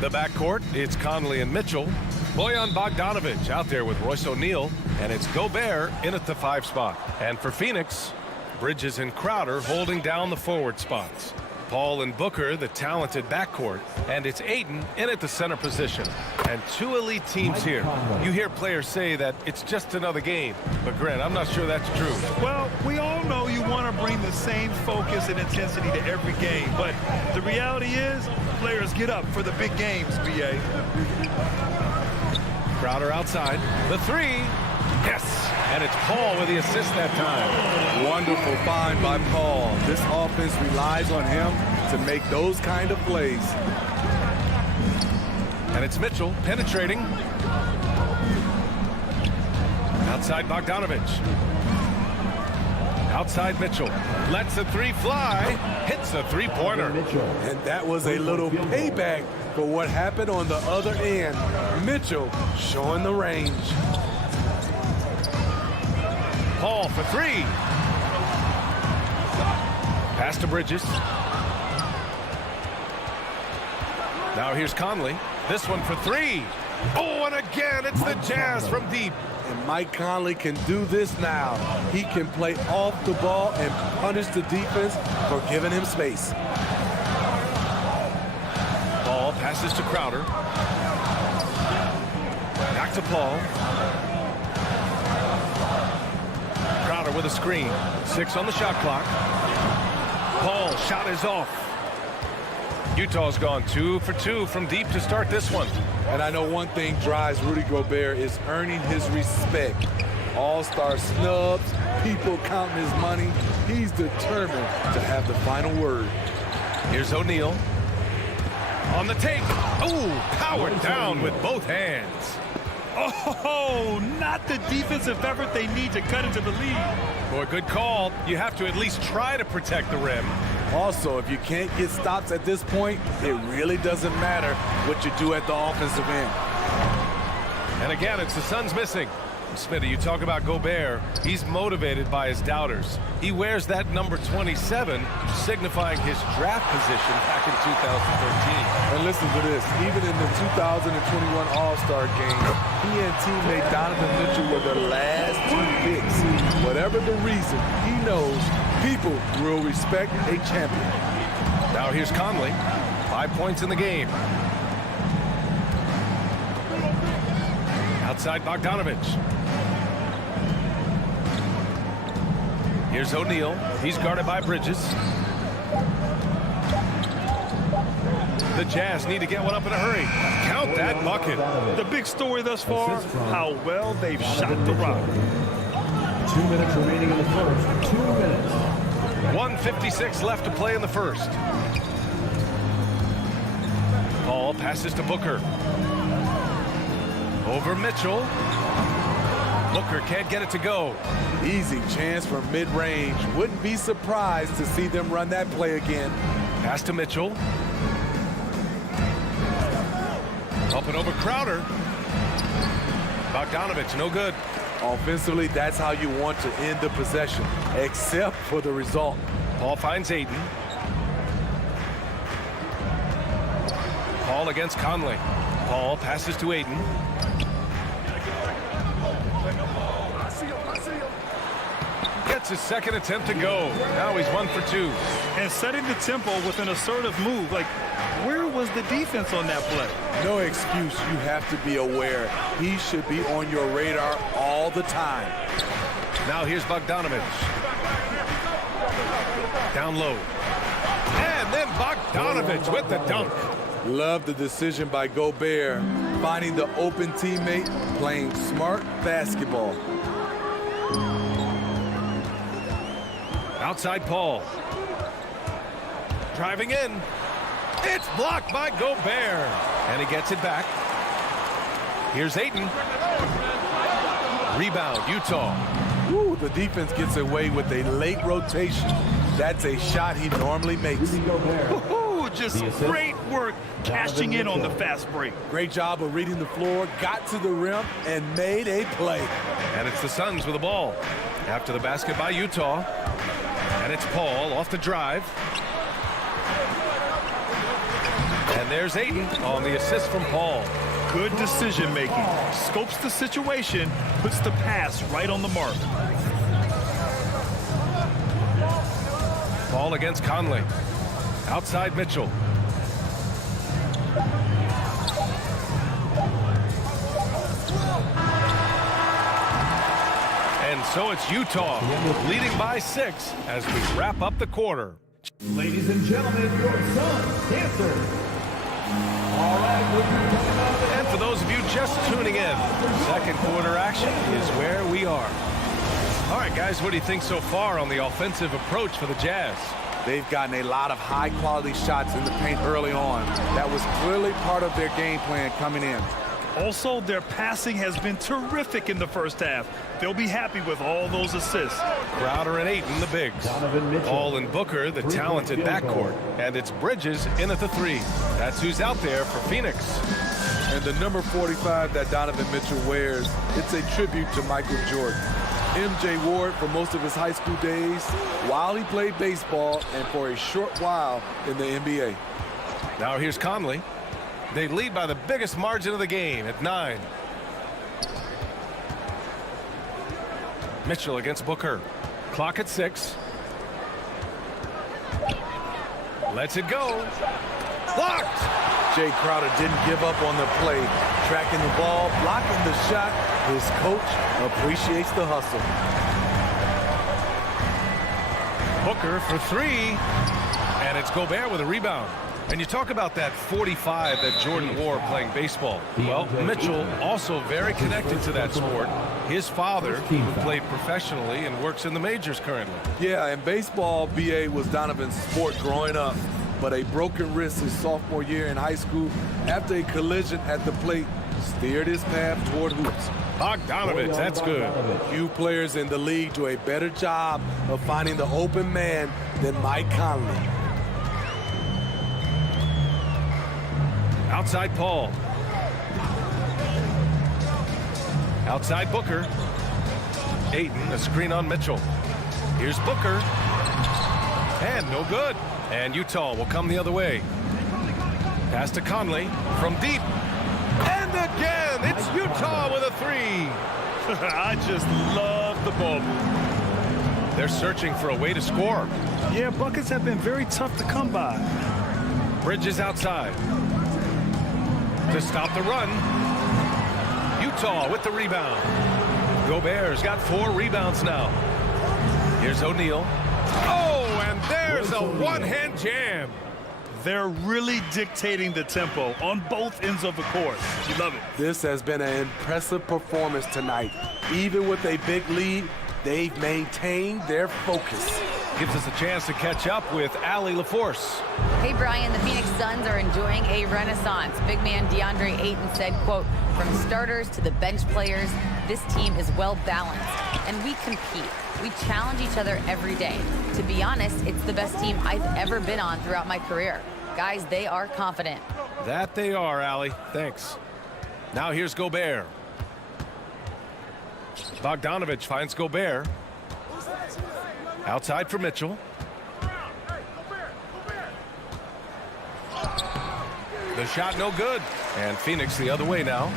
The backcourt, it's Conley and Mitchell. Bojan Bogdanovic out there with Royce O'Neal. And it's Gobert in at the 5 spot. And for Phoenix, Bridges and Crowder holding down the forward spots. Paul and Booker, the talented backcourt. And it's Ayton in at the center position. And 2 elite teams here. You hear players say that it's just another game. But Grant, I'm not sure that's true. Well, we all know you want to bring the same focus and intensity to every game. But the reality is, players get up for the big games, B.A. Crowder outside. The 3. Yes. And it's Paul with the assist that time. Wonderful find by Paul. This offense relies on him to make those kind of plays. And it's Mitchell penetrating. Outside Bogdanovic. Outside Mitchell. Lets a 3 fly. Hits a 3-pointer. And that was a little payback for what happened on the other end. Mitchell showing the range. Paul for 3. Pass to Bridges. Now here's Conley. This one for 3. Oh, and again, it's the Jazz from deep. And Mike Conley can do this now. He can play off the ball and punish the defense for giving him space. Paul passes to Crowder. Back to Paul. Crowder with a screen. 6 on the shot clock. Paul, shot is off. Utah's gone 2 for 2 from deep to start this one. And I know one thing drives Rudy Gobert is earning his respect. All-star snubs, people counting his money. He's determined to have the final word. Here's O'Neal. On the take. Oh, powered down with both hands. Oh, not the defensive effort they need to cut into the lead. Boy, good call. You have to at least try to protect the rim. Also, if you can't get stops at this point, it really doesn't matter what you do at the offensive end. And again, it's the Suns missing. Smitty, you talk about Gobert. He's motivated by his doubters. He wears that number 27, signifying his draft position back in 2013. And listen to this. Even in the 2021 All-Star game, he and teammate Donovan Mitchell were the last 2 picks. Whatever the reason, he knows people will respect a champion. Now here's Conley. 5 points in the game. Outside Bogdanovic. Here's O'Neal. He's guarded by Bridges. The Jazz need to get one up in a hurry. Count that bucket. The big story thus far, how well they've shot the rock. 2 minutes remaining in the first. 2 minutes. 1:56 left to play in the first. Paul passes to Booker. Over Mitchell. Booker can't get it to go. Easy chance from mid-range. Wouldn't be surprised to see them run that play again. Pass to Mitchell. Up and over Crowder. Bogdanovic, no good. Offensively, that's how you want to end the possession, except for the result. Paul finds Ayton. Paul against Conley. Paul passes to Ayton. Gets his second attempt to go. Now he's 1 for 2. And setting the tempo with an assertive move. Like, where was the defense on that play? No excuse. You have to be aware. He should be on your radar all the time. Now here's Bogdanovic. Down low. And then Bogdanovic with the dunk. Love the decision by Gobert. Finding the open teammate, playing smart basketball. Outside Paul. Driving in. It's blocked by Gobert. And he gets it back. Here's Ayton. Rebound, Utah. Ooh, the defense gets away with a late rotation. That's a shot he normally makes. Ooh, just great work cashing in on the fast break. Great job of reading the floor, got to the rim, and made a play. And it's the Suns with the ball. After the basket by Utah. And it's Paul off the drive. And there's Ayton on the assist from Paul. Good decision making. Scopes the situation, puts the pass right on the mark. Ball against Conley. Outside Mitchell. And so it's Utah leading by 6 as we wrap up the quarter. Ladies and gentlemen, your Suns dancer. All right, and for those of you just tuning in, second quarter action is where we are. All right, guys, what do you think so far on the offensive approach for the Jazz? They've gotten a lot of high-quality shots in the paint early on. That was clearly part of their game plan coming in. Also, their passing has been terrific in the first half. They'll be happy with all those assists. Crowder and Ayton, the bigs. Paul and Booker, the talented backcourt. And it's Bridges in at the 3. That's who's out there for Phoenix. And the number 45 that Donovan Mitchell wears, it's a tribute to Michael Jordan. MJ wore it for most of his high school days while he played baseball and for a short while in the NBA. Now here's Conley. They lead by the biggest margin of the game at 9. Mitchell against Booker. Clock at 6. Lets it go. Blocked! Jay Crowder didn't give up on the play. Tracking the ball, blocking the shot. His coach appreciates the hustle. Booker for 3. And it's Gobert with a rebound. And you talk about that 45 that Jordan wore playing baseball. Well, Mitchell also very connected to that sport. His father, who played professionally and works in the majors currently. Yeah, and baseball, BA, was Donovan's sport growing up. But a broken wrist his sophomore year in high school after a collision at the plate steered his path toward hoops. Bogdanovich, that's good. Few players in the league do a better job of finding the open man than Mike Conley. Outside Paul. Outside Booker. Ayton, a screen on Mitchell. Here's Booker. And no good. And Utah will come the other way. Pass to Conley from deep. And again, it's Utah with a 3. I just love the ball. They're searching for a way to score. Yeah, buckets have been very tough to come by. Bridges outside. To stop the run. Utah with the rebound. Gobert's got 4 rebounds now. Here's O'Neal. Oh, and there's a one-hand jam. They're really dictating the tempo on both ends of the court. You love it. This has been an impressive performance tonight. Even with a big lead, they've maintained their focus. Gives us a chance to catch up with Allie LaForce. Hey, Brian, the Phoenix Suns are enjoying a renaissance. Big man DeAndre Ayton said, quote, from starters to the bench players, this team is well balanced, and we compete. We challenge each other every day. To be honest, it's the best team I've ever been on throughout my career. Guys, they are confident. That they are, Allie. Thanks. Now here's Gobert. Bogdanovich finds Gobert. Outside for Mitchell. The shot no good. And Phoenix the other way now.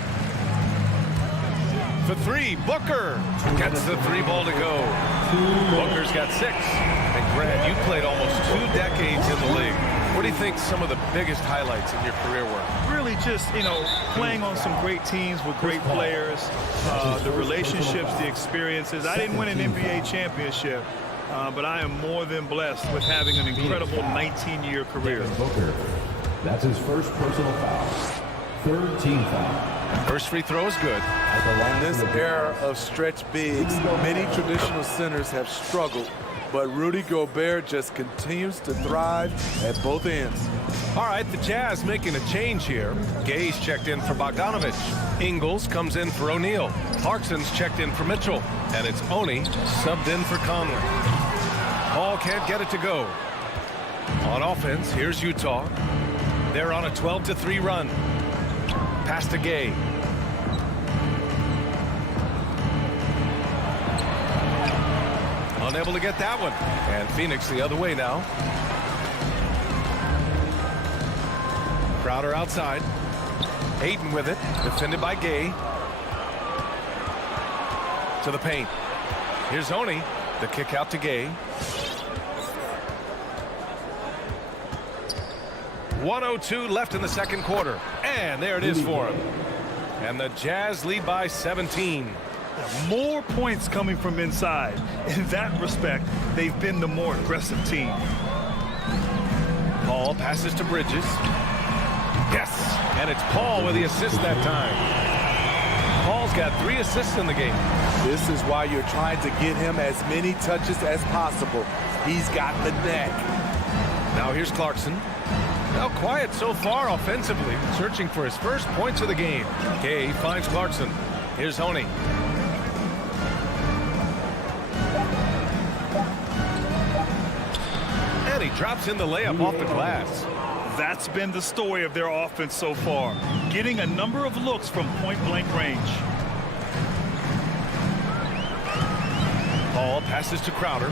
For 3, Booker gets the 3 ball to go. Booker's got 6. And Grant, you played almost 2 decades in the league. What do you think some of the biggest highlights in your career were? Really just, playing on some great teams with great players, the relationships, the experiences. I didn't win an NBA championship, but I am more than blessed with having an incredible 19-year career. Booker. That's his first personal foul. 3rd team foul. First free throw is good. In this era of stretch bigs, many traditional centers have struggled, but Rudy Gobert just continues to thrive at both ends. All right, the Jazz making a change here. Gay's checked in for Bogdanovich. Ingles comes in for O'Neal. Clarkson's checked in for Mitchell. And it's Oni subbed in for Conley. Ball can't get it to go. On offense, here's Utah. They're on a 12-3 run. Pass to Gay. Unable to get that one. And Phoenix the other way now. Crowder outside. Ayton with it. Defended by Gay. To the paint. Here's Oni. The kick out to Gay. 1:02 left in the second quarter. And there it is for him. And the Jazz lead by 17. More points coming from inside. In that respect, they've been the more aggressive team. Paul passes to Bridges. Yes. And it's Paul with the assist that time. Paul's got 3 assists in the game. This is why you're trying to get him as many touches as possible. He's got the knack. Now here's Clarkson. Now quiet so far offensively, searching for his first points of the game. Gay finds Clarkson. Here's Oni. And he drops in the layup off the glass. That's been the story of their offense so far, getting a number of looks from point-blank range. Paul passes to Crowder.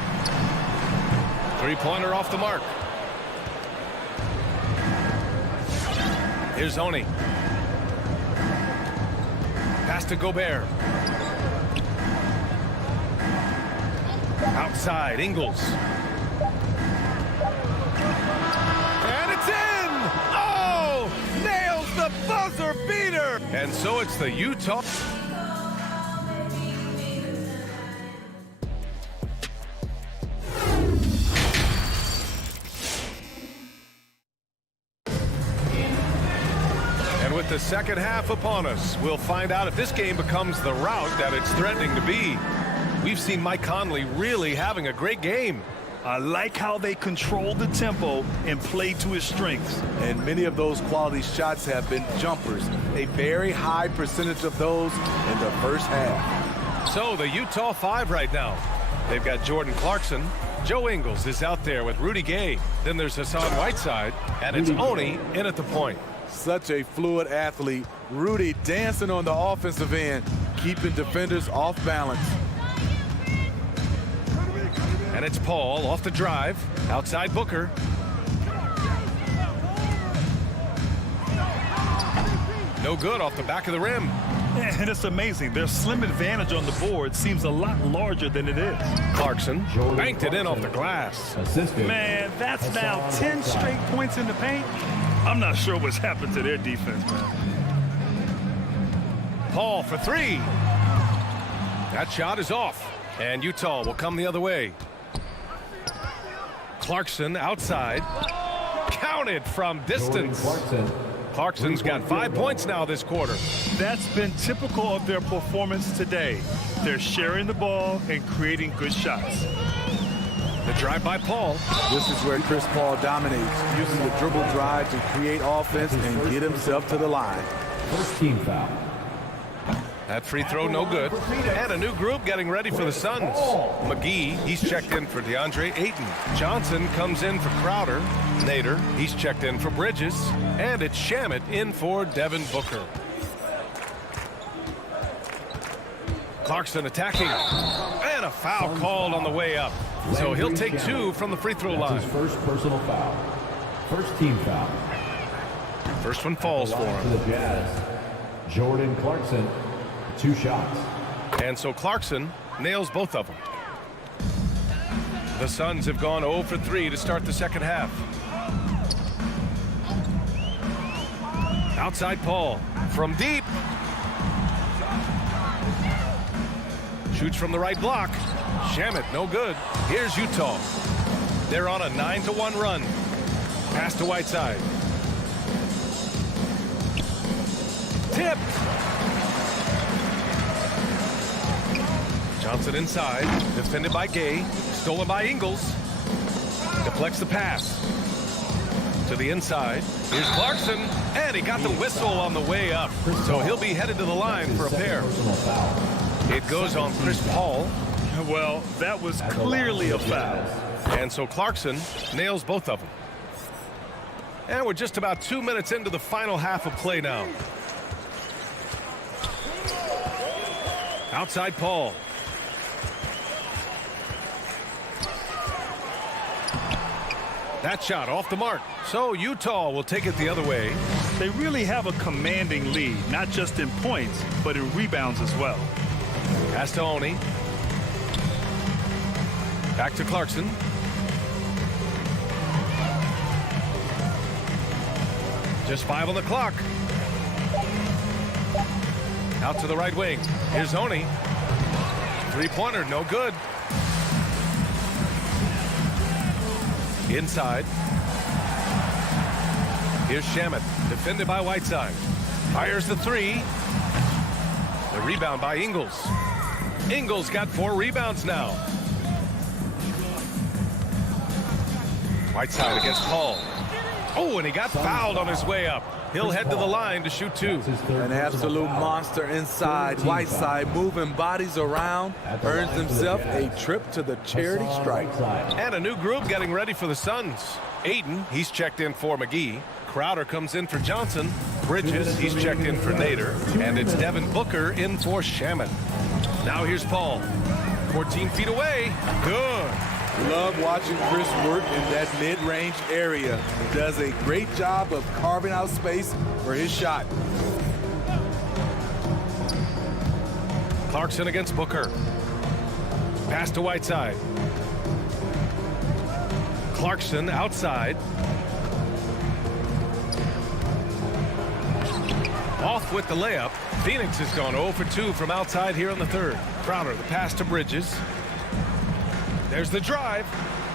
Three-pointer off the mark. Here's Oni. Pass to Gobert. Outside, Ingles. And it's in! Oh! Nails the buzzer beater! And so it's the Utah. With the second half upon us, we'll find out if this game becomes the rout that it's threatening to be. We've seen Mike Conley really having a great game. I like how they control the tempo and play to his strengths. And many of those quality shots have been jumpers. A very high percentage of those in the first half. So the Utah 5 right now. They've got Jordan Clarkson. Joe Ingles is out there with Rudy Gay. Then there's Hassan Whiteside. And it's Oni in at the point. Such a fluid athlete. Rudy dancing on the offensive end, keeping defenders off balance. And it's Paul off the drive. Outside Booker. No good off the back of the rim. And it's amazing. Their slim advantage on the board seems a lot larger than it is. Clarkson banked it in off the glass. Man, that's now 10 straight points in the paint. I'm not sure what's happened to their defense, man. Paul for 3. That shot is off. And Utah will come the other way. Clarkson outside. Counted from distance. Clarkson's got 5 points now this quarter. That's been typical of their performance today. They're sharing the ball and creating good shots. The drive by Paul. This is where Chris Paul dominates, using the dribble drive to create offense and get himself to the line. First team foul. That free throw no good. And a new group getting ready for the Suns. McGee, he's checked in for DeAndre Ayton. Johnson comes in for Crowder. Nader, he's checked in for Bridges. And it's Shamet in for Devin Booker. Clarkson attacking. And a foul called on the way up. So he'll take 2 from the free throw line. That's his first personal foul. First team foul. First one falls for him. To the Jazz, Jordan Clarkson, 2 shots. And so Clarkson nails both of them. The Suns have gone 0 for 3 to start the second half. Outside Paul from deep. Shoots from the right block. Shamet, no good. Here's Utah. They're on a 9-1 run. Pass to Whiteside. Tip. Johnson inside. Defended by Gay. Stolen by Ingles. Deflects the pass. To the inside. Here's Clarkson. And he got the whistle on the way up. So he'll be headed to the line for a pair. It goes on Chris Paul. Well, that was clearly a foul. And so Clarkson nails both of them. And we're just about 2 minutes into the final half of play now. Outside Paul. That shot off the mark. So Utah will take it the other way. They really have a commanding lead, not just in points, but in rebounds as well. Pass to Oni. Back to Clarkson. Just 5 on the clock. Out to the right wing. Here's Oni. Three-pointer, no good. Inside. Here's Shamet, defended by Whiteside. Fires the three. The rebound by Ingles. Ingles got 4 rebounds now. Whiteside against Paul. Oh, and he got fouled on his way up. He'll head to the line to shoot 2. An absolute monster inside. Whiteside moving bodies around, earns himself a trip to the charity stripe. And a new group getting ready for the Suns. Aiden, he's checked in for McGee. Crowder comes in for Johnson. Bridges, he's checked in for Nader. And it's Devin Booker in for Shaman. Now here's Paul. 14 feet away. Good. Love watching Chris work in that mid-range area. Does a great job of carving out space for his shot. Clarkson against Booker. Pass to Whiteside. Clarkson outside. Off with the layup. Phoenix has gone 0 for 2 from outside here in the third. Crowder, the pass to Bridges. There's the drive.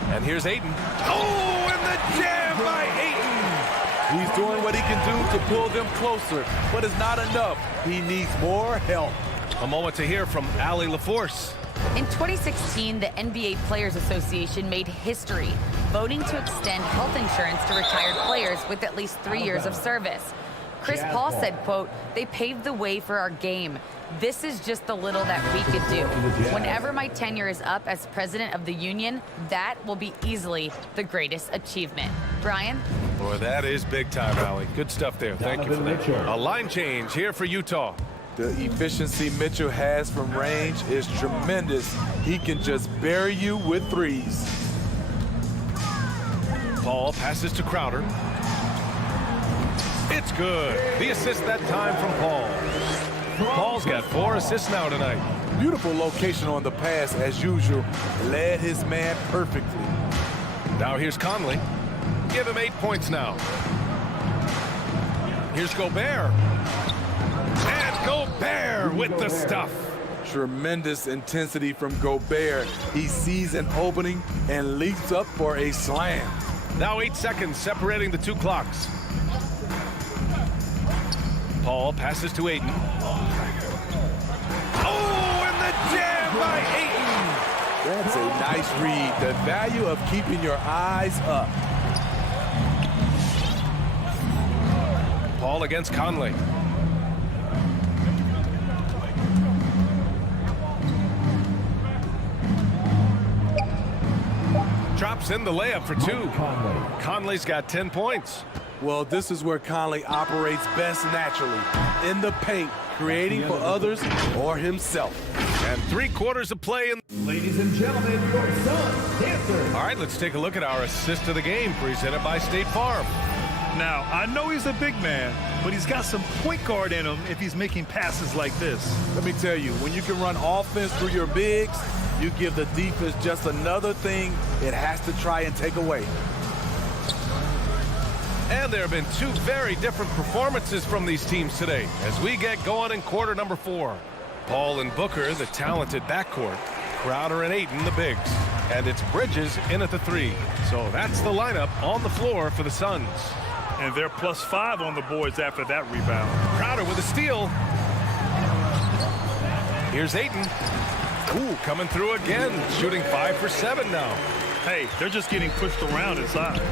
And here's Ayton. Oh, and the jam by Ayton. He's doing what he can do to pull them closer, but it's not enough. He needs more help. A moment to hear from Allie LaForce. In 2016, the NBA Players Association made history, voting to extend health insurance to retired players with at least 3 years of service. Chris Paul said, quote, "They paved the way for our game. This is just the little that we could do. Whenever my tenure is up as president of the union, that will be easily the greatest achievement." Brian? Boy, that is big time, Allie. Good stuff there. Thank you for that. A line change here for Utah. The efficiency Mitchell has from range is tremendous. He can just bury you with threes. Paul passes to Crowder. It's good. The assist that time from Paul. Paul's got 4 assists now tonight. Beautiful location on the pass as usual. Led his man perfectly. Now here's Conley. Give him 8 points now. Here's Gobert. And Gobert with the stuff. Tremendous intensity from Gobert. He sees an opening and leaps up for a slam. Now 8 seconds separating the 2 clocks. Paul passes to Ayton. Oh, and the jam by Ayton. That's a nice read. The value of keeping your eyes up. Paul against Conley. Drops in the layup for 2. Conley's got 10 points. Well, this is where Conley operates best naturally. In the paint, creating for others or himself. And 3/4 of play. Ladies and gentlemen, your Suns dancers. All right, let's take a look at our assist of the game presented by State Farm. Now, I know he's a big man, but he's got some point guard in him if he's making passes like this. Let me tell you, when you can run offense through your bigs, you give the defense just another thing it has to try and take away. And there have been 2 very different performances from these teams today as we get going in quarter number 4. Paul and Booker, the talented backcourt. Crowder and Ayton, the bigs. And it's Bridges in at the 3. So that's the lineup on the floor for the Suns. And they're +5 on the boards after that rebound. Crowder with a steal. Here's Ayton. Ooh, coming through again, shooting 5 for 7 now. Hey, they're just getting pushed around inside.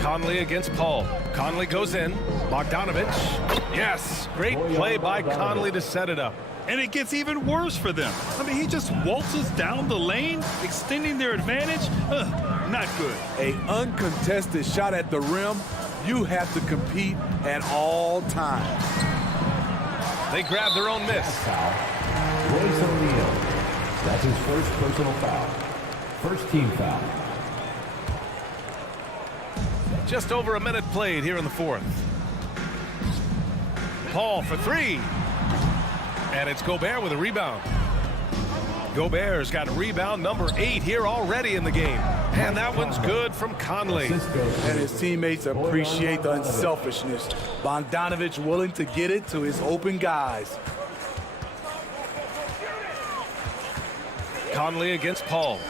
Conley against Paul. Conley goes in. Bogdanovich. Yes, great play by Conley to set it up. And it gets even worse for them. I mean, he just waltzes down the lane, extending their advantage. Not good. A uncontested shot at the rim, you have to compete at all times. They grab their own miss. Foul. Royce O'Neal. That's his first personal foul. First team foul. Just over a minute played here in the fourth. Paul for three. And it's Gobert with a rebound. Gobert's got rebound number 8 here already in the game. And that one's good from Conley. And his teammates appreciate the unselfishness. Bogdanovich willing to get it to his open guys. Conley against Paul.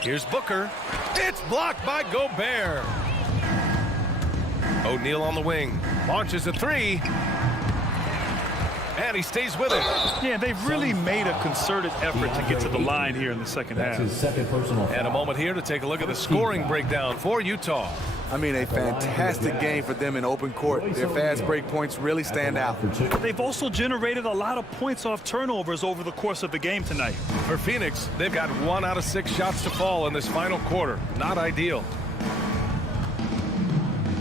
Here's Booker. It's blocked by Gobert. O'Neal on the wing. Launches a three. And he stays with it. Yeah, they've really made a concerted effort to get to the line here in the second half. That's his second personal foul. And a moment here to take a look at the scoring breakdown for Utah. I mean, a fantastic game for them in open court. Their fast break points really stand out. They've also generated a lot of points off turnovers over the course of the game tonight. For Phoenix, they've got 1 out of 6 shots to fall in this final quarter. Not ideal.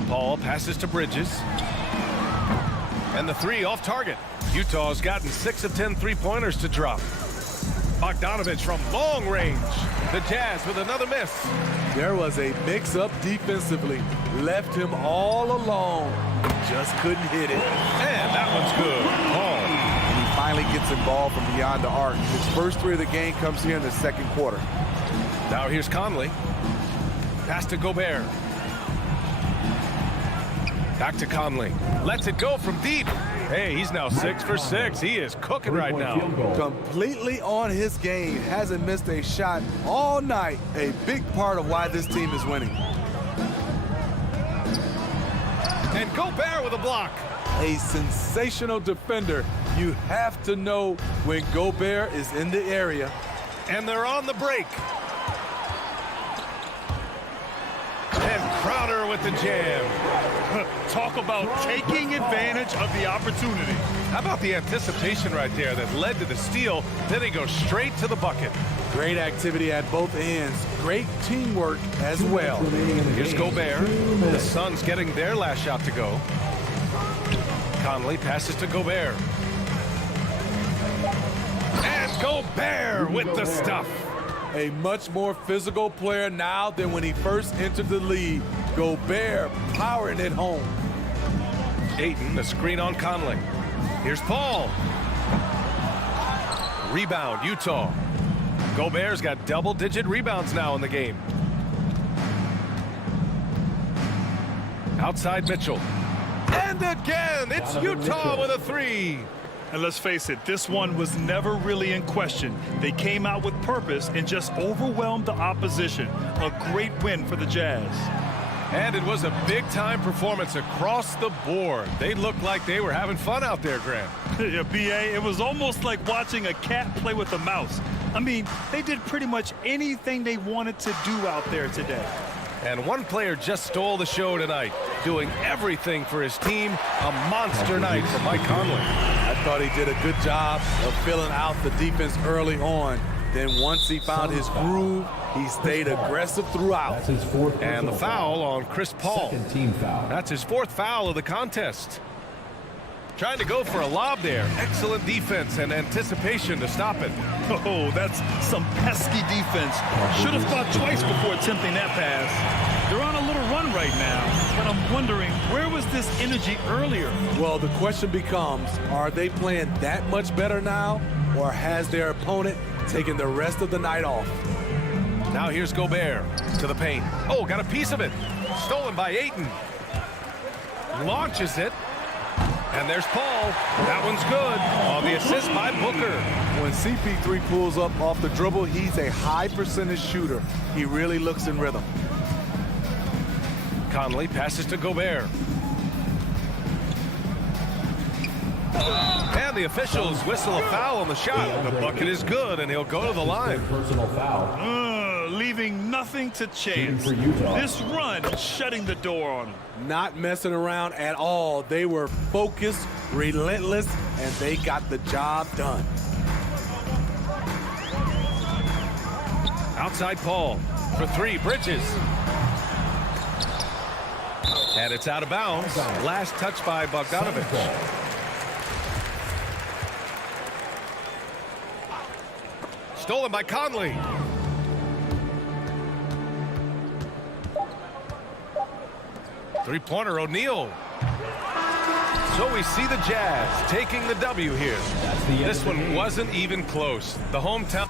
Paul passes to Bridges. And the three off target. Utah's gotten 6 of 10 three-pointers to drop. Bogdanovich from long range. The Jazz with another miss. There was a mix-up defensively. Left him all alone. Just couldn't hit it. And that one's good. Paul. And he finally gets involved from beyond the arc. His first 3 of the game comes here in the second quarter. Now here's Conley. Pass to Gobert. Back to Conley. Lets it go from deep. Hey, he's now 6 for 6. He is cooking right now. Completely on his game. Hasn't missed a shot all night. A big part of why this team is winning. And Gobert with a block. A sensational defender. You have to know when Gobert is in the area. And they're on the break. And Crowder with the jam. Talk about taking advantage of the opportunity. How about the anticipation right there that led to the steal? Then he goes straight to the bucket. Great activity at both ends. Great teamwork as well. Here's Gobert. The Suns getting their last shot to go. Conley passes to Gobert. And Gobert with the stuff. A much more physical player now than when he first entered the league. Gobert powering it home. Ayton, the screen on Conley. Here's Paul. Rebound, Utah. Gobert's got double-digit rebounds now in the game. Outside Mitchell. And again, it's Utah with a three. And let's face it, this one was never really in question. They came out with purpose and just overwhelmed the opposition. A great win for the Jazz. And it was a big-time performance across the board. They looked like they were having fun out there, Grant. Yeah, B.A., it was almost like watching a cat play with a mouse. I mean, they did pretty much anything they wanted to do out there today. And one player just stole the show tonight, doing everything for his team. A monster night for Mike Conley. I thought he did a good job of filling out the defense early on. Then once he found his groove, he stayed aggressive throughout. That's his fourth. And the foul on Chris Paul. Second team foul. That's his 4th foul of the contest. Trying to go for a lob there. Excellent defense and anticipation to stop it. Oh, that's some pesky defense. Should have thought twice before attempting that pass. They're on a little run right now, but I'm wondering, where was this energy earlier? Well, the question becomes, are they playing that much better now, or has their opponent taken the rest of the night off? Now here's Gobert to the paint. Oh, got a piece of it. Stolen by Ayton. Launches it. And there's Paul. That one's good. On the assist by Booker. When CP3 pulls up off the dribble, he's a high percentage shooter. He really looks in rhythm. Conley passes to Gobert. And the officials whistle a foul on the shot. The bucket is good, and he'll go to the line. Personal foul. Leaving nothing to chance. For Utah. This run is shutting the door on him. Not messing around at all. They were focused, relentless, and they got the job done. Outside Paul for three. Bridges. And it's out of bounds. Last touch by Bogdanovich. Stolen by Conley. Three-pointer, O'Neal. So we see the Jazz taking the W here. This one wasn't even close. The hometown.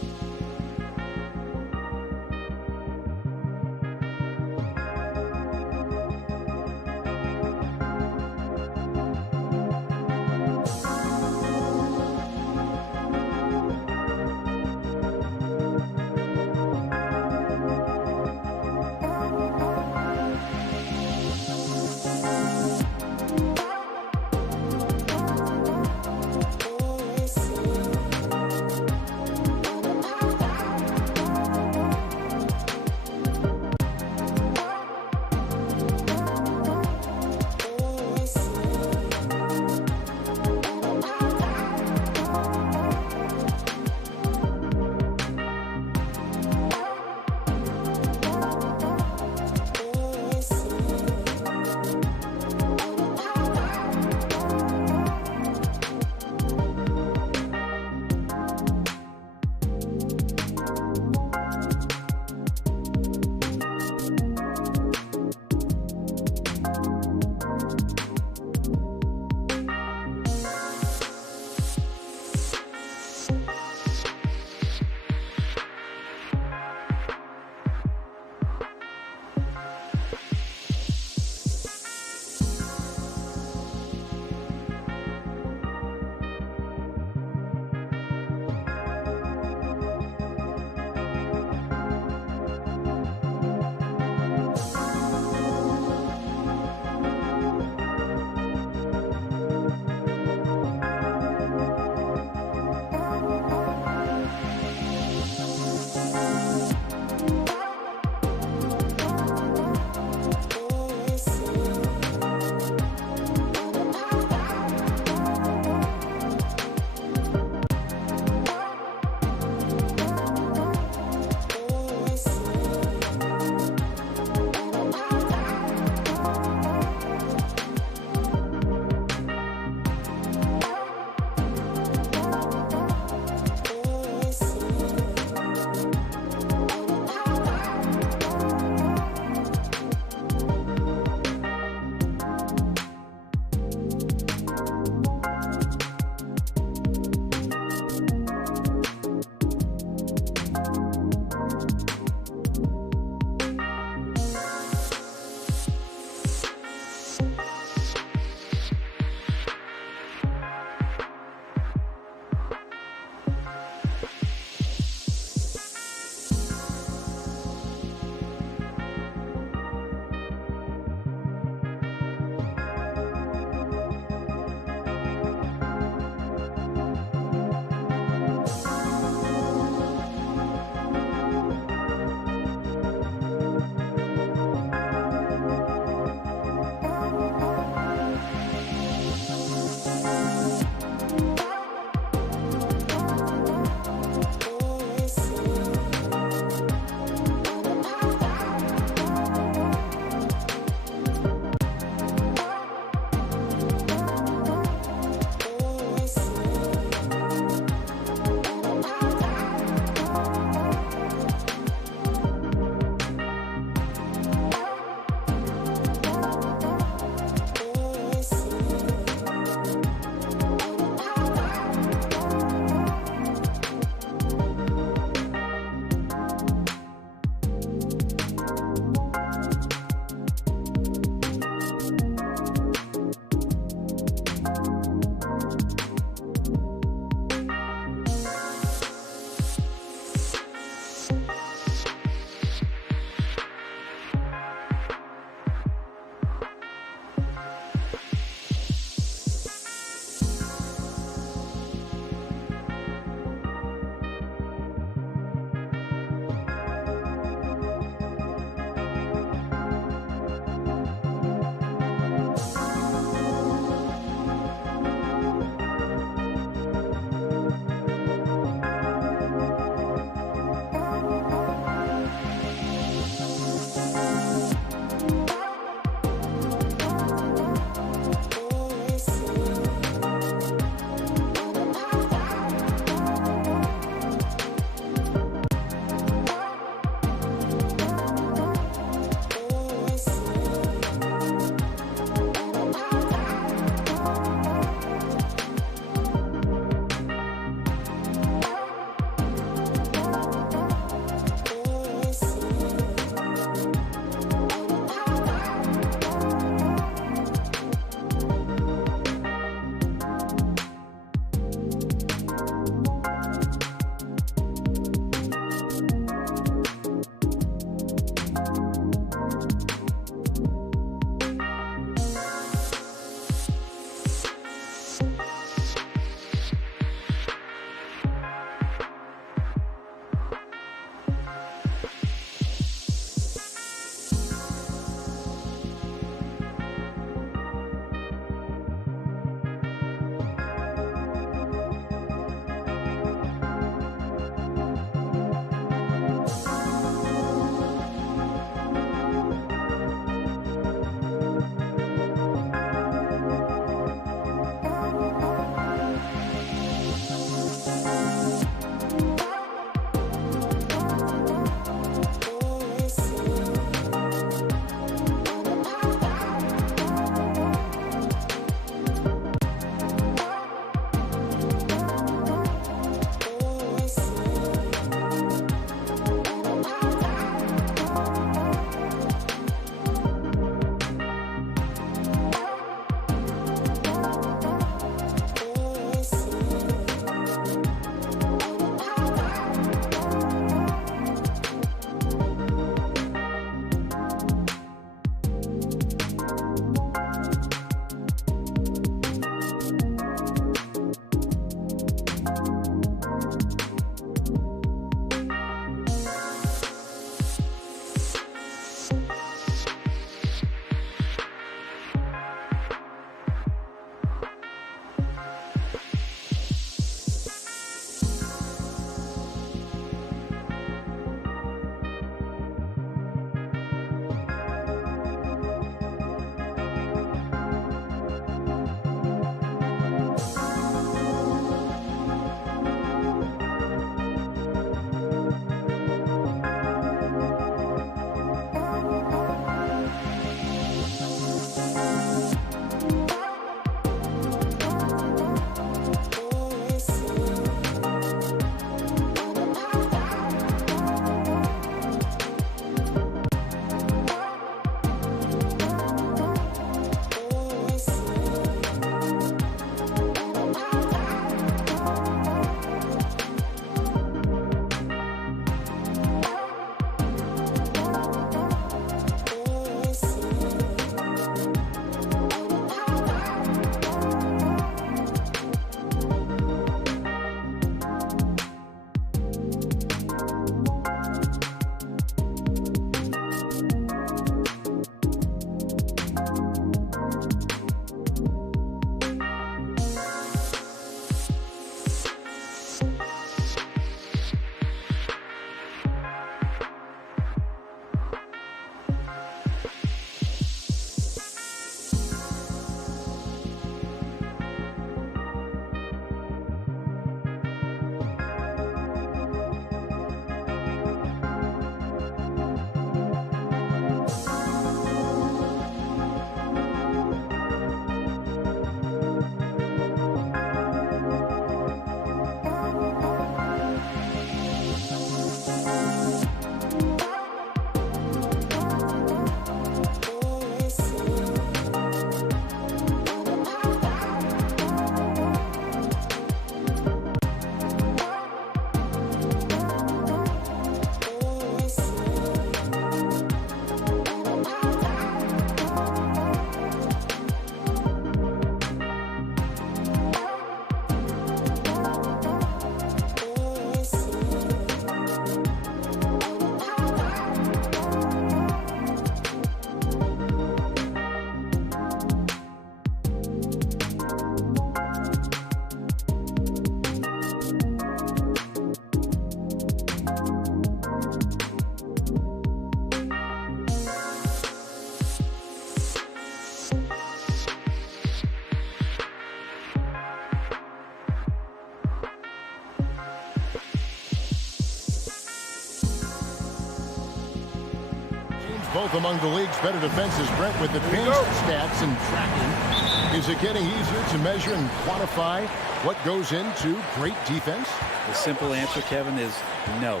Both among the league's better defenses, Brent, with advanced stats and tracking. Is it getting easier to measure and quantify what goes into great defense? The simple answer, Kevin, is no.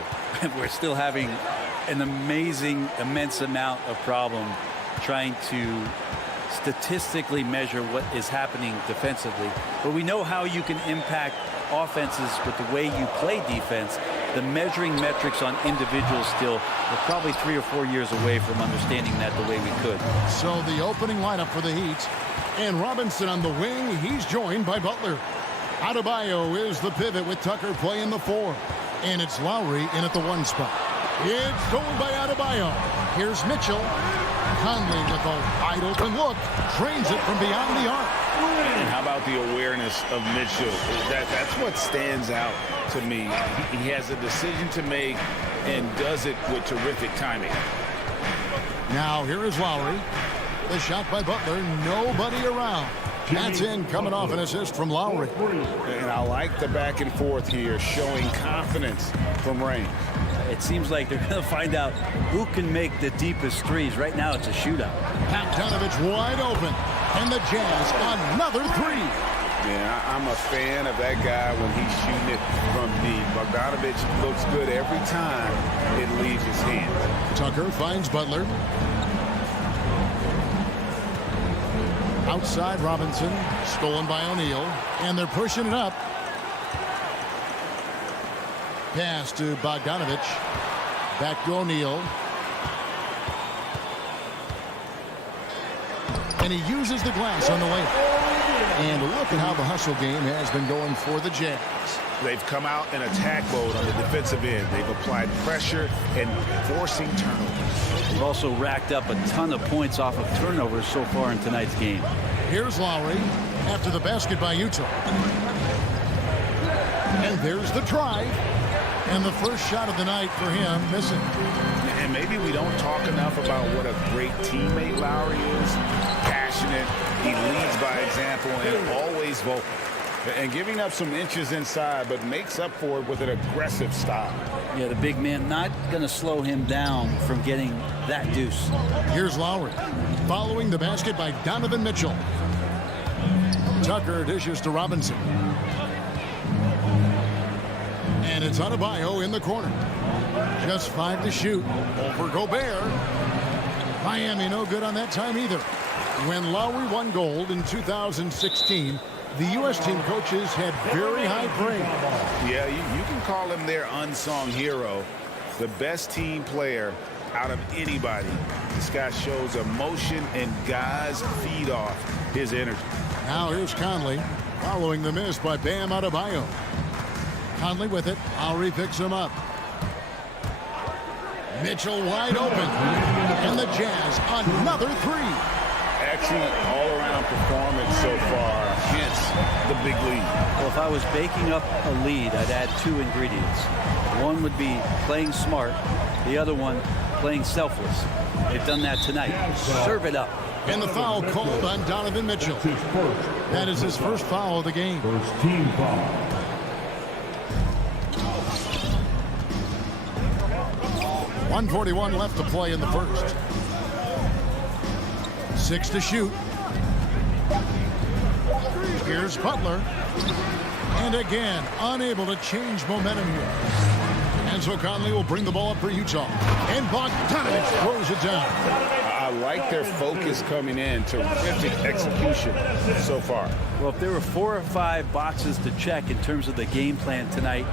We're still having an immense amount of problem trying to statistically measure what is happening defensively. But we know how you can impact offenses with the way you play defense. The measuring metrics on individuals still, we're probably 3 or 4 years away from understanding that the way we could. So the opening lineup for the Heat. And Robinson on the wing. He's joined by Butler. Adebayo is the pivot with Tucker playing the 4. And it's Lowry in at the 1 spot. It's stolen by Adebayo. Here's Mitchell. Conley with a wide open look. Drains it from beyond the arc. And how about the awareness of Mitchell? That's what stands out to me. He has a decision to make and does it with terrific timing. Now here is Lowry. The shot by Butler. Nobody around. That's in, coming off an assist from Lowry. And I like the back and forth here, showing confidence from range. It seems like they're going to find out who can make the deepest threes. Right now, it's a shootout. Bogdanovich wide open. And the Jazz, another 3. Yeah, I'm a fan of that guy when he's shooting it from deep. Bogdanovich looks good every time it leaves his hands. Tucker finds Butler. Outside Robinson, stolen by O'Neal, and they're pushing it up. Pass to Bogdanovich. Back to O'Neal. And he uses the glass on the layup. And look at how the hustle game has been going for the Jazz. They've come out in attack mode on the defensive end. They've applied pressure and forcing turnovers. They've also racked up a ton of points off of turnovers so far in tonight's game. Here's Lowry after the basket by Utah. And there's the drive. And the first shot of the night for him missing. And maybe we don't talk enough about what a great teammate Lowry is. Passionate. He leads by example and always vocal. And giving up some inches inside, but makes up for it with an aggressive style. Yeah, the big man not going to slow him down from getting that deuce. Here's Lowry, following the basket by Donovan Mitchell. Tucker dishes to Robinson. And it's Adebayo in the corner. Just 5 to shoot. Over Gobert. Miami no good on that time either. When Lowry won gold in 2016, the U.S. team coaches had very high praise. Yeah, you can call him their unsung hero. The best team player out of anybody. This guy shows emotion and guys feed off his energy. Now here's Conley, following the miss by Bam Adebayo. Conley with it. Lowry picks him up. Mitchell wide open. And the Jazz another 3. excellent all-around performance so far, hence the big lead. Well, if I was baking up a lead, I'd add 2 ingredients. One would be playing smart. The other one, playing selfless. They've done that tonight. Serve it up. And the foul called on Donovan Mitchell. That is his first foul of the game. First team foul. .141 left to play in the first. 6 to shoot. Here's Butler. And again, unable to change momentum here. And so Conley will bring the ball up for Utah. And Bogdanovich throws it down. I like their focus coming in. Terrific execution so far. Well, if there were 4 or 5 boxes to check in terms of the game plan tonight,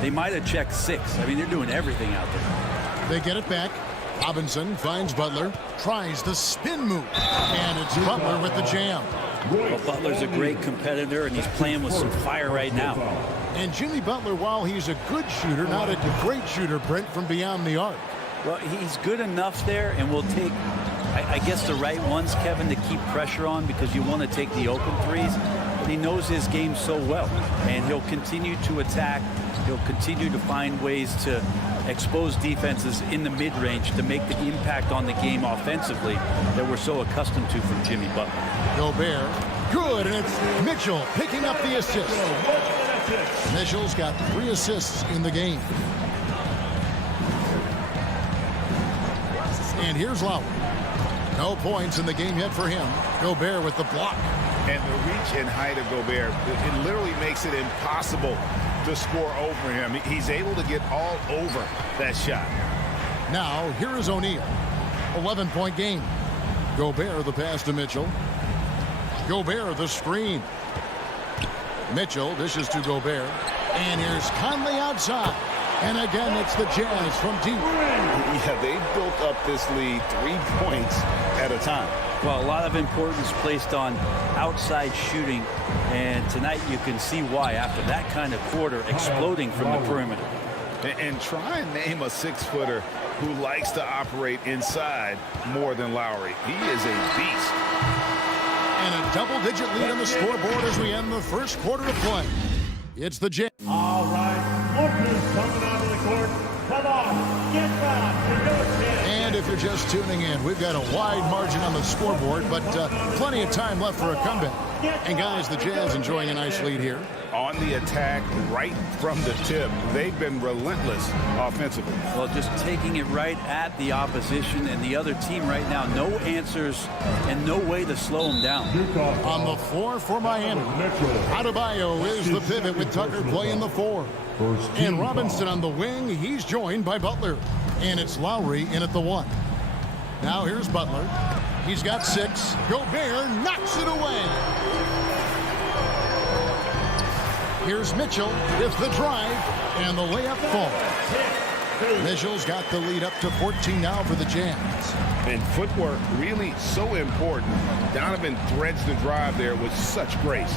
they might have checked 6. I mean, they're doing everything out there. They get it back. Robinson finds Butler, tries the spin move, and it's Butler with the jam. Well, Butler's a great competitor, and he's playing with some fire right now. And Jimmy Butler, while he's a good shooter, not a great shooter, Brent, from beyond the arc. Well, he's good enough there, and will take, I guess, the right ones, Kevin, to keep pressure on, because you want to take the open threes. But he knows his game so well, and he'll continue to attack. He'll continue to find ways to expose defenses in the mid-range to make the impact on the game offensively that we're so accustomed to from Jimmy Butler. Gobert, good, and it's Mitchell picking up the assist. Mitchell's got 3 assists in the game. And here's Lowry. No points in the game yet for him. Gobert with the block. And the reach and height of Gobert, it literally makes it impossible to score over him. He's able to get all over that shot. Now, here is O'Neal. 11-point game. Gobert the pass to Mitchell. Gobert the screen. Mitchell dishes to Gobert. And here's Conley outside. And again, it's the Jazz from deep. Yeah, they built up this lead 3 points at a time. Well, a lot of importance placed on outside shooting, and tonight you can see why after that kind of quarter exploding from the perimeter. And try and name a 6-footer who likes to operate inside more than Lowry. He is a beast. And a double-digit lead on the scoreboard as we end the first quarter of play. It's the Jazz. All right, lookers coming onto the court. Come on, get back to your chance. And if you're just tuning in, we've got a wide margin on the scoreboard, but plenty of time left for a comeback. And guys, the Jazz enjoying a nice lead here. On the attack right from the tip. They've been relentless offensively. Well, just taking it right at the opposition and the other team right now. No answers and no way to slow them down. On the floor for Miami, Adebayo is the pivot with Tucker playing the 4. And Robinson on the wing. He's joined by Butler. And it's Lowry in at the 1. Now here's Butler. He's got 6. Gobert knocks it away. Here's Mitchell with the drive, and the layup falls. Mitchell's got the lead up to 14 now for the Jazz. And footwork really so important. Donovan threads the drive there with such grace.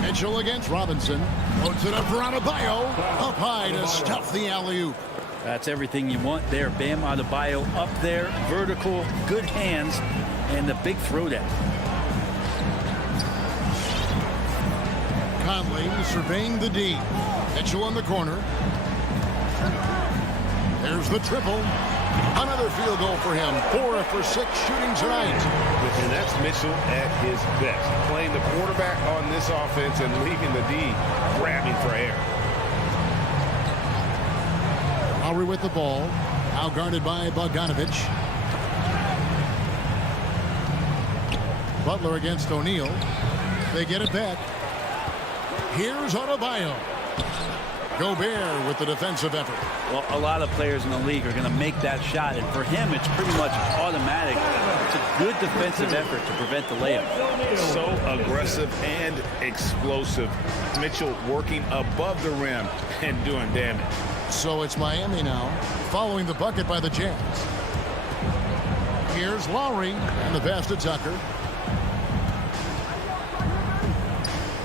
Mitchell against Robinson. Puts it up for Adebayo. Up high to stuff the alley-oop. That's everything you want there. Bam Adebayo up there, vertical, good hands, and the big throwdown. Conley surveying the D. Mitchell in the corner. There's the triple. Another field goal for him. 4 for 6 shooting tonight. And that's Mitchell at his best. Playing the quarterback on this offense and leaving the D grabbing for air. Lowry with the ball. Now guarded by Bogdanovich. Butler against O'Neal. They get it back. Here's Adebayo. Gobert with the defensive effort. Well, a lot of players in the league are going to make that shot, and for him, it's pretty much automatic. It's a good defensive effort to prevent the layup. So aggressive and explosive. Mitchell working above the rim and doing damage. So it's Miami now, following the bucket by the Jazz. Here's Lowry, and the pass to Tucker.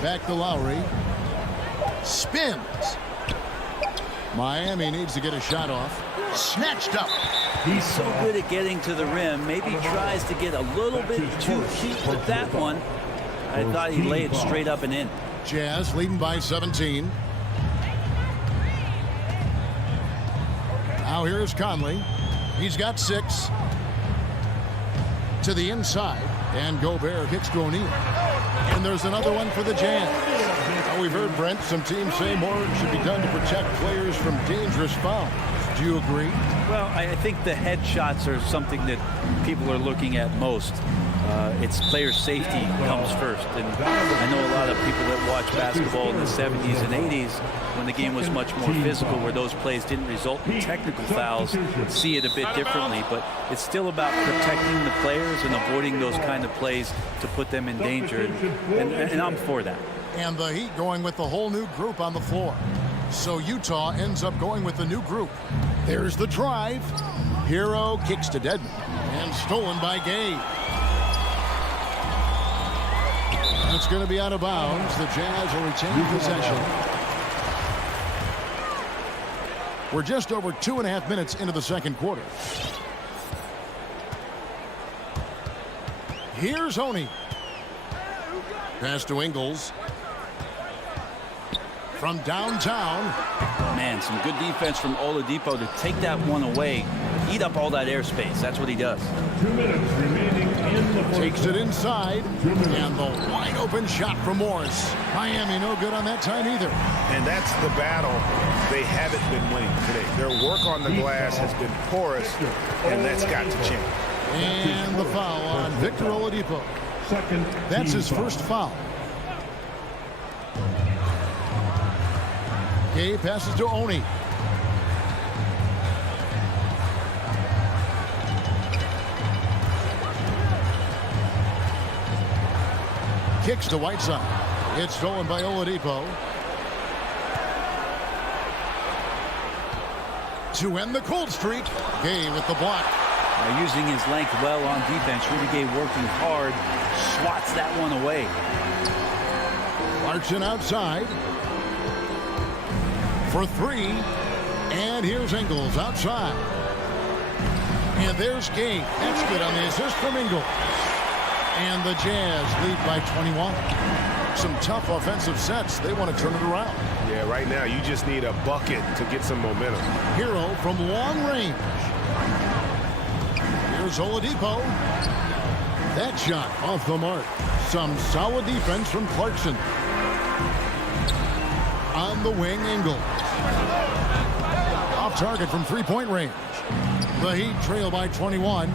Back to Lowry. Spins. Miami needs to get a shot off. Snatched up. He's so good at getting to the rim. Maybe he tries to get a little bit too cute with that one. I thought he laid it straight up and in. Jazz leading by 17. Now here's Conley. He's got 6. To the inside. And Gobert kicks to O'Neal. And there's another one for the Jazz. Now we've heard, Brent, some teams say more should be done to protect players from dangerous fouls. Do you agree? Well, I think the headshots are something that people are looking at most. It's player safety comes first. And I know a lot of people that watch basketball in the 70s and 80s when the game was much more physical, where those plays didn't result in technical fouls, see it a bit differently. But it's still about protecting the players and avoiding those kind of plays to put them in danger. And I'm for that. And the Heat going with the whole new group on the floor. So Utah ends up going with the new group. There's the drive. Hero kicks to Dedmon. And stolen by Gay. It's going to be out of bounds. The Jazz will retain possession. We're just over 2.5 minutes into the second quarter. Here's Honey. Pass to Ingles. From downtown. Man, some good defense from Oladipo to take that one away. Eat up all that airspace. That's what he does. 2 minutes remaining in the fourth. Takes it inside. And the wide open shot from Morris. Miami no good on that time either. And that's the battle they haven't been winning today. Their work on the glass has been porous, and that's got to change. And the foul on Victor Oladipo. That's his first foul. Gay passes to Oni. Kicks to Whiteside. It's stolen by Oladipo. To end the cold streak, Gay with the block. Now using his length well on defense, Rudy Gay working hard, swats that one away. Clarkson outside. For 3. And here's Ingles outside. And there's Gay. That's good on the assist from Ingles. And the Jazz lead by 21. Some tough offensive sets. They want to turn it around. Yeah, right now you just need a bucket to get some momentum. Hero from long range. Here's Oladipo. That shot off the mark. Some solid defense from Clarkson. On the wing, Ingles. Off target from three-point range. The Heat trail by 21.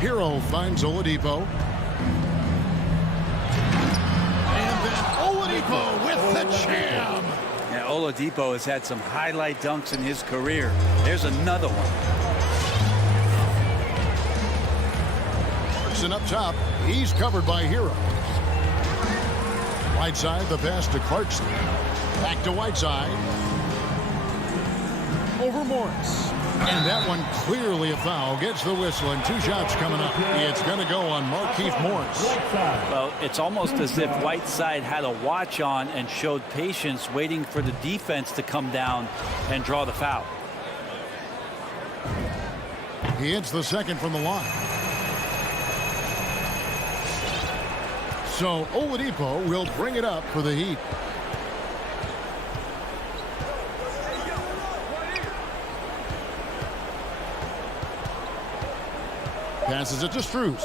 Hero finds Oladipo. And then Oladipo with the jam. Yeah, Oladipo has had some highlight dunks in his career. There's another one. Clarkson up top. He's covered by Hero. Whiteside, the pass to Clarkson. Back to Whiteside. Over Morris. And that one clearly a foul. Gets the whistle, and 2 shots coming up. It's going to go on Markieff Morris. Well, it's almost as if Whiteside had a watch on and showed patience, waiting for the defense to come down and draw the foul. He hits the second from the line. So Oladipo will bring it up for the Heat. Passes it to Strus.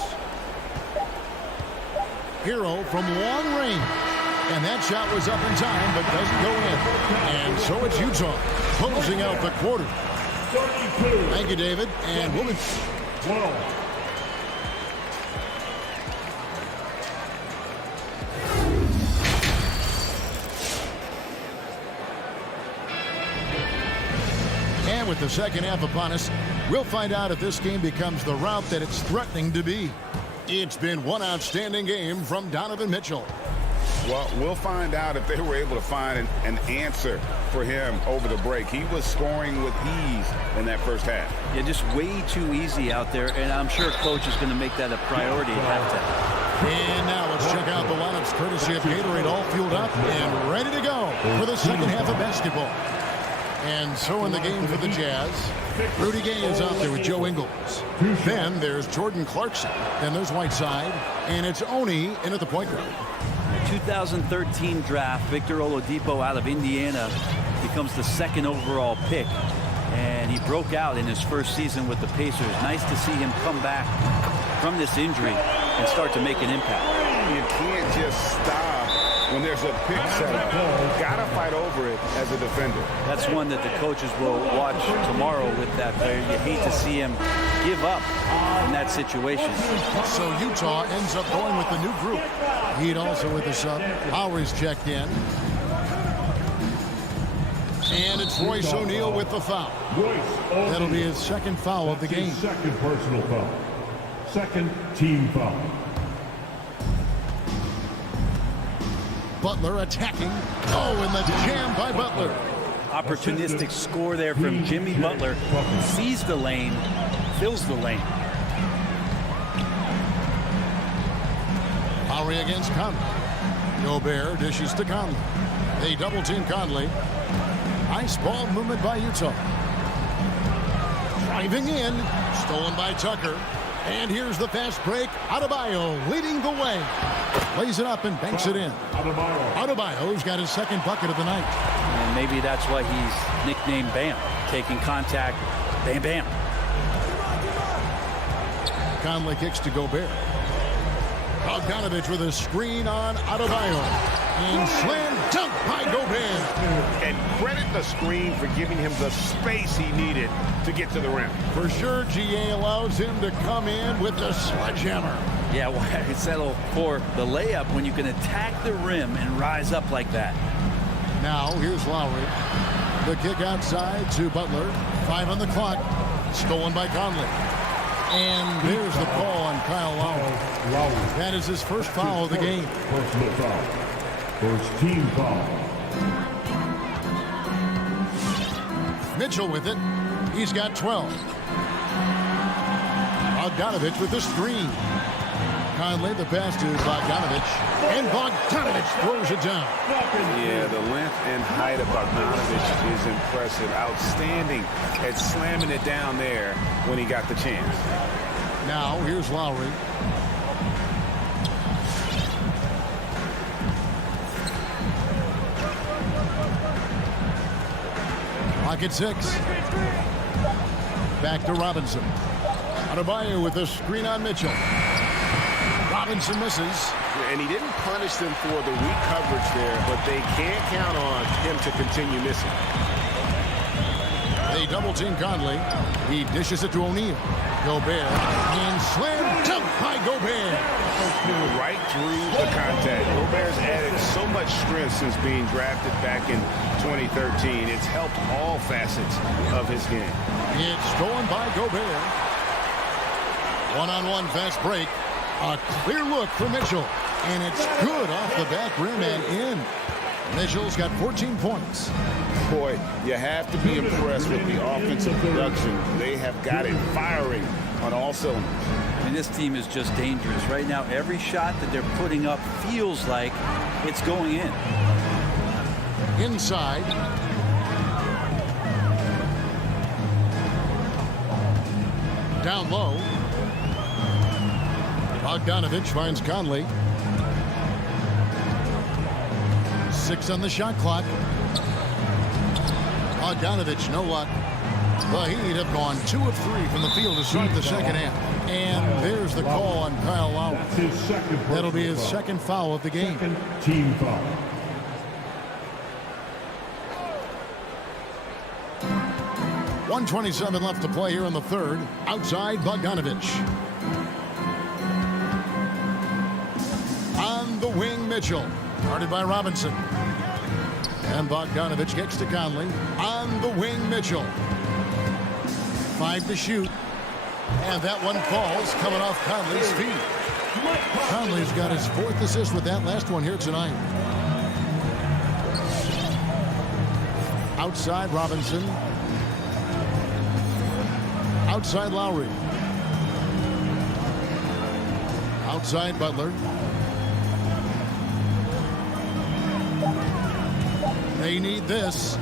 Hero from long range. And that shot was up in time, but doesn't go in. And so it's Utah closing out the quarter. Thank you, David. And we'll be... 12. And with the second half upon us, we'll find out if this game becomes the rout that it's threatening to be. It's been one outstanding game from Donovan Mitchell. Well, we'll find out if they were able to find an answer for him over the break. He was scoring with ease in that first half. Yeah, just way too easy out there, and I'm sure coach is going to make that a priority at halftime. And now let's check out the lineups courtesy of Gatorade, all fueled up and ready to go for the second half of basketball. And so in the game for the Jazz, Rudy Gay is out there with Joe Ingles. Then there's Jordan Clarkson. Then there's Whiteside. And it's Oni in at the point guard. 2013 draft, Victor Oladipo out of Indiana becomes the 2nd overall pick. And he broke out in his first season with the Pacers. Nice to see him come back from this injury and start to make an impact. You can't just stop when there's a pick set up. You got to fight over it as a defender. That's one that the coaches will watch tomorrow with that player. You hate to see him give up in that situation. So Utah ends up going with the new group. Heat also with the sub. Lowry's checked in. And it's Royce O'Neal with the foul. That'll be his 2nd foul of the game. 2nd personal foul. 2nd team foul. Butler attacking. Oh, and the jam by Butler. Opportunistic score there from Jimmy Butler. Sees the lane, fills the lane. Lowry against Conley. Gobert dishes to Conley. They double team Conley. Nice ball movement by Utah. Driving in. Stolen by Tucker. And here's the fast break. Adebayo leading the way. Lays it up and banks it in. Adebayo's got his 2nd bucket of the night. And maybe that's why he's nicknamed Bam. Taking contact. Bam, bam. Conley kicks to Gobert. Bogdanovich with a screen on Adebayo. And slam dunk by Gobert. And credit the screen for giving him the space he needed to get to the rim. For sure, GA allows him to come in with the sledgehammer. Yeah, why settle for the layup when you can attack the rim and rise up like that? Now, here's Lowry. The kick outside to Butler. 5 on the clock. Stolen by Conley. And there's the call on Kyle Lowry. That is his 1st foul of the game. Personal foul. 1st team foul. Mitchell with it. He's got 12. Bogdanovich with the screen. Conley, the pass to Bogdanovich. And Bogdanovich throws it down. Yeah, the length and height of Bogdanovich is impressive. Outstanding at slamming it down there when he got the chance. Now, here's Lowry. Clock at 6. Back to Robinson. Adebayo with the screen on Mitchell. Robinson misses. And he didn't punish them for the weak coverage there, but they can't count on him to continue missing. They double team Conley. He dishes it to O'Neal. Gobert. And slam dunk by Gobert. Right through the contact. Gobert's added so much strength since being drafted back in 2013. It's helped all facets of his game. It's stolen by Gobert. One-on-one fast break. A clear look for Mitchell. And it's good off the back rim and in. Mitchell's got 14 points. Boy, you have to be impressed with the offensive production. They have got it firing on all cylinders. I mean, this team is just dangerous. Right now, every shot that they're putting up feels like it's going in. Inside. Down low. Bogdanovich finds Conley. 6 on the shot clock. Bogdanovich, no luck. The Heat have gone 2 of 3 from the field to start the 2nd half. And there's the call on Kyle Lowry. That'll be his 2nd foul of the game. 2nd team foul. .127 left to play here in the 3rd. Outside Bogdanovich. On the wing, Mitchell. Guarded by Robinson. And Bogdanovich gets to Conley. On the wing, Mitchell. 5 to shoot. And that one falls, coming off Conley's feet. Conley's got his 4th assist with that last one here tonight. Outside Robinson. Outside Lowry. Outside Butler. They need this.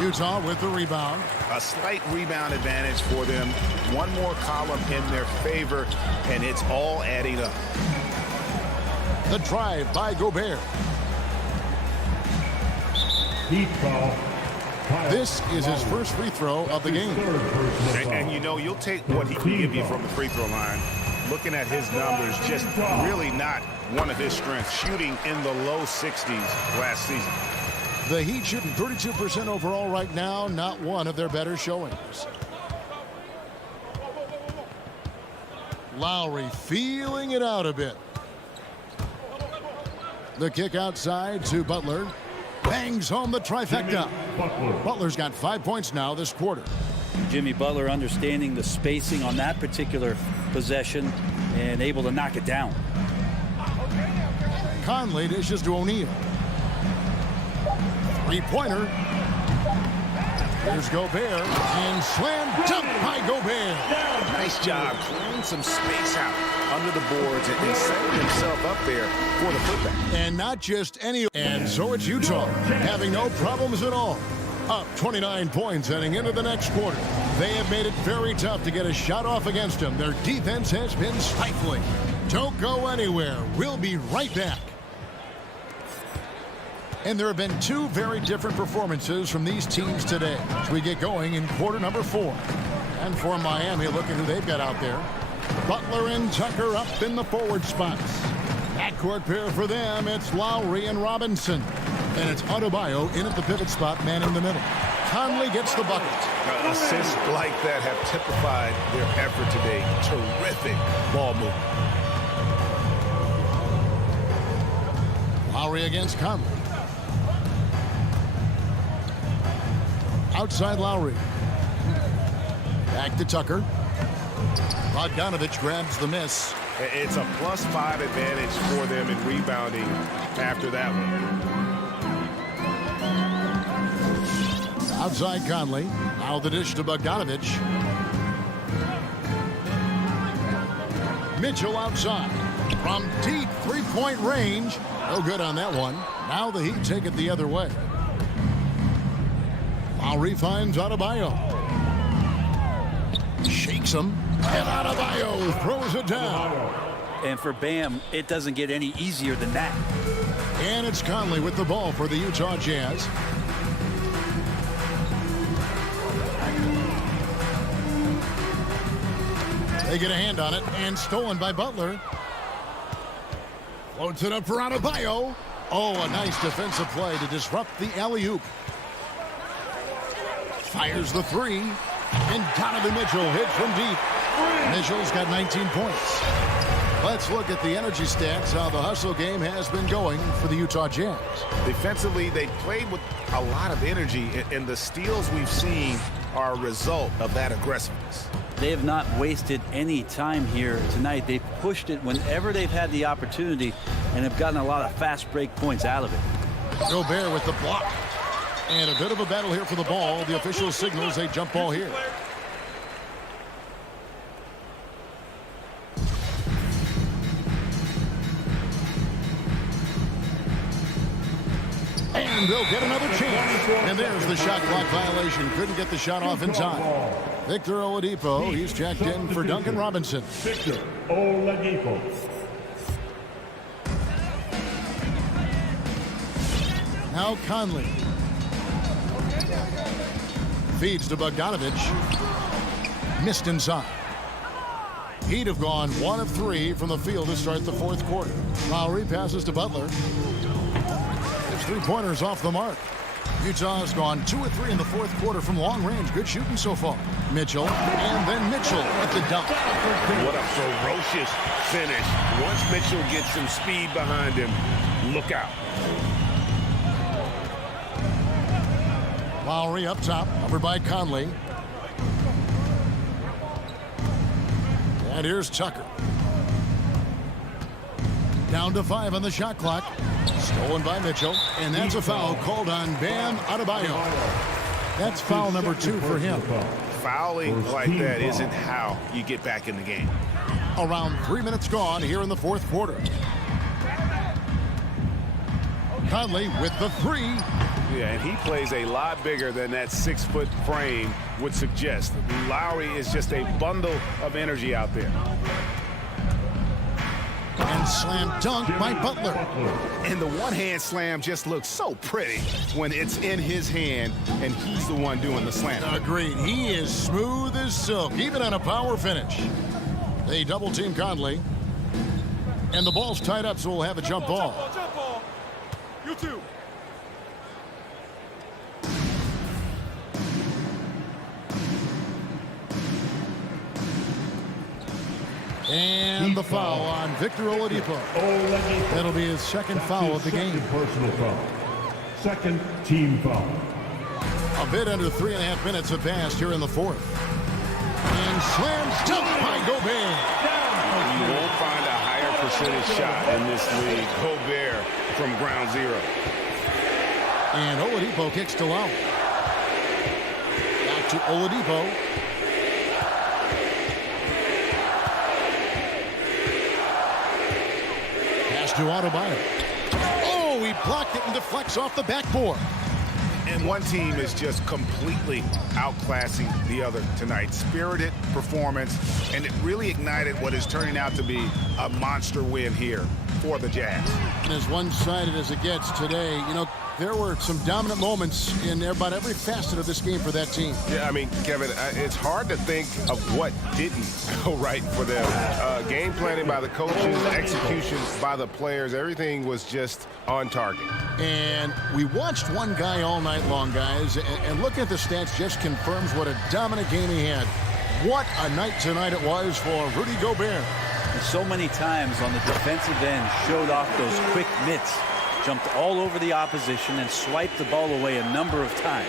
Utah with the rebound. A slight rebound advantage for them. One more column in their favor, and it's all adding up. The drive by Gobert. Heat foul. This is his first free throw of the game. And you know, you'll take what he can give you from the free throw line. Looking at his numbers, just really not one of his strengths. Shooting in the low 60s last season. The Heat shooting 32% overall right now, not one of their better showings. Lowry feeling it out a bit. The kick outside to Butler. Bangs home the trifecta. Butler's got 5 points now this quarter. Jimmy Butler understanding the spacing on that particular possession and able to knock it down. Conley dishes to O'Neal. Three-pointer. Here's Gobert. And slam dunk by Gobert. Nice job clearing some space out under the boards and setting himself up there for the putback. And not just any. And so it's Utah having no problems at all. Up 29 points heading into the next quarter. They have made it very tough to get a shot off against them. Their defense has been stifling. Don't go anywhere. We'll be right back. And there have been two very different performances from these teams today as we get going in quarter number 4. And for Miami, look at who they've got out there. Butler and Tucker up in the forward spots. Backcourt pair for them, it's Lowry and Robinson. And it's Adebayo in at the pivot spot, man in the middle. Conley gets the bucket. Assists like that have typified their effort today. Terrific ball movement. Lowry against Conley. Outside Lowry. Back to Tucker. Bogdanovich grabs the miss. It's a +5 advantage for them in rebounding after that one. Outside Conley. Now the dish to Bogdanovich. Mitchell outside. From deep three-point range. No good on that one. Now the Heat take it the other way. Lowry finds Adebayo. Shakes him. And Adebayo throws it down. And for Bam, it doesn't get any easier than that. And it's Conley with the ball for the Utah Jazz. They get a hand on it, and stolen by Butler. Floats it up for Adebayo. Oh, a nice defensive play to disrupt the alley-oop. Fires the three, and Donovan Mitchell hits from deep. Mitchell's got 19 points. Let's look at the energy stats, how the hustle game has been going for the Utah Jazz. Defensively, they played with a lot of energy, and the steals we've seen are a result of that aggressiveness. They have not wasted any time here tonight. They've pushed it whenever they've had the opportunity and have gotten a lot of fast break points out of it. Gobert with the block. And a bit of a battle here for the ball. The official signals a jump ball here. And they'll get another chance. And there's the shot clock violation. Couldn't get the shot off in time. Victor Oladipo, he's checked in for Duncan Robinson. Victor Oladipo. Now Conley. Feeds to Bogdanovich. Missed inside. Heat have gone 1 of 3 from the field to start the fourth quarter. Lowry passes to Butler. His three-pointers off the mark. Utah's gone 2 of 3 in the fourth quarter from long range. Good shooting so far. Mitchell, and then Mitchell at the dunk. What a ferocious finish. Once Mitchell gets some speed behind him, look out. Lowry up top, covered by Conley. And here's Tucker. Down to 5 on the shot clock. Stolen by Mitchell. And that's a foul called on Bam Adebayo. That's foul number 2 for him. Fouling like that isn't how you get back in the game. Around 3 minutes gone here in the fourth quarter. Conley with the 3. Yeah, and he plays a lot bigger than that 6-foot frame would suggest. Lowry is just a bundle of energy out there. And slam dunk by Butler. And the one-hand slam just looks so pretty when it's in his hand and he's the one doing the slam. Agreed. He is smooth as silk, even on a power finish. They double-team Conley. And the ball's tied up, so we'll have a jump ball. Jump ball. You too. And the foul on Victor Oladipo. That'll be his second foul of the game. Personal foul. Second team foul. A bit under 3.5 minutes have passed here in the fourth. And slams dunk by Gobert. You won't find a higher percentage shot in this league. Gobert from ground zero. And Oladipo kicks to Lowry. Back to Oladipo. Pass to Adebayo. Oh, he blocked it and deflects off the backboard. And one team is just completely outclassing the other tonight. Spirited performance, and it really ignited what is turning out to be a monster win here for the Jazz. And as one-sided as it gets today, you know, there were some dominant moments in about every facet of this game for that team. Yeah, I mean, Kevin, it's hard to think of what didn't go right for them. Game planning by the coaches, execution by the players, everything was just on target. And we watched one guy all night long, guys, and looking at the stats just confirms what a dominant game he had. What a night tonight it was for Rudy Gobert. And so many times on the defensive end showed off those quick mitts. Jumped all over the opposition and swiped the ball away a number of times.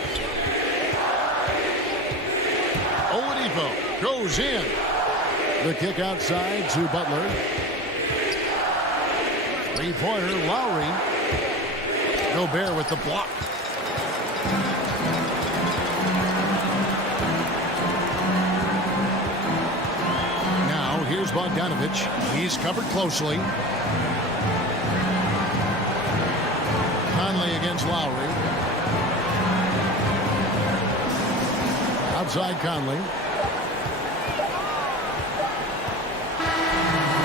Oladipo goes in. The kick outside to Butler. Three-pointer, Lowry. Gobert with the block. Now here's Bogdanovich. He's covered closely. Conley against Lowry. Outside Conley.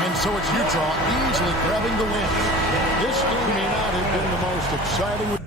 And so it's Utah easily grabbing the win. This game may not have been the most exciting.